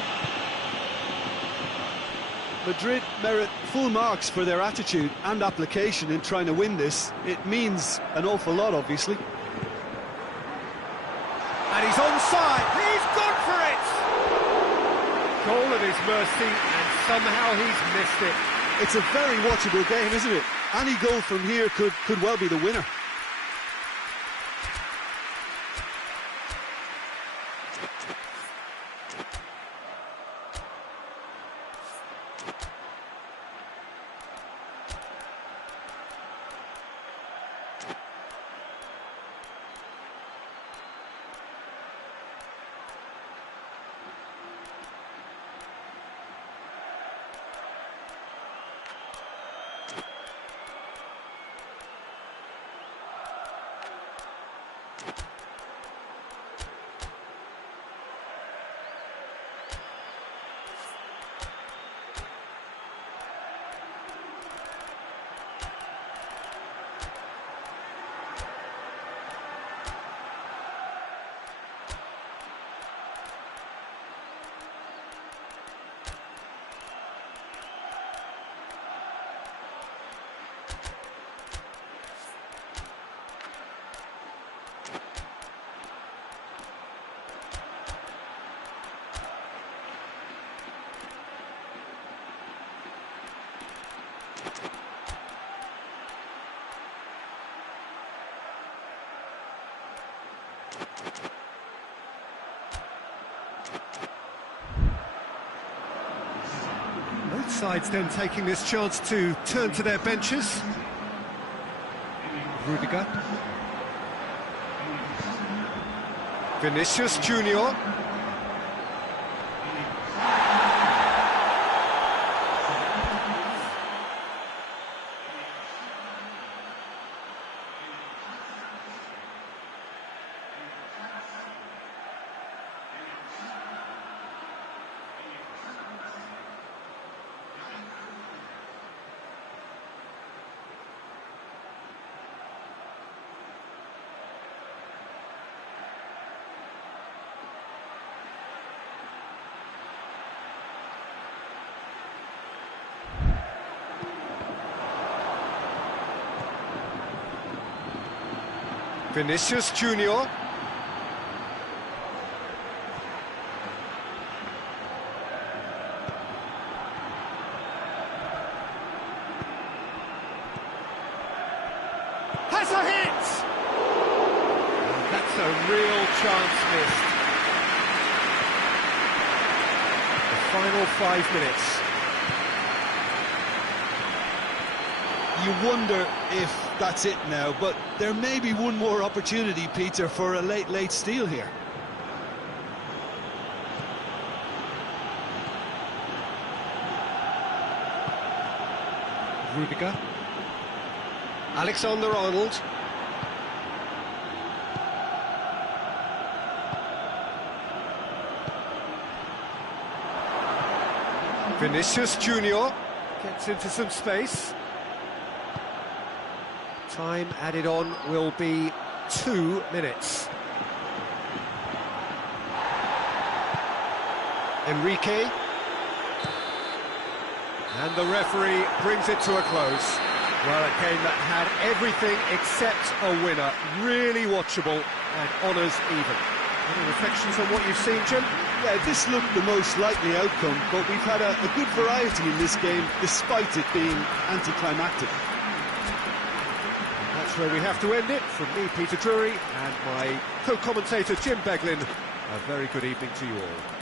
Madrid merit full marks for their attitude and application in trying to win this. It means an awful lot, obviously. And he's onside. He's gone for it! Goal at his mercy, and somehow he's missed it. It's a very watchable game, isn't it? Any goal from here could well be the winner. Both sides then taking this chance to turn to their benches. Rudiger. Vinicius Junior. Vinicius Junior. Has a hit! That's a real chance missed. The final 5 minutes. You wonder if that's it now, but there may be one more opportunity, Peter, for a late steal here. Rudiger. Alexander-Arnold. Vinicius Junior gets into some space. Time added on will be 2 minutes. Enrique. And the referee brings it to a close. Well, a game that had everything except a winner. Really watchable and honours even. Any reflections on what you've seen, Jim? Yeah, this looked the most likely outcome, but we've had a good variety in this game, despite it being anticlimactic. That's that's where we have to end it. From me, Peter Drury, and my co-commentator, Jim Beglin, a very good evening to you all.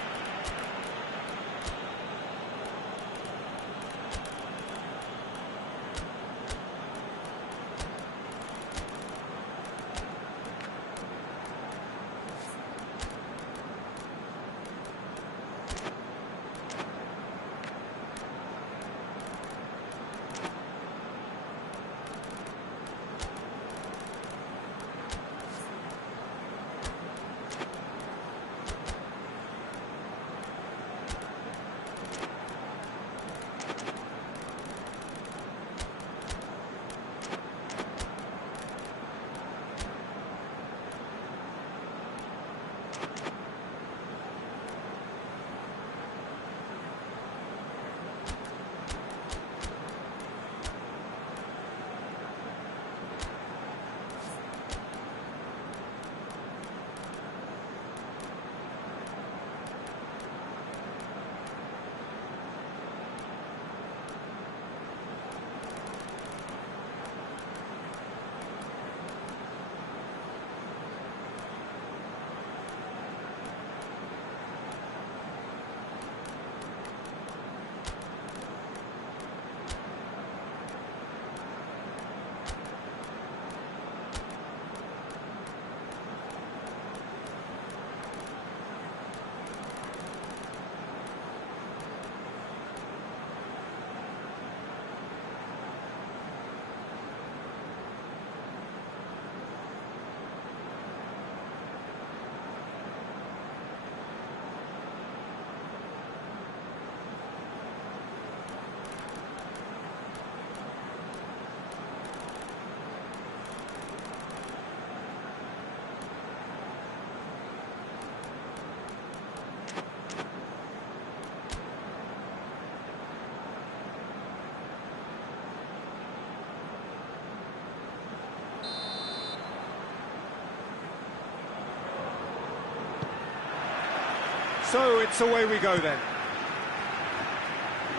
So it's away we go then.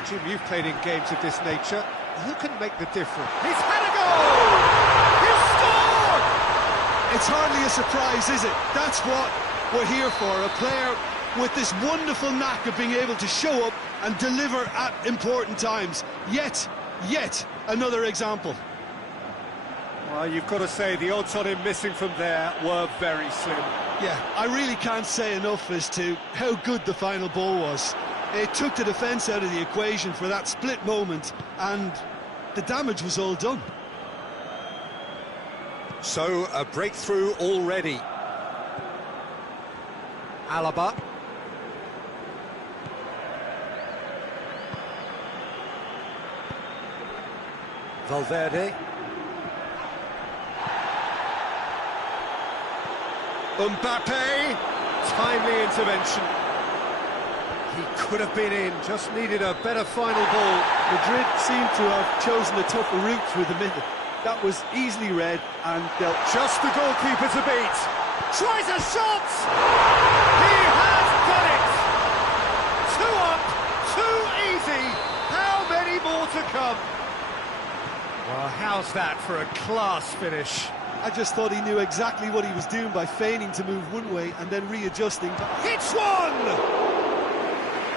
Jim, you've played in games of this nature. Who can make the difference? He's had a goal! He's scored! It's hardly a surprise, is it? That's what we're here for. A player with this wonderful knack of being able to show up and deliver at important times. Yet another example. Well, you've got to say the odds on him missing from there were very slim. Yeah, I really can't say enough as to how good the final ball was. It took the defence out of the equation for that split moment, and the damage was all done. So, a breakthrough already. Alaba. Valverde. Mbappe, timely intervention. He could have been in, just needed a better final ball. Madrid seemed to have chosen a tougher route through the middle. That was easily read and dealt. Just the goalkeeper to beat. Tries a shot! He has done it! 2 up, 2 easy. How many more to come? Well, how's that for a class finish? I just thought he knew exactly what he was doing by feigning to move one way and then readjusting. Hits one!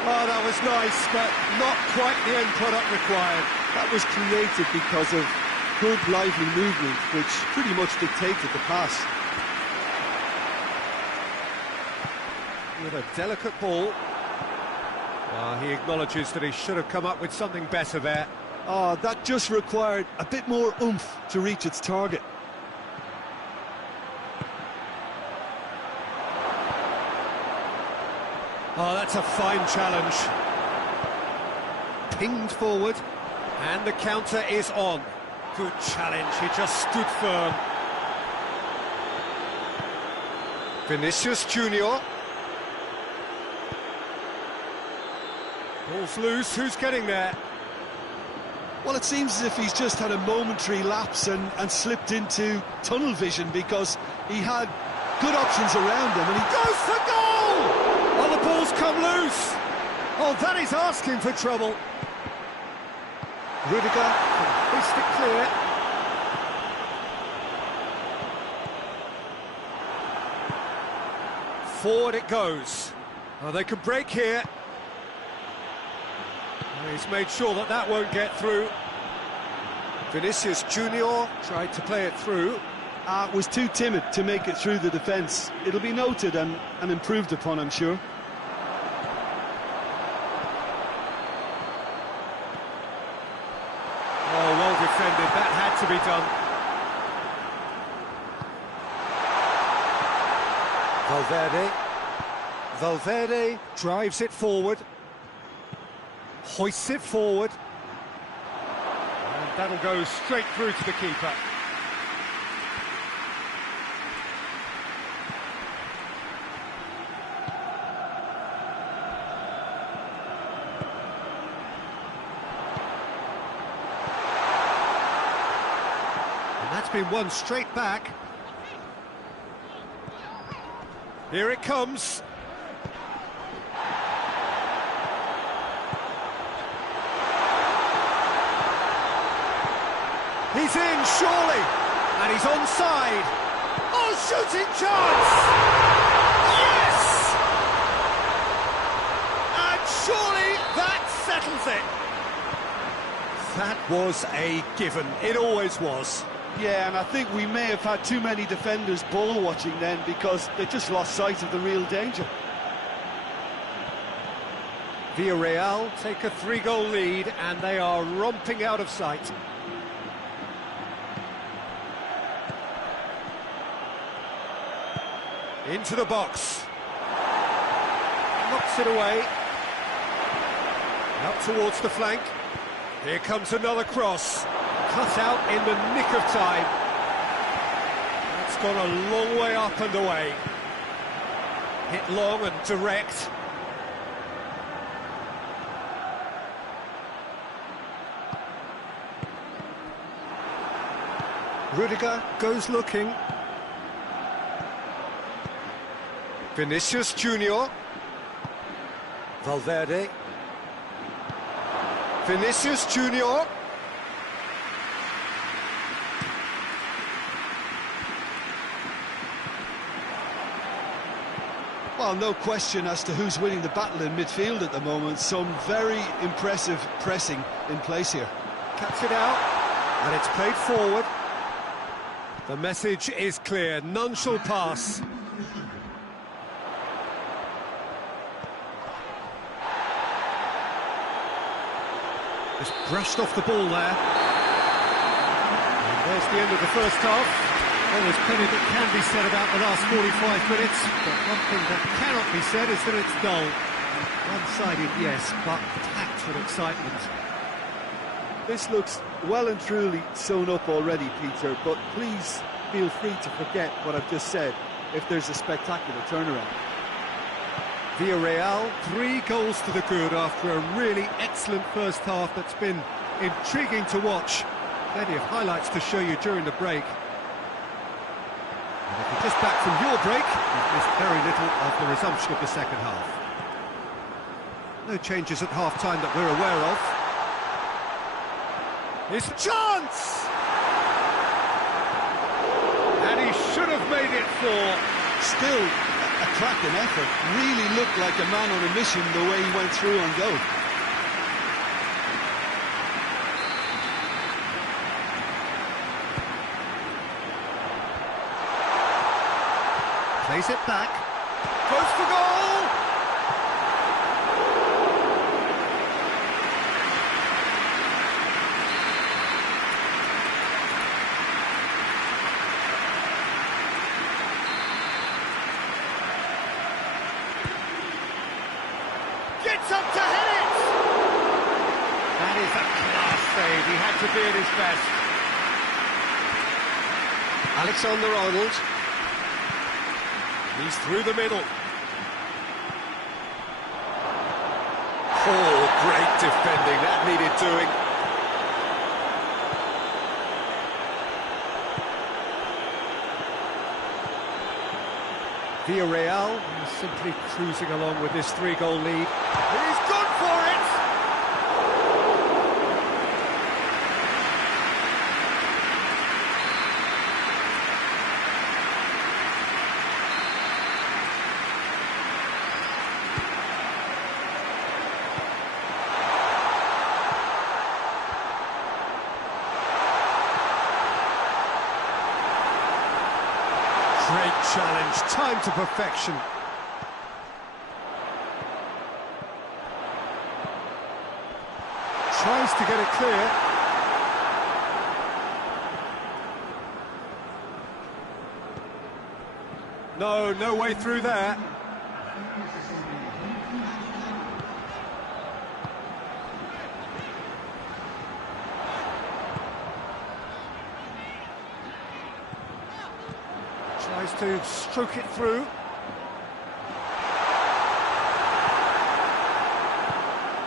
Oh, that was nice, but not quite the end product required. That was created because of good, lively movement, which pretty much dictated the pass. With a delicate ball. He acknowledges that he should have come up with something better there. Oh, that just required a bit more oomph to reach its target. Oh, that's a fine challenge. Pinged forward, and the counter is on. Good challenge, he just stood firm. Vinicius Junior. Ball's loose, who's getting there? Well, it seems as if he's just had a momentary lapse and slipped into tunnel vision, because he had good options around him, and he goes for goal! Oh, the ball's come loose! Oh, that is asking for trouble. Rudiger can fist it clear. Forward it goes. Oh, they can break here. Oh, he's made sure that that won't get through. Vinicius Junior tried to play it through. Was too timid to make it through the defence. It'll be noted and improved upon, I'm sure. Oh, well defended. That had to be done. Valverde drives it forward. Hoists it forward. And that'll go straight through to the keeper. And that's been won straight back. Here it comes. He's in, surely. And he's onside. Oh, shooting chance! Yes! And surely that settles it. That was a given. It always was. Yeah, and I think we may have had too many defenders ball watching then because they just lost sight of the real danger. Villarreal take a 3-goal lead and they are romping out of sight. Into the box. Knocks it away. Out towards the flank. Here comes another cross. Cut out in the nick of time. That's gone a long way up and away. Hit long and direct. Rudiger goes looking. Vinicius Junior. Valverde. Vinicius Junior. Well, no question as to who's winning the battle in midfield at the moment. Some very impressive pressing in place here. Cuts it out, and it's played forward. The message is clear, none shall pass. Just brushed off the ball there. And there's the end of the first half. Well, there's plenty that can be said about the last 45 minutes, but one thing that cannot be said is that it's dull. One-sided, yes, but packed with excitement. This looks well and truly sewn up already, Peter, but please feel free to forget what I've just said if there's a spectacular turnaround. Villarreal, 3 goals to the good after a really excellent first half that's been intriguing to watch. Plenty of highlights to show you during the break. And if you're just back from your break, you've missed very little of the resumption of the second half. No changes at half-time that we're aware of. His chance! And he should have made it 4. Still a cracking effort. Really looked like a man on a mission the way he went through on goal. Plays it back. Goes for goal! Gets up to hit it! That is a class save. He had to be at his best. Alexander-Arnold. He's through the middle. Oh, great defending. That needed doing. Villarreal is simply cruising along with this 3-goal lead. He's gone for it! Great challenge, time to perfection. Tries to get it clear. No way through there. Tries to stroke it through.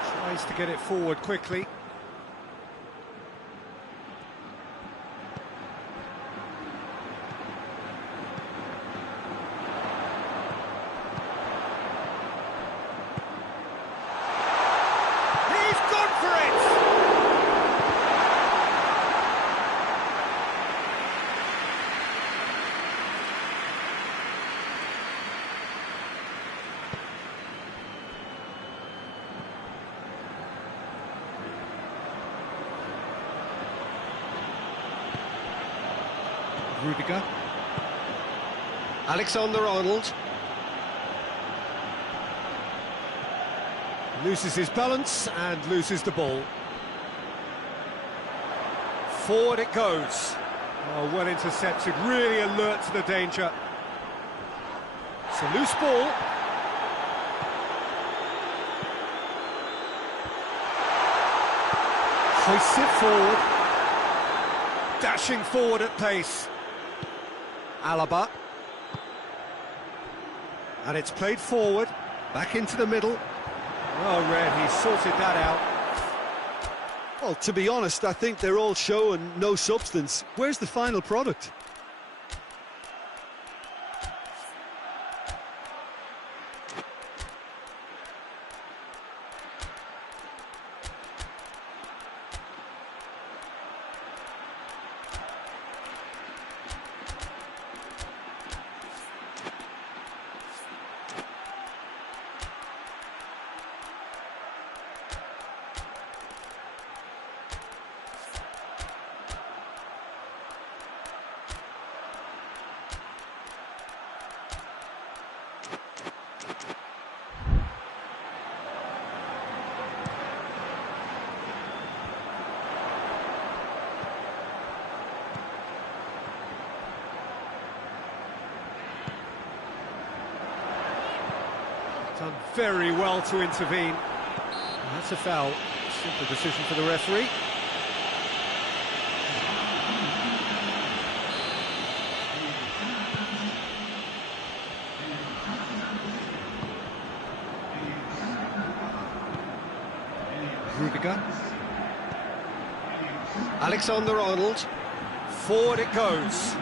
Tries to get it forward quickly. He's gone for it! Rudiger. Alexander-Arnold. Loses his balance and loses the ball. Forward it goes. Oh, well intercepted, really alert to the danger. It's a loose ball. Hoists it forward. Dashing forward at pace. Alaba. And it's played forward, back into the middle. Well read, he sorted that out. Well, to be honest, I think they're all show and no substance. Where's the final product? Done very well to intervene. That's a foul. Simple decision for the referee. Rudiger. Alexander-Arnold. Forward it goes.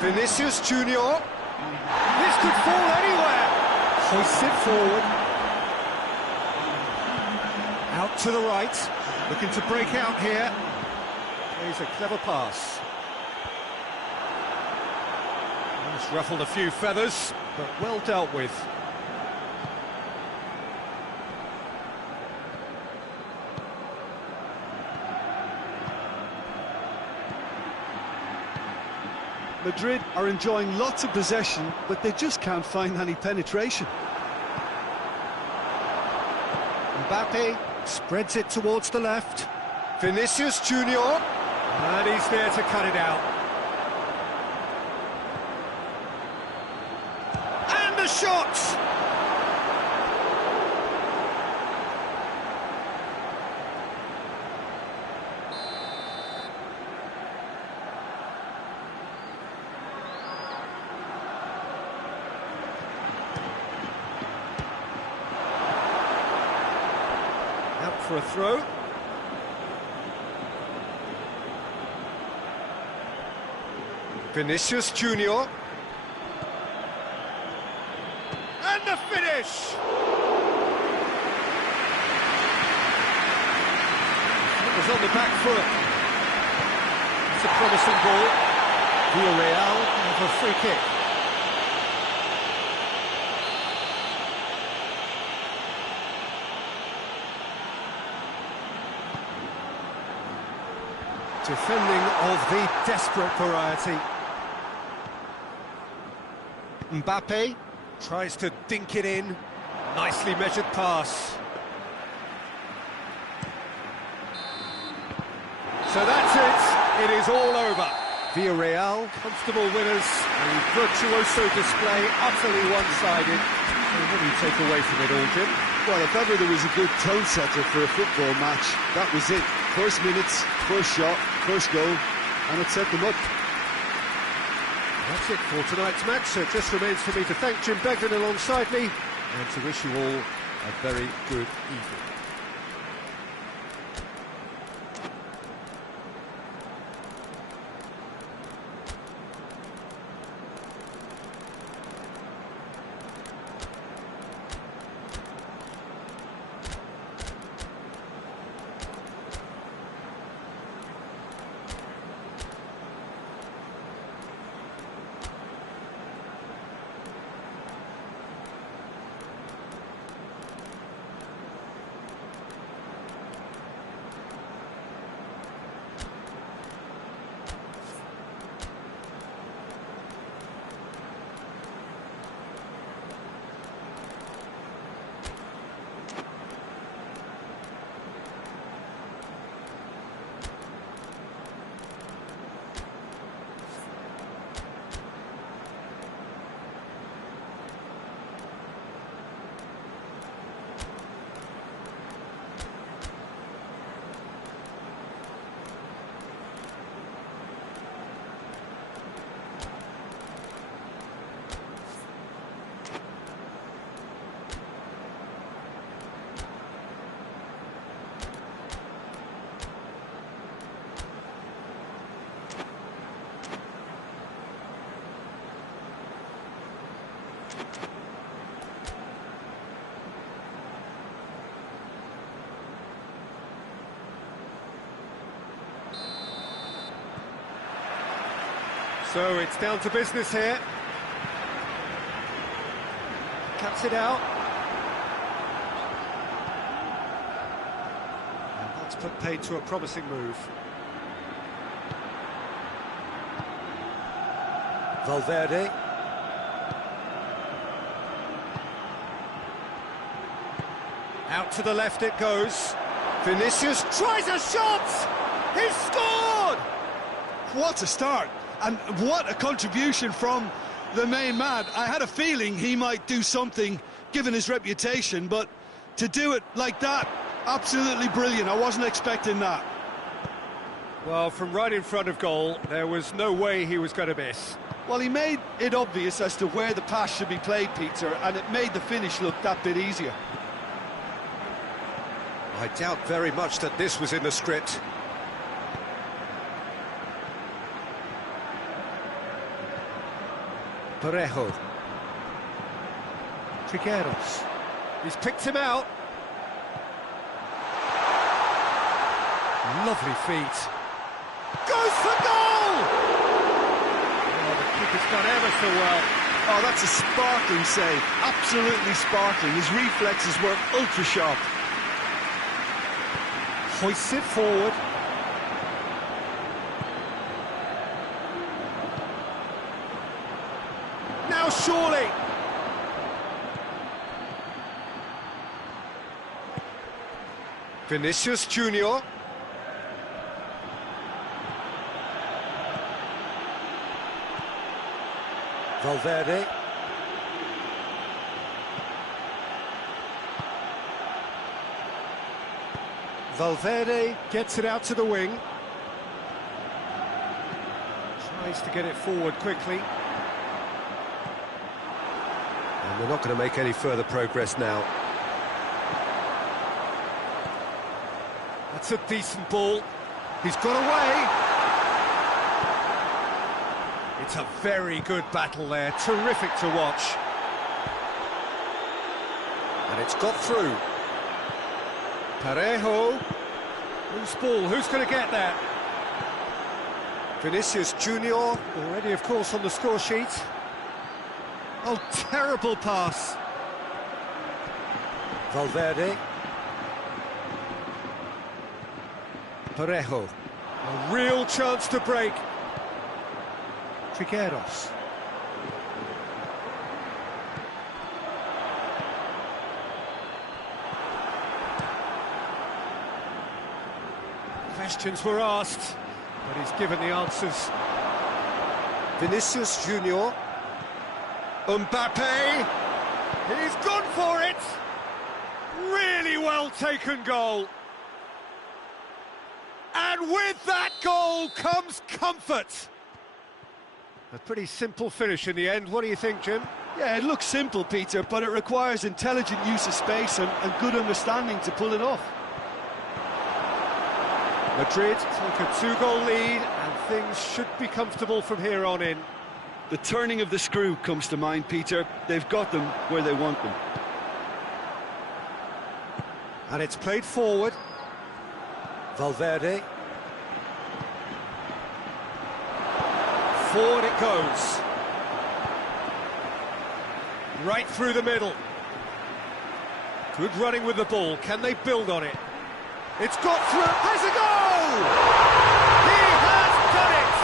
Vinicius Junior. This could fall anywhere. Hoists it forward. Out to the right. Looking to break out here. Plays a clever pass. It's ruffled a few feathers, but well dealt with. Madrid are enjoying lots of possession, but they just can't find any penetration. Mbappe spreads it towards the left. Vinicius Junior. And he's there to cut it out. And the shot! For a throw. Vinicius Junior. And the finish! It was on the back foot. It's a promising ball. Villarreal have a free kick. Defending of the desperate variety. Mbappe tries to dink it in. Nicely measured pass. So that's it. It is all over. Villarreal, comfortable winners. A virtuoso display, utterly one-sided. So what do you take away from it all, Jim? Well, if ever there was a good tone setter for a football match, that was it. First minutes, first shot, first goal, and it set them up. That's it for tonight's match, so it just remains for me to thank Jim Beglin alongside me and to wish you all a very good evening. So it's down to business here. Cuts it out. And that's put paid to a promising move. Valverde. Out to the left it goes. Vinicius tries a shot! He's scored! What a start! And what a contribution from the main man. I had a feeling he might do something, given his reputation, but to do it like that, absolutely brilliant. I wasn't expecting that. Well, from right in front of goal, there was no way he was going to miss. Well, he made it obvious as to where the pass should be played, Peter, and it made the finish look that bit easier. I doubt very much that this was in the script. Parejo. Trigueros. He's picked him out. Lovely feet. Goes for goal! Oh, the keeper's done ever so well. Oh, that's a sparkling save. Absolutely sparkling. His reflexes were ultra sharp. Hoists it forward. Now surely. Vinicius Junior. Valverde. Valverde gets it out to the wing. Tries to get it forward quickly. And they're not going to make any further progress now. That's a decent ball. He's got away. It's a very good battle there. Terrific to watch. And it's got through. Parejo. Loose ball. Who's going to get that? Vinicius Junior. Already, of course, on the score sheet. Oh, terrible pass. Valverde. Parejo. A real chance to break. Trigueros. Questions were asked, but he's given the answers. Vinicius Junior. Mbappe, he's gone for it! Really well taken goal. And with that goal comes comfort. A pretty simple finish in the end. What do you think, Jim? Yeah, it looks simple, Peter, but it requires intelligent use of space and good understanding to pull it off. Madrid take a 2-goal lead, and things should be comfortable from here on in. The turning of the screw comes to mind, Peter. They've got them where they want them. And it's played forward. Valverde. Forward it goes. Right through the middle. Good running with the ball. Can they build on it? It's got through. Has a goal! He has done it!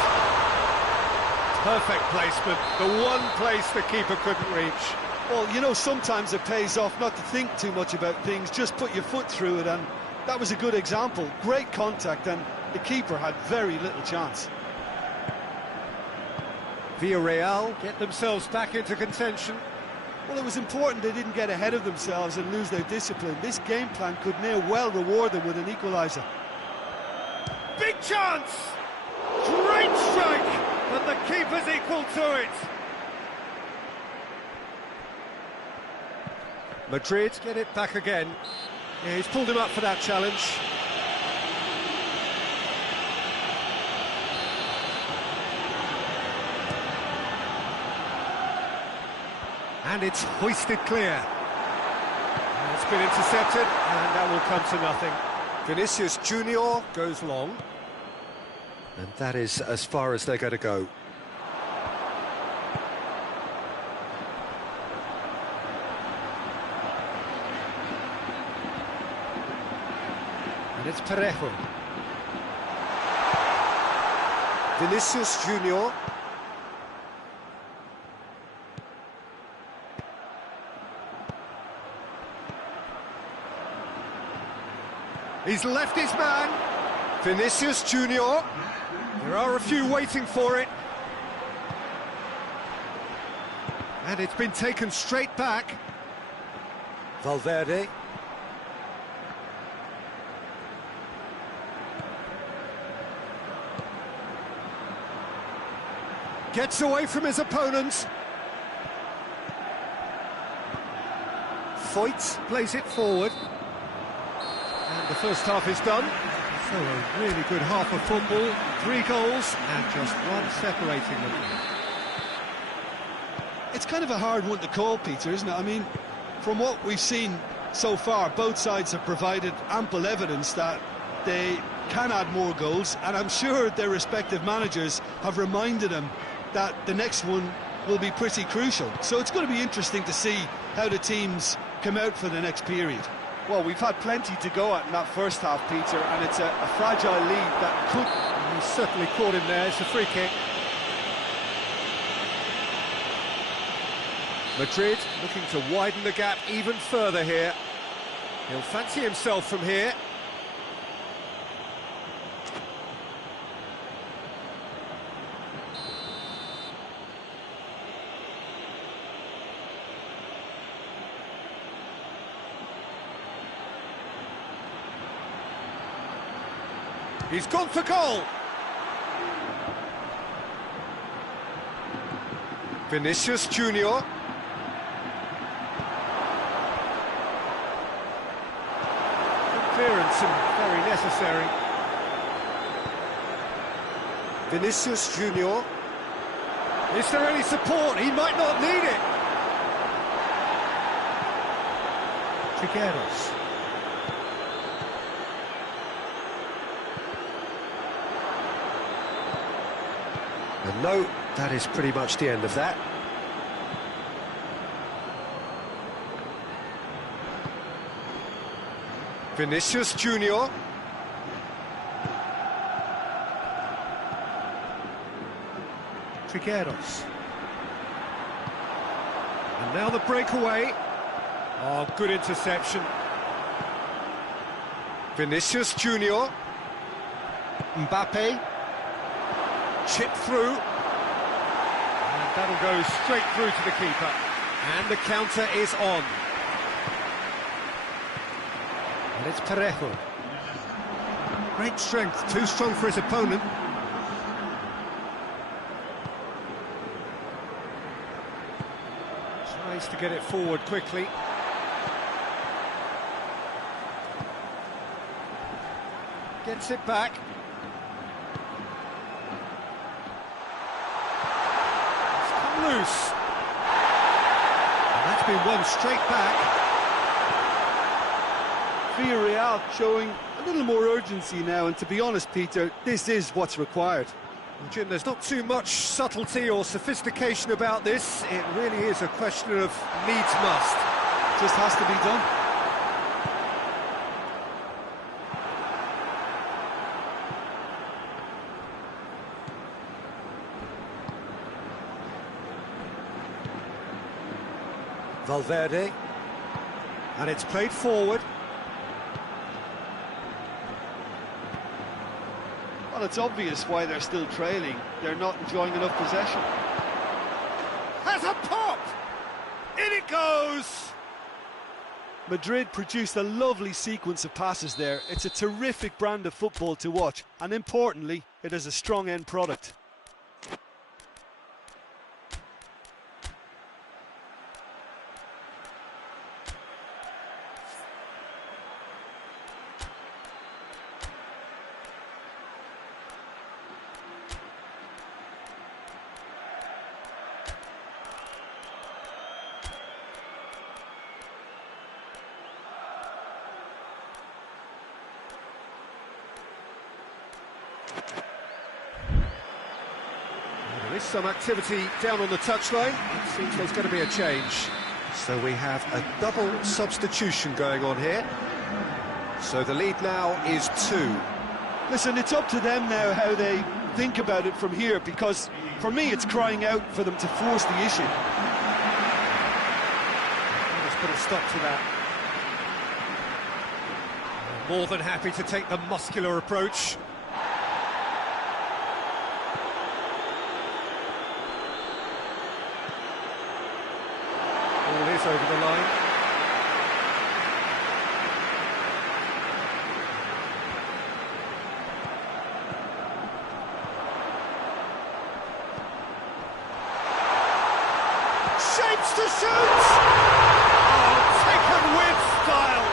Perfect placement. The one place the keeper couldn't reach. Well, you know, sometimes it pays off not to think too much about things, just put your foot through it, and that was a good example. Great contact, and the keeper had very little chance. Villarreal get themselves back into contention. Well, it was important they didn't get ahead of themselves and lose their discipline. This game plan could near well reward them with an equaliser. Big chance! Great strike! But the keeper's equal to it. Madrid get it back again. Yeah, he's pulled him up for that challenge. And it's hoisted clear. And it's been intercepted, and that will come to nothing. Vinicius Junior goes long. And that is as far as they're going to go. And it's Parejo. Vinicius Junior. He's left his man. Vinicius Junior. There are a few waiting for it. And it's been taken straight back. Valverde. Gets away from his opponents. Foyt Plays it forward. And the first half is done. So a really good half of football. 3 goals and just one separating them. It's kind of a hard one to call, Peter, isn't it? I mean, from what we've seen so far, both sides have provided ample evidence that they can add more goals, and I'm sure their respective managers have reminded them that the next one will be pretty crucial. So it's going to be interesting to see how the teams come out for the next period. Well, we've had plenty to go at in that first half, Peter, and it's a fragile lead that could... He certainly caught him there. It's a free kick. Madrid looking to widen the gap even further here. He'll fancy himself from here. He's gone for goal. Vinicius Junior. Clearance and very necessary. Vinicius Junior. Is there any support? He might not need it. Trigueros. And no, that is pretty much the end of that. Vinicius Junior. Trigueros. And now the breakaway. Oh, good interception. Vinicius Junior. Mbappe. Chip through. And that'll go straight through to the keeper. And the counter is on. And it's Parejo. Great strength, too strong for his opponent. Tries to get it forward quickly. Gets it back. It's come loose. And that's been won straight back. Villarreal showing a little more urgency now, and to be honest, Peter, this is what's required. Well, Jim, there's not too much subtlety or sophistication about this. It really is a question of needs must. Just has to be done. Valverde. And it's played forward. Well, it's obvious why they're still trailing. They're not enjoying enough possession. Has a pop! In it goes! Madrid produced a lovely sequence of passes there. It's a terrific brand of football to watch, and importantly, it is a strong end product. There is some activity down on the touchline. It seems there's going to be a change. So we have a double substitution going on here. So the lead now is 2. Listen, it's up to them now how they think about it from here, because for me it's crying out for them to force the issue. Let's put a stop to that. More than happy to take the muscular approach. Ball is over the line. Shapes to shoot! Oh, taken with style!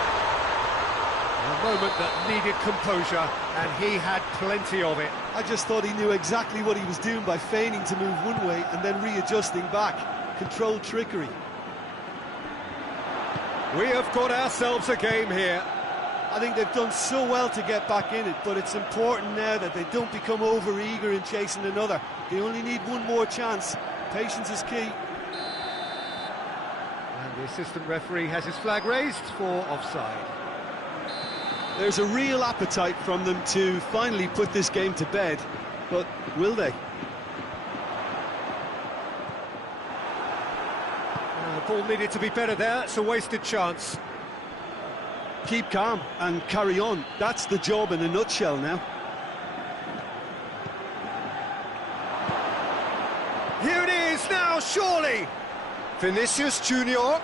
A moment that needed composure, and he had plenty of it. I just thought he knew exactly what he was doing by feigning to move one way and then readjusting back. Controlled trickery. We have got ourselves a game here. I think they've done so well to get back in it, but it's important now that they don't become over-eager in chasing another. They only need one more chance. Patience is key. And the assistant referee has his flag raised for offside. There's a real appetite from them to finally put this game to bed, but will they? The ball needed to be better there. It's a wasted chance. Keep calm and carry on. That's the job in a nutshell now. Here it is now, surely. Vinicius Junior.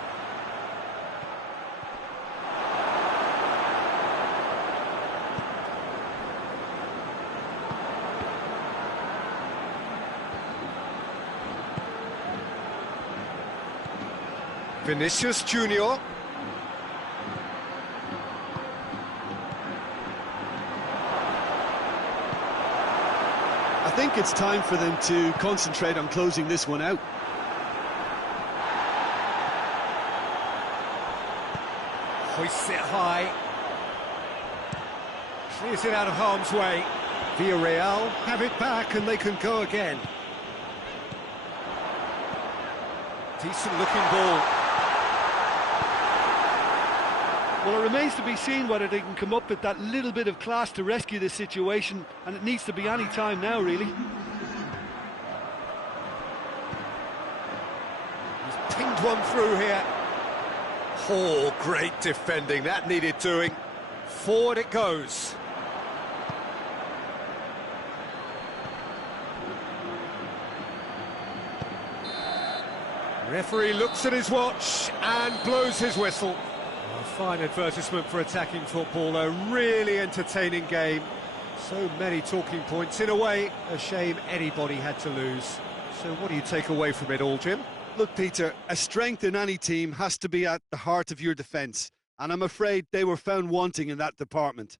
Vinicius Junior. I think it's time for them to concentrate on closing this one out. Hoists it high. Clears it out of harm's way. Villarreal have it back and they can go again. Decent looking ball. Well, it remains to be seen whether they can come up with that little bit of class to rescue this situation, and it needs to be any time now, really. one through here. Oh, great defending, that needed doing. Forward it goes. Referee looks at his watch and blows his whistle. A fine advertisement for attacking football, a really entertaining game. So many talking points. In a way, a shame anybody had to lose. So what do you take away from it all, Jim? Look, Peter, a strength in any team has to be at the heart of your defence, and I'm afraid they were found wanting in that department.